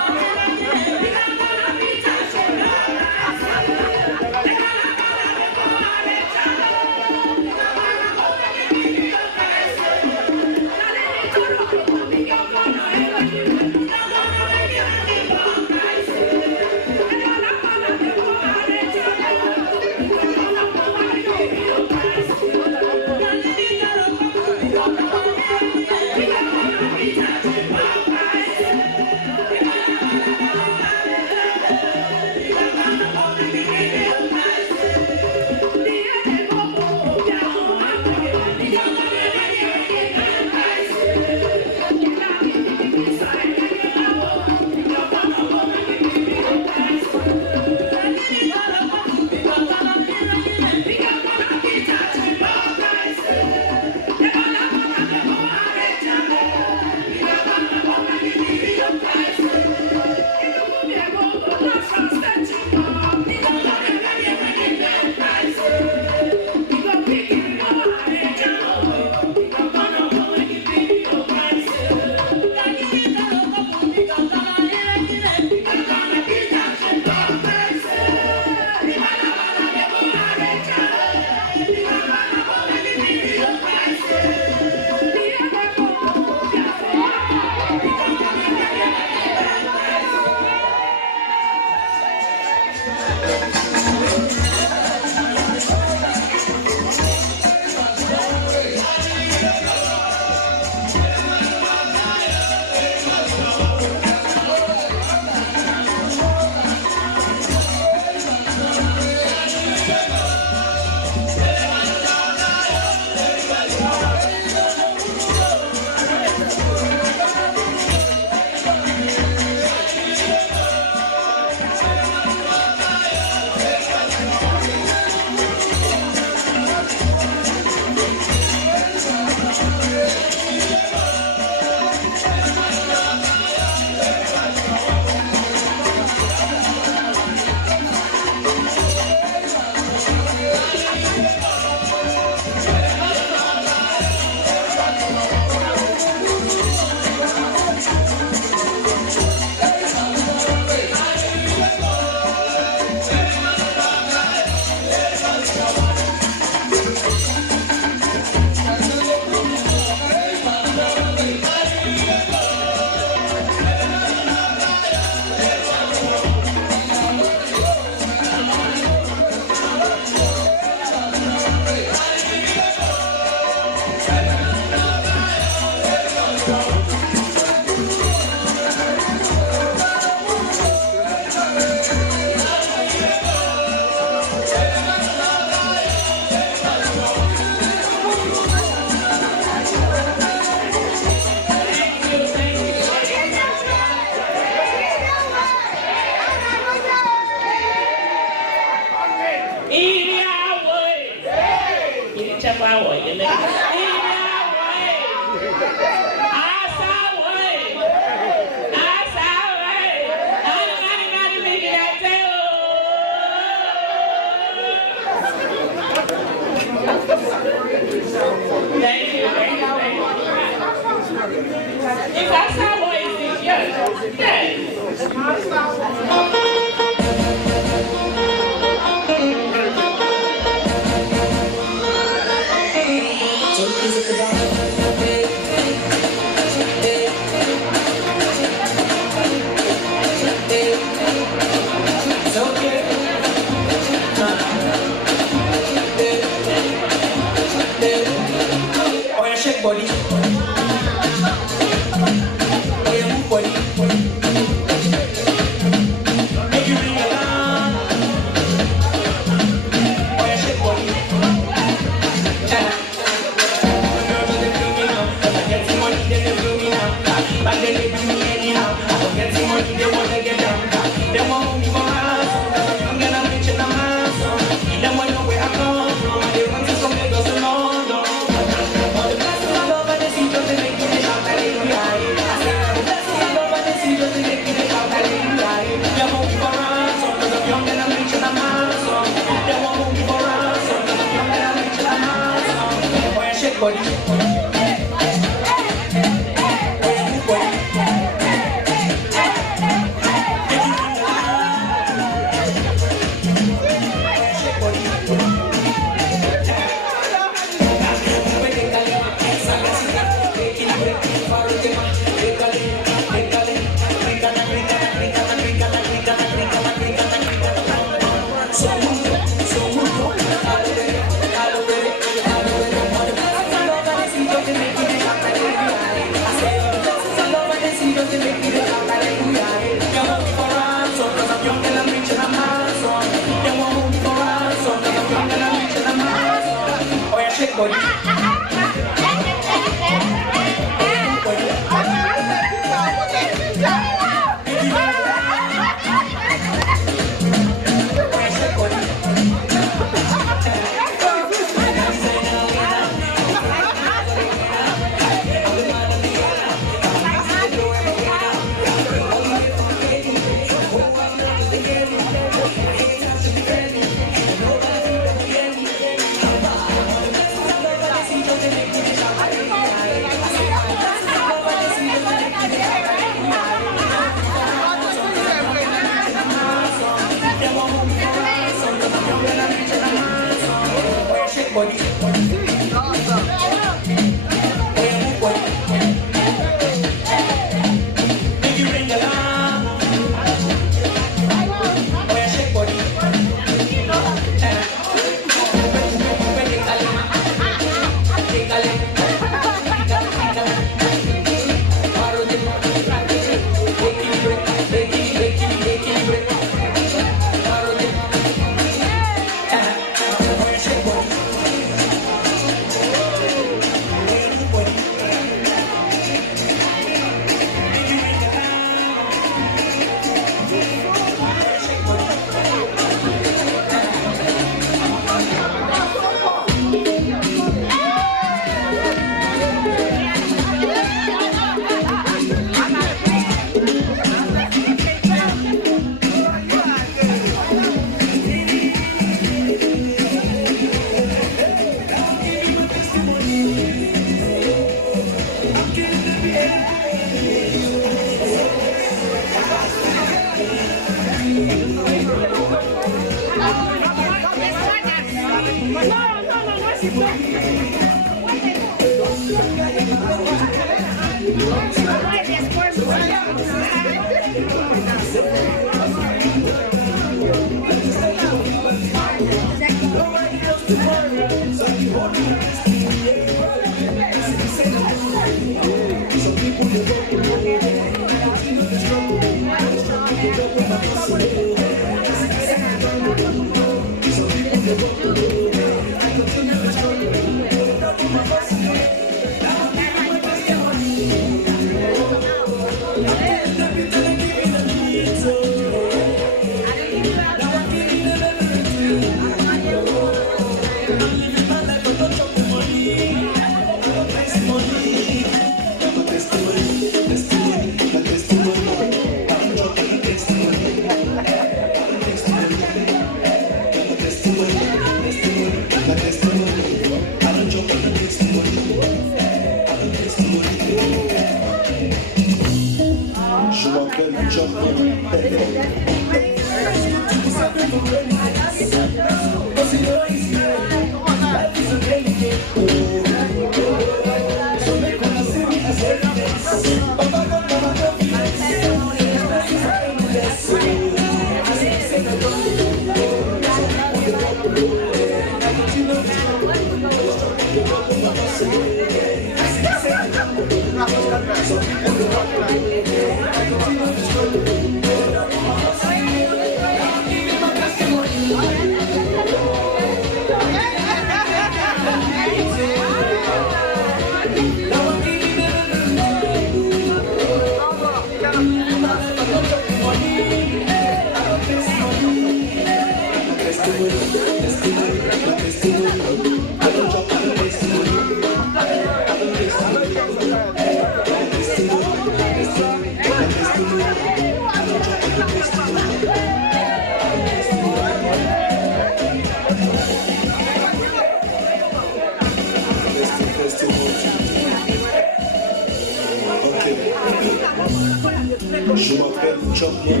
je m'appelle Champion.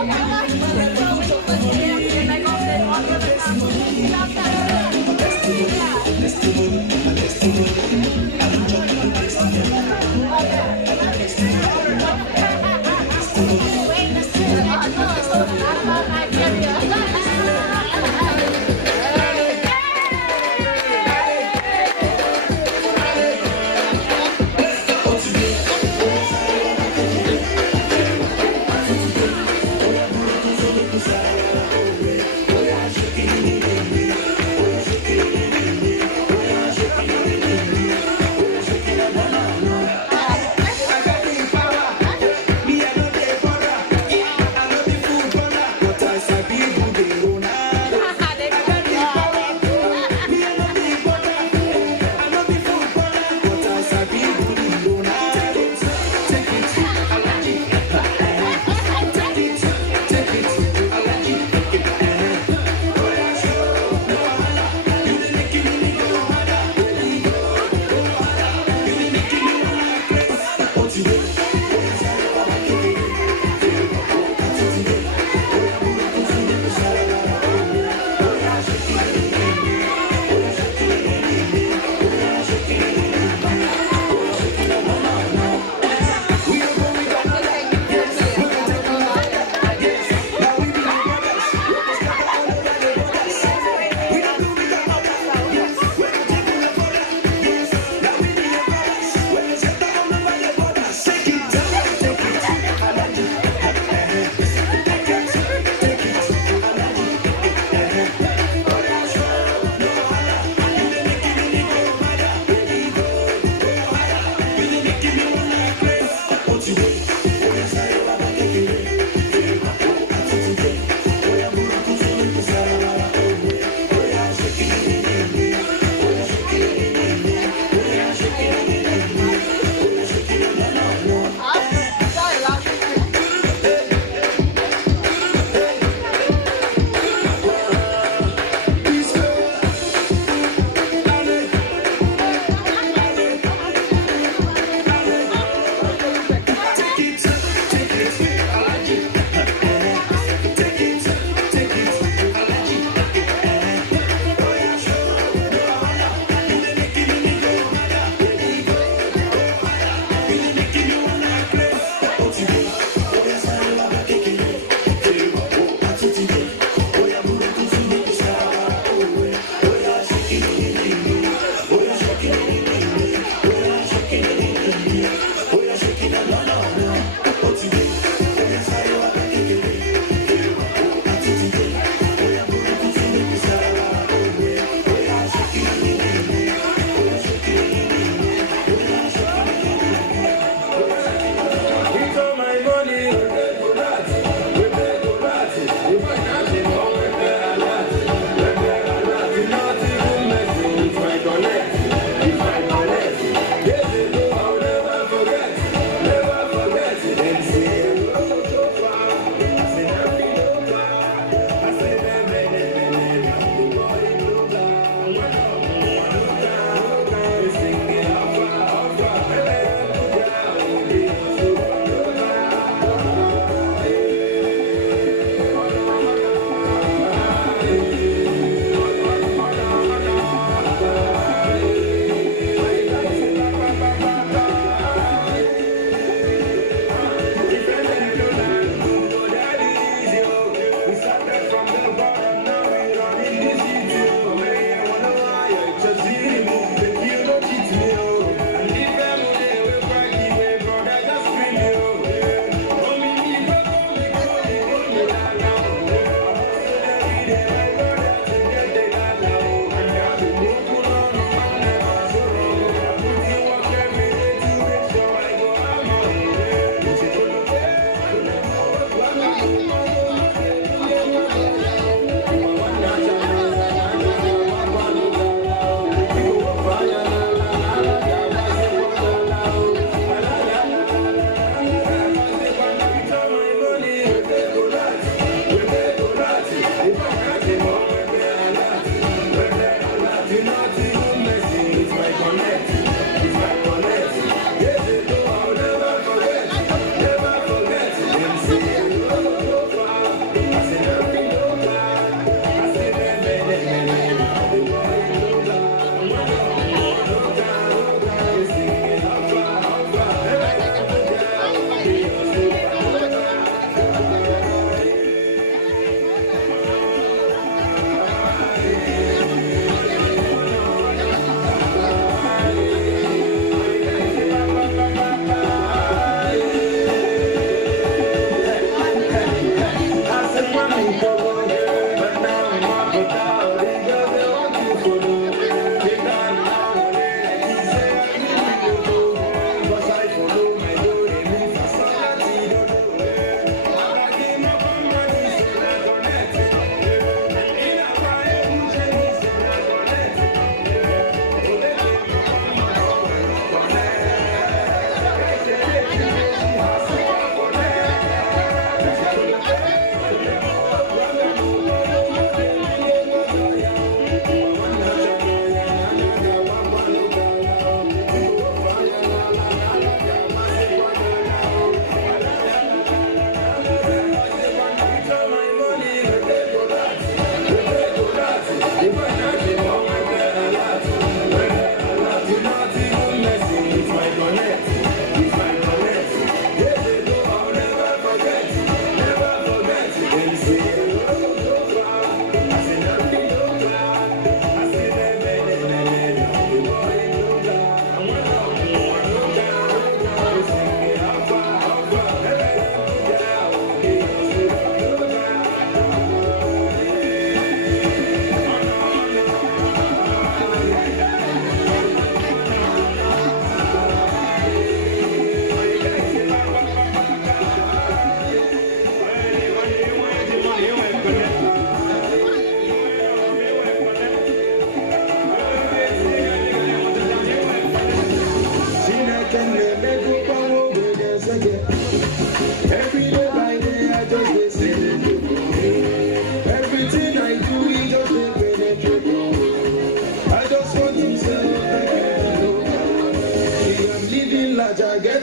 Yeah.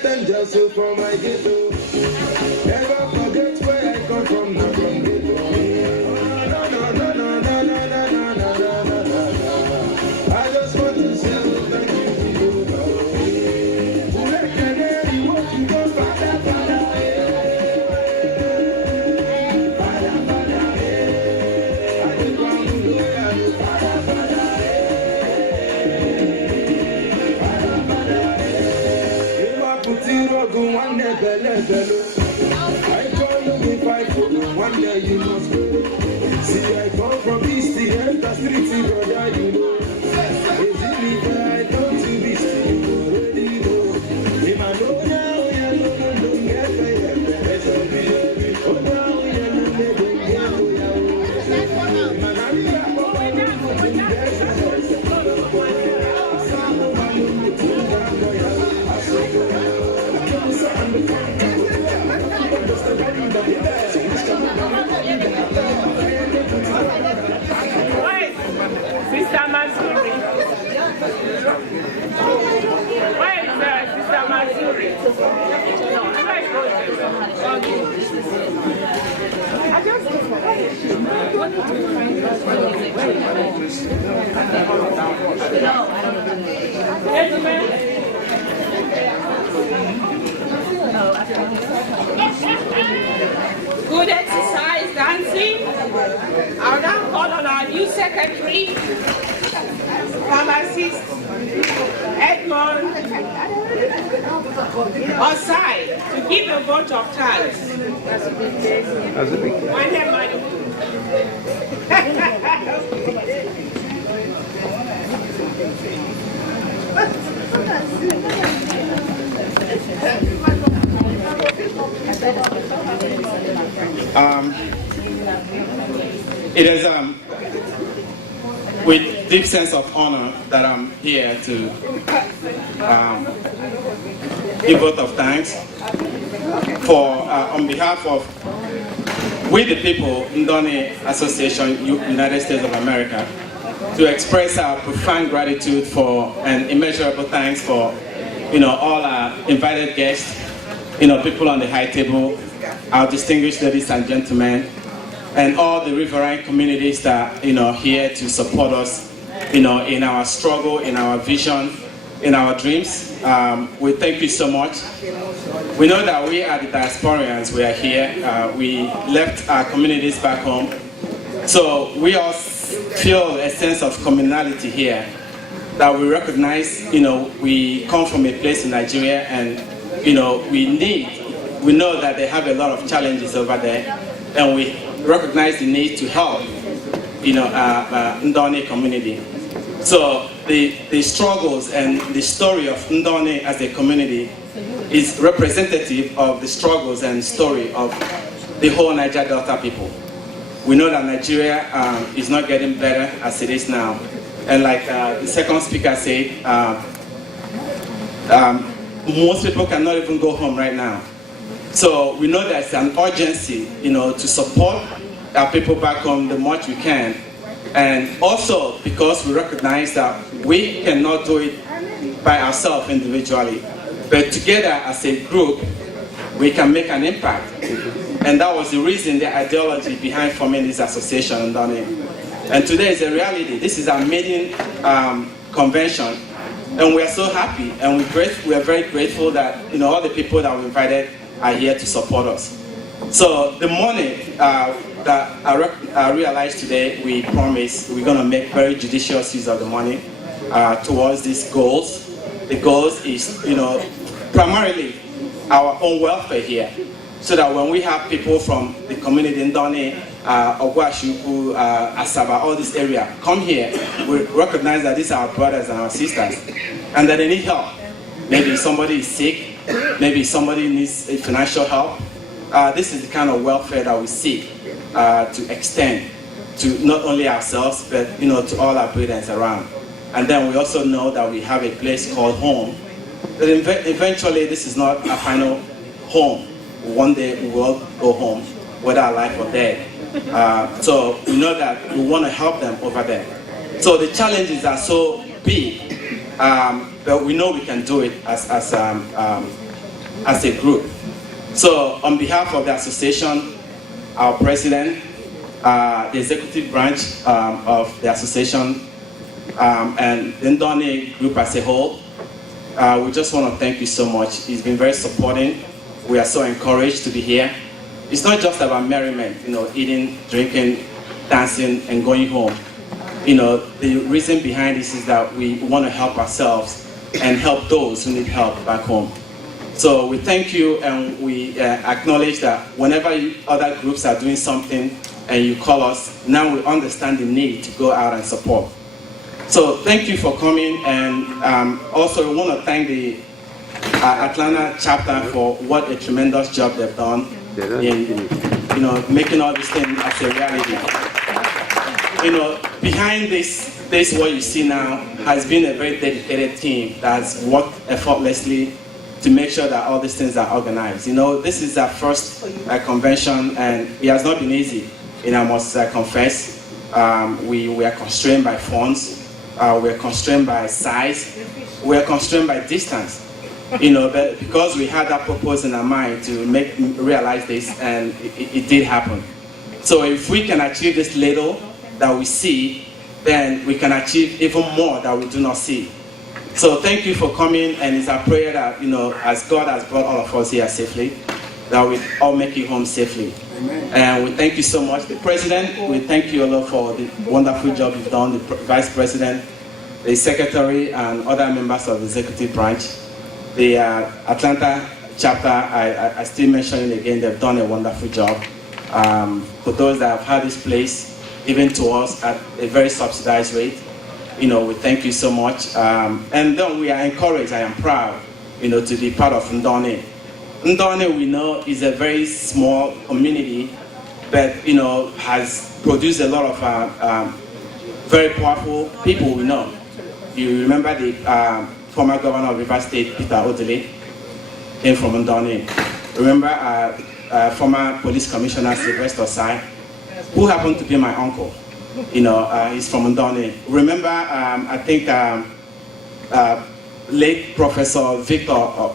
and just so from my ghetto. Never forget where I come from, not from ghetto. I just want to say thank you to you. I call you if I go, one day you must go. See, I come from East, the street, brother, you know. Is it me that I come to this, you already know. If I know now, yeah, no, don't get there. Let's all be happy. Oh, now, yeah, no, don't get Sister Mazuri. Where is Sister Mazuri? Good exercise, dancing. I'll now call on our new secretary, pharmacist Edmond Osai, to give a vote of thanks. One hand, madam. It is with deep sense of honor that I'm here to give vote of thanks for on behalf of We the People, Ndoni Association, United States of America, to express our profound gratitude for and immeasurable thanks for all our invited guests, people on the high table, our distinguished ladies and gentlemen, and all the riverine communities that here to support us, in our struggle, in our vision, in our dreams. We thank you so much. We know that we are the diasporians. We are here. We left our communities back home, so we all feel a sense of communality here. That we recognize, we come from a place in Nigeria, and we know that they have a lot of challenges over there, and we recognize the need to help, Ndoni community. So the struggles and the story of Ndoni as a community is representative of the struggles and story of the whole Niger Delta people. We know that Nigeria is not getting better as it is now. And like the second speaker said, most people cannot even go home right now. So we know there's an urgency, to support our people back home the much we can. And also because we recognize that we cannot do it by ourselves individually, but together as a group, we can make an impact. And that was the reason, the ideology behind forming this association, Ndoni. And today is a reality. This is our maiden convention. And we are so happy, and we are very grateful that all the people that we invited are here to support us. So the money that I realized today, we promise we're going to make very judicious use of the money towards these goals. The goals is, primarily our own welfare here, so that when we have people from the community in Ndoni, Ogwashuku, Asaba, all this area come here, we recognize that these are our brothers and our sisters, and that they need help. Maybe somebody is sick, maybe somebody needs financial help. This is the kind of welfare that we seek to extend to not only ourselves, but to all our brethren around. And then we also know that we have a place called home. But eventually, this is not a final home. One day we will go home, whether alive or dead. So we know that we want to help them over there. So the challenges are so big, but we know we can do it as as a group. So on behalf of the association, our president, the executive branch of the association, and the Ndoni group as a whole, we just want to thank you so much. It's been very supporting. We are so encouraged to be here. It's not just about merriment, eating, drinking, dancing, and going home. The reason behind this is that we want to help ourselves and help those who need help back home. So we thank you, and we acknowledge that whenever other groups are doing something and you call us, now we understand the need to go out and support. So thank you for coming, and also we want to thank the Atlanta chapter for what a tremendous job they've done in making all these things as a reality. Behind this what you see now has been a very dedicated team that's worked effortlessly to make sure that all these things are organized. This is our first convention, and it has not been easy. I must confess, we were constrained by funds. We're constrained by size, we're constrained by distance, but because we had that purpose in our mind to realize this, and it did happen. So if we can achieve this little that we see, then we can achieve even more that we do not see. So thank you for coming, and it's our prayer that, as God has brought all of us here safely, that we all make it home safely. Amen. And we thank you so much. The President, we thank you a lot for the wonderful job you've done, the Vice President, the Secretary, and other members of the Executive Branch. The Atlanta chapter, I still mention it again, they've done a wonderful job. For those that have had this place given to us at a very subsidized rate, we thank you so much. And then we are encouraged, I am proud, to be part of Ndoni. Ndoni, we know, is a very small community, but has produced a lot of very powerful people we know. You remember the former governor of Rivers State, Peter Odele, came from Ndoni. Remember former police commissioner Sylvester Sai, who happened to be my uncle. He's from Ndoni. Remember, I think late Professor Victor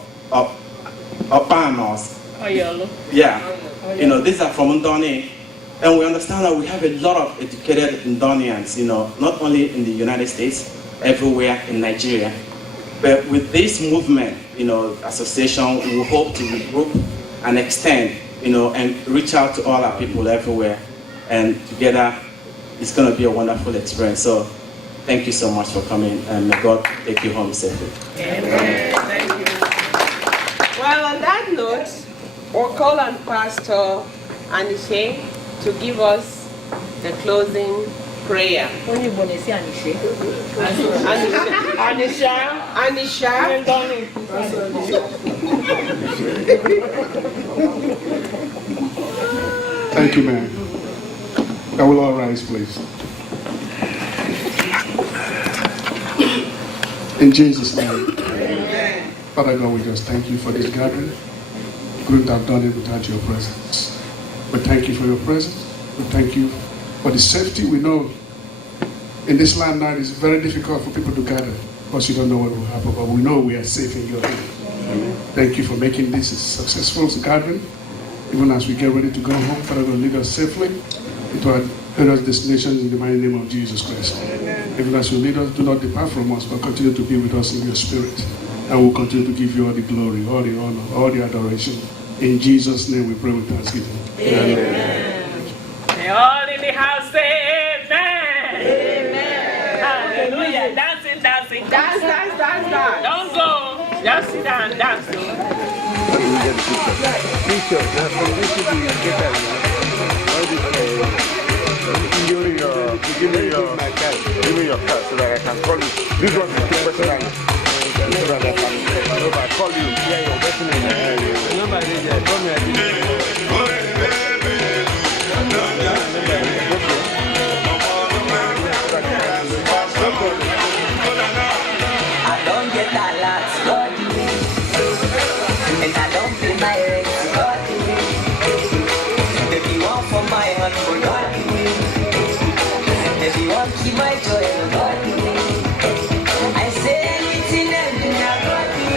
Opanos. Yeah, these are from Ndoni, and we understand that we have a lot of educated Ndonians, not only in the United States, everywhere in Nigeria. But with this movement, association, we hope to regroup and extend, and reach out to all our people everywhere, and together, it's going to be a wonderful experience. So, thank you so much for coming, and may God take you home safely. Amen. Thank you. Well, on that note, we'll call on Pastor Anishe to give us the closing prayer. Anisha. Thank you, ma'am. I will all rise, please. In Jesus' name. Amen. Father God, we just thank you for this gathering. We couldn't have done it without your presence. We thank you for your presence. We thank you for the safety. We know in this land now it's very difficult for people to gather because you don't know what will happen, but we know we are safe in your hand. Amen. Thank you for making this a successful gathering. Even as we get ready to go home, Father God, lead us safely into our various destinations in the mighty name of Jesus Christ. Amen. Even as you lead us, do not depart from us, but continue to be with us in your spirit. And we'll continue to give you all the glory, all the honor, all the adoration. In Jesus' name we pray with thanksgiving. Amen. They all in the house say amen. Amen. Hallelujah. Dancing. Dance. Don't go. Just sit down and dance. Give me your card so that I can call you. This one is too personal. So that I can if I call you. Yeah, you're definitely. I don't get a lot, God. And I don't pay my rent, God. If you want for my hand, for God. If you want to keep my joy, God. I say anything and I got you.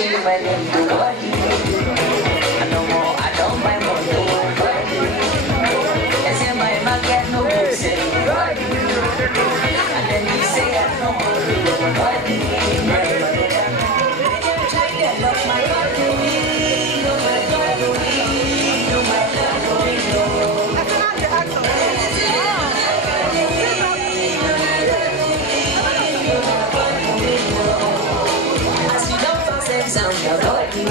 change my name to God. I no more, I don't buy more to God. They say my market no good, say God. And then they say I no more God. Try to love my God, no my God, no my God, no. As you don't pass exam, your body.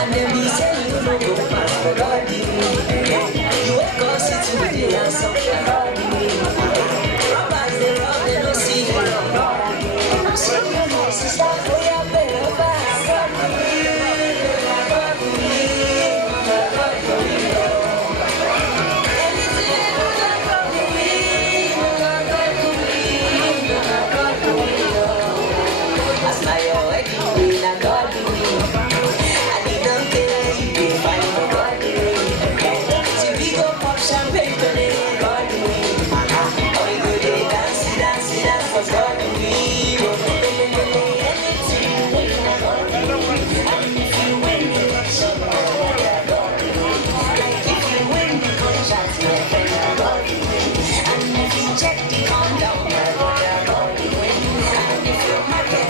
And then we say you no go pass for body. You wake up, sit with the answer for body. Robbers, they rob, they don't see you. So you know, sister, for your better pass. As my wedding, I got you. I didn't care you be fine for God. See we go pop champagne today, God. Oh, we go dey dance, dance, dance for God. Check the countdown, my brother, God. And if your market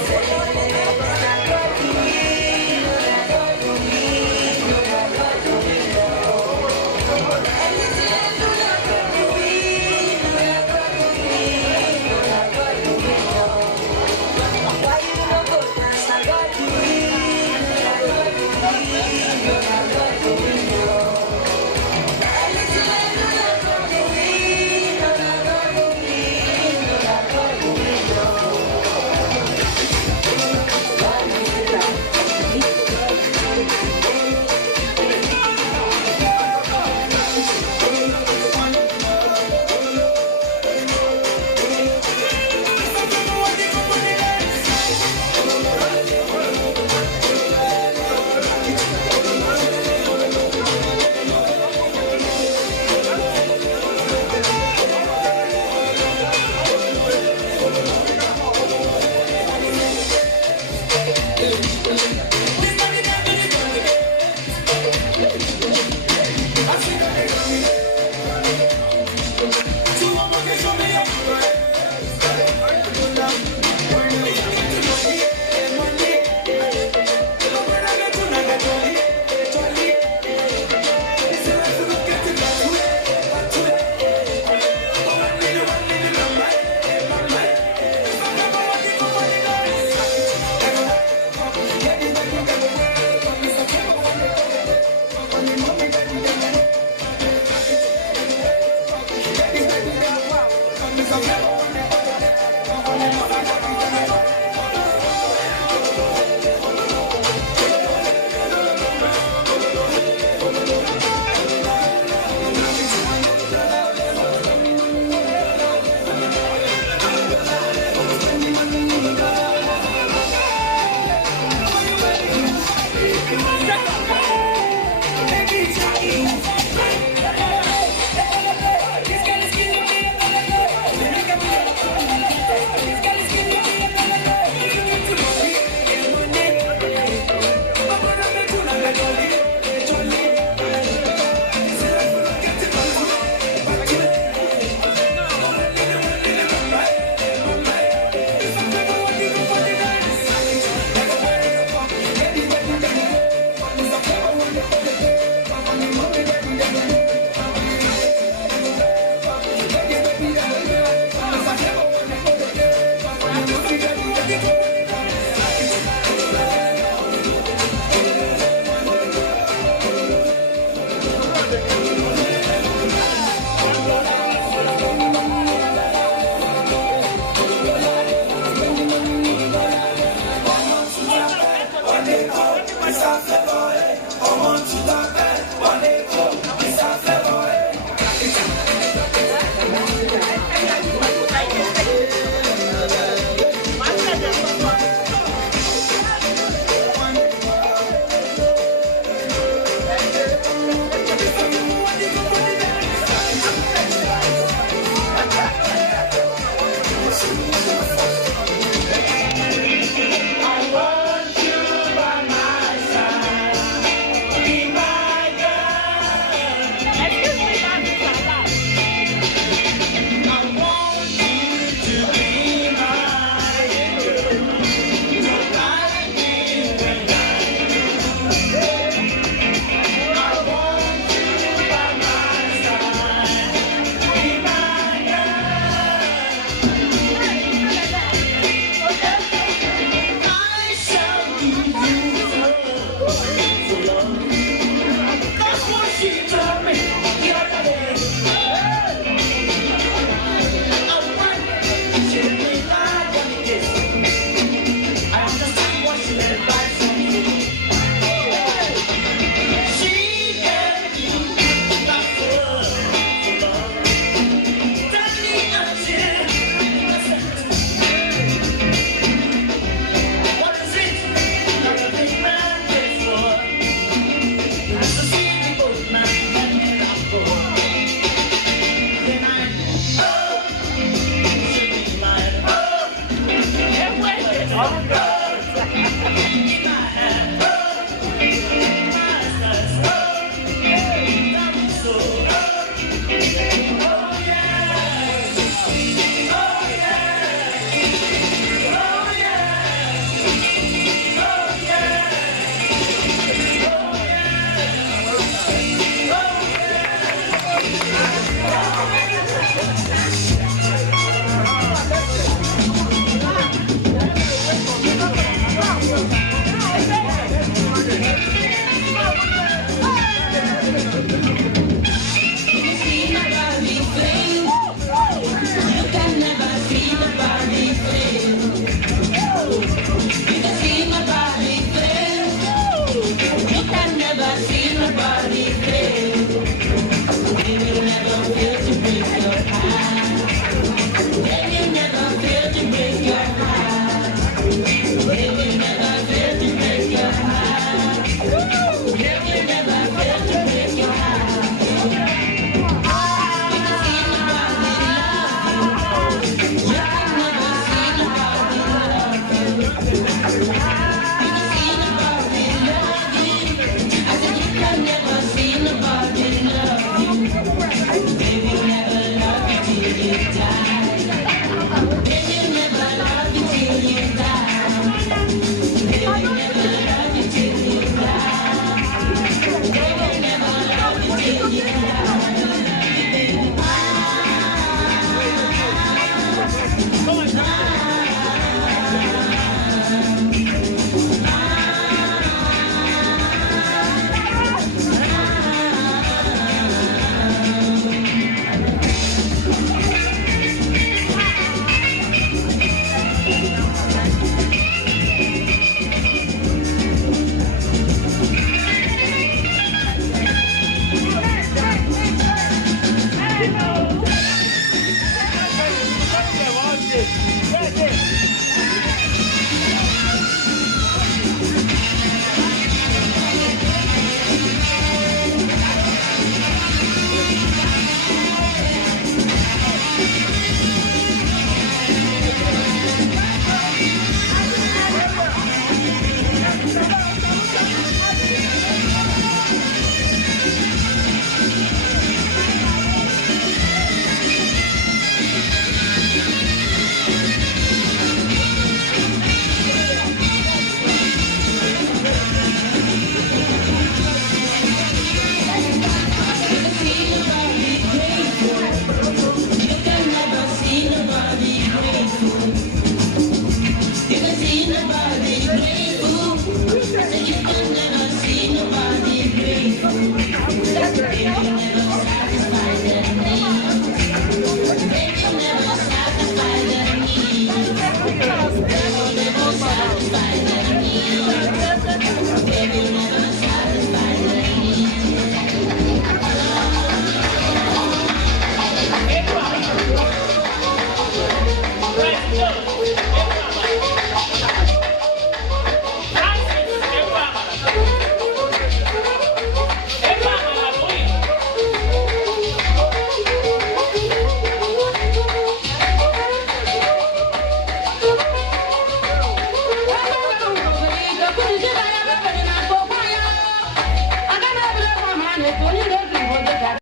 Satisfy their needs.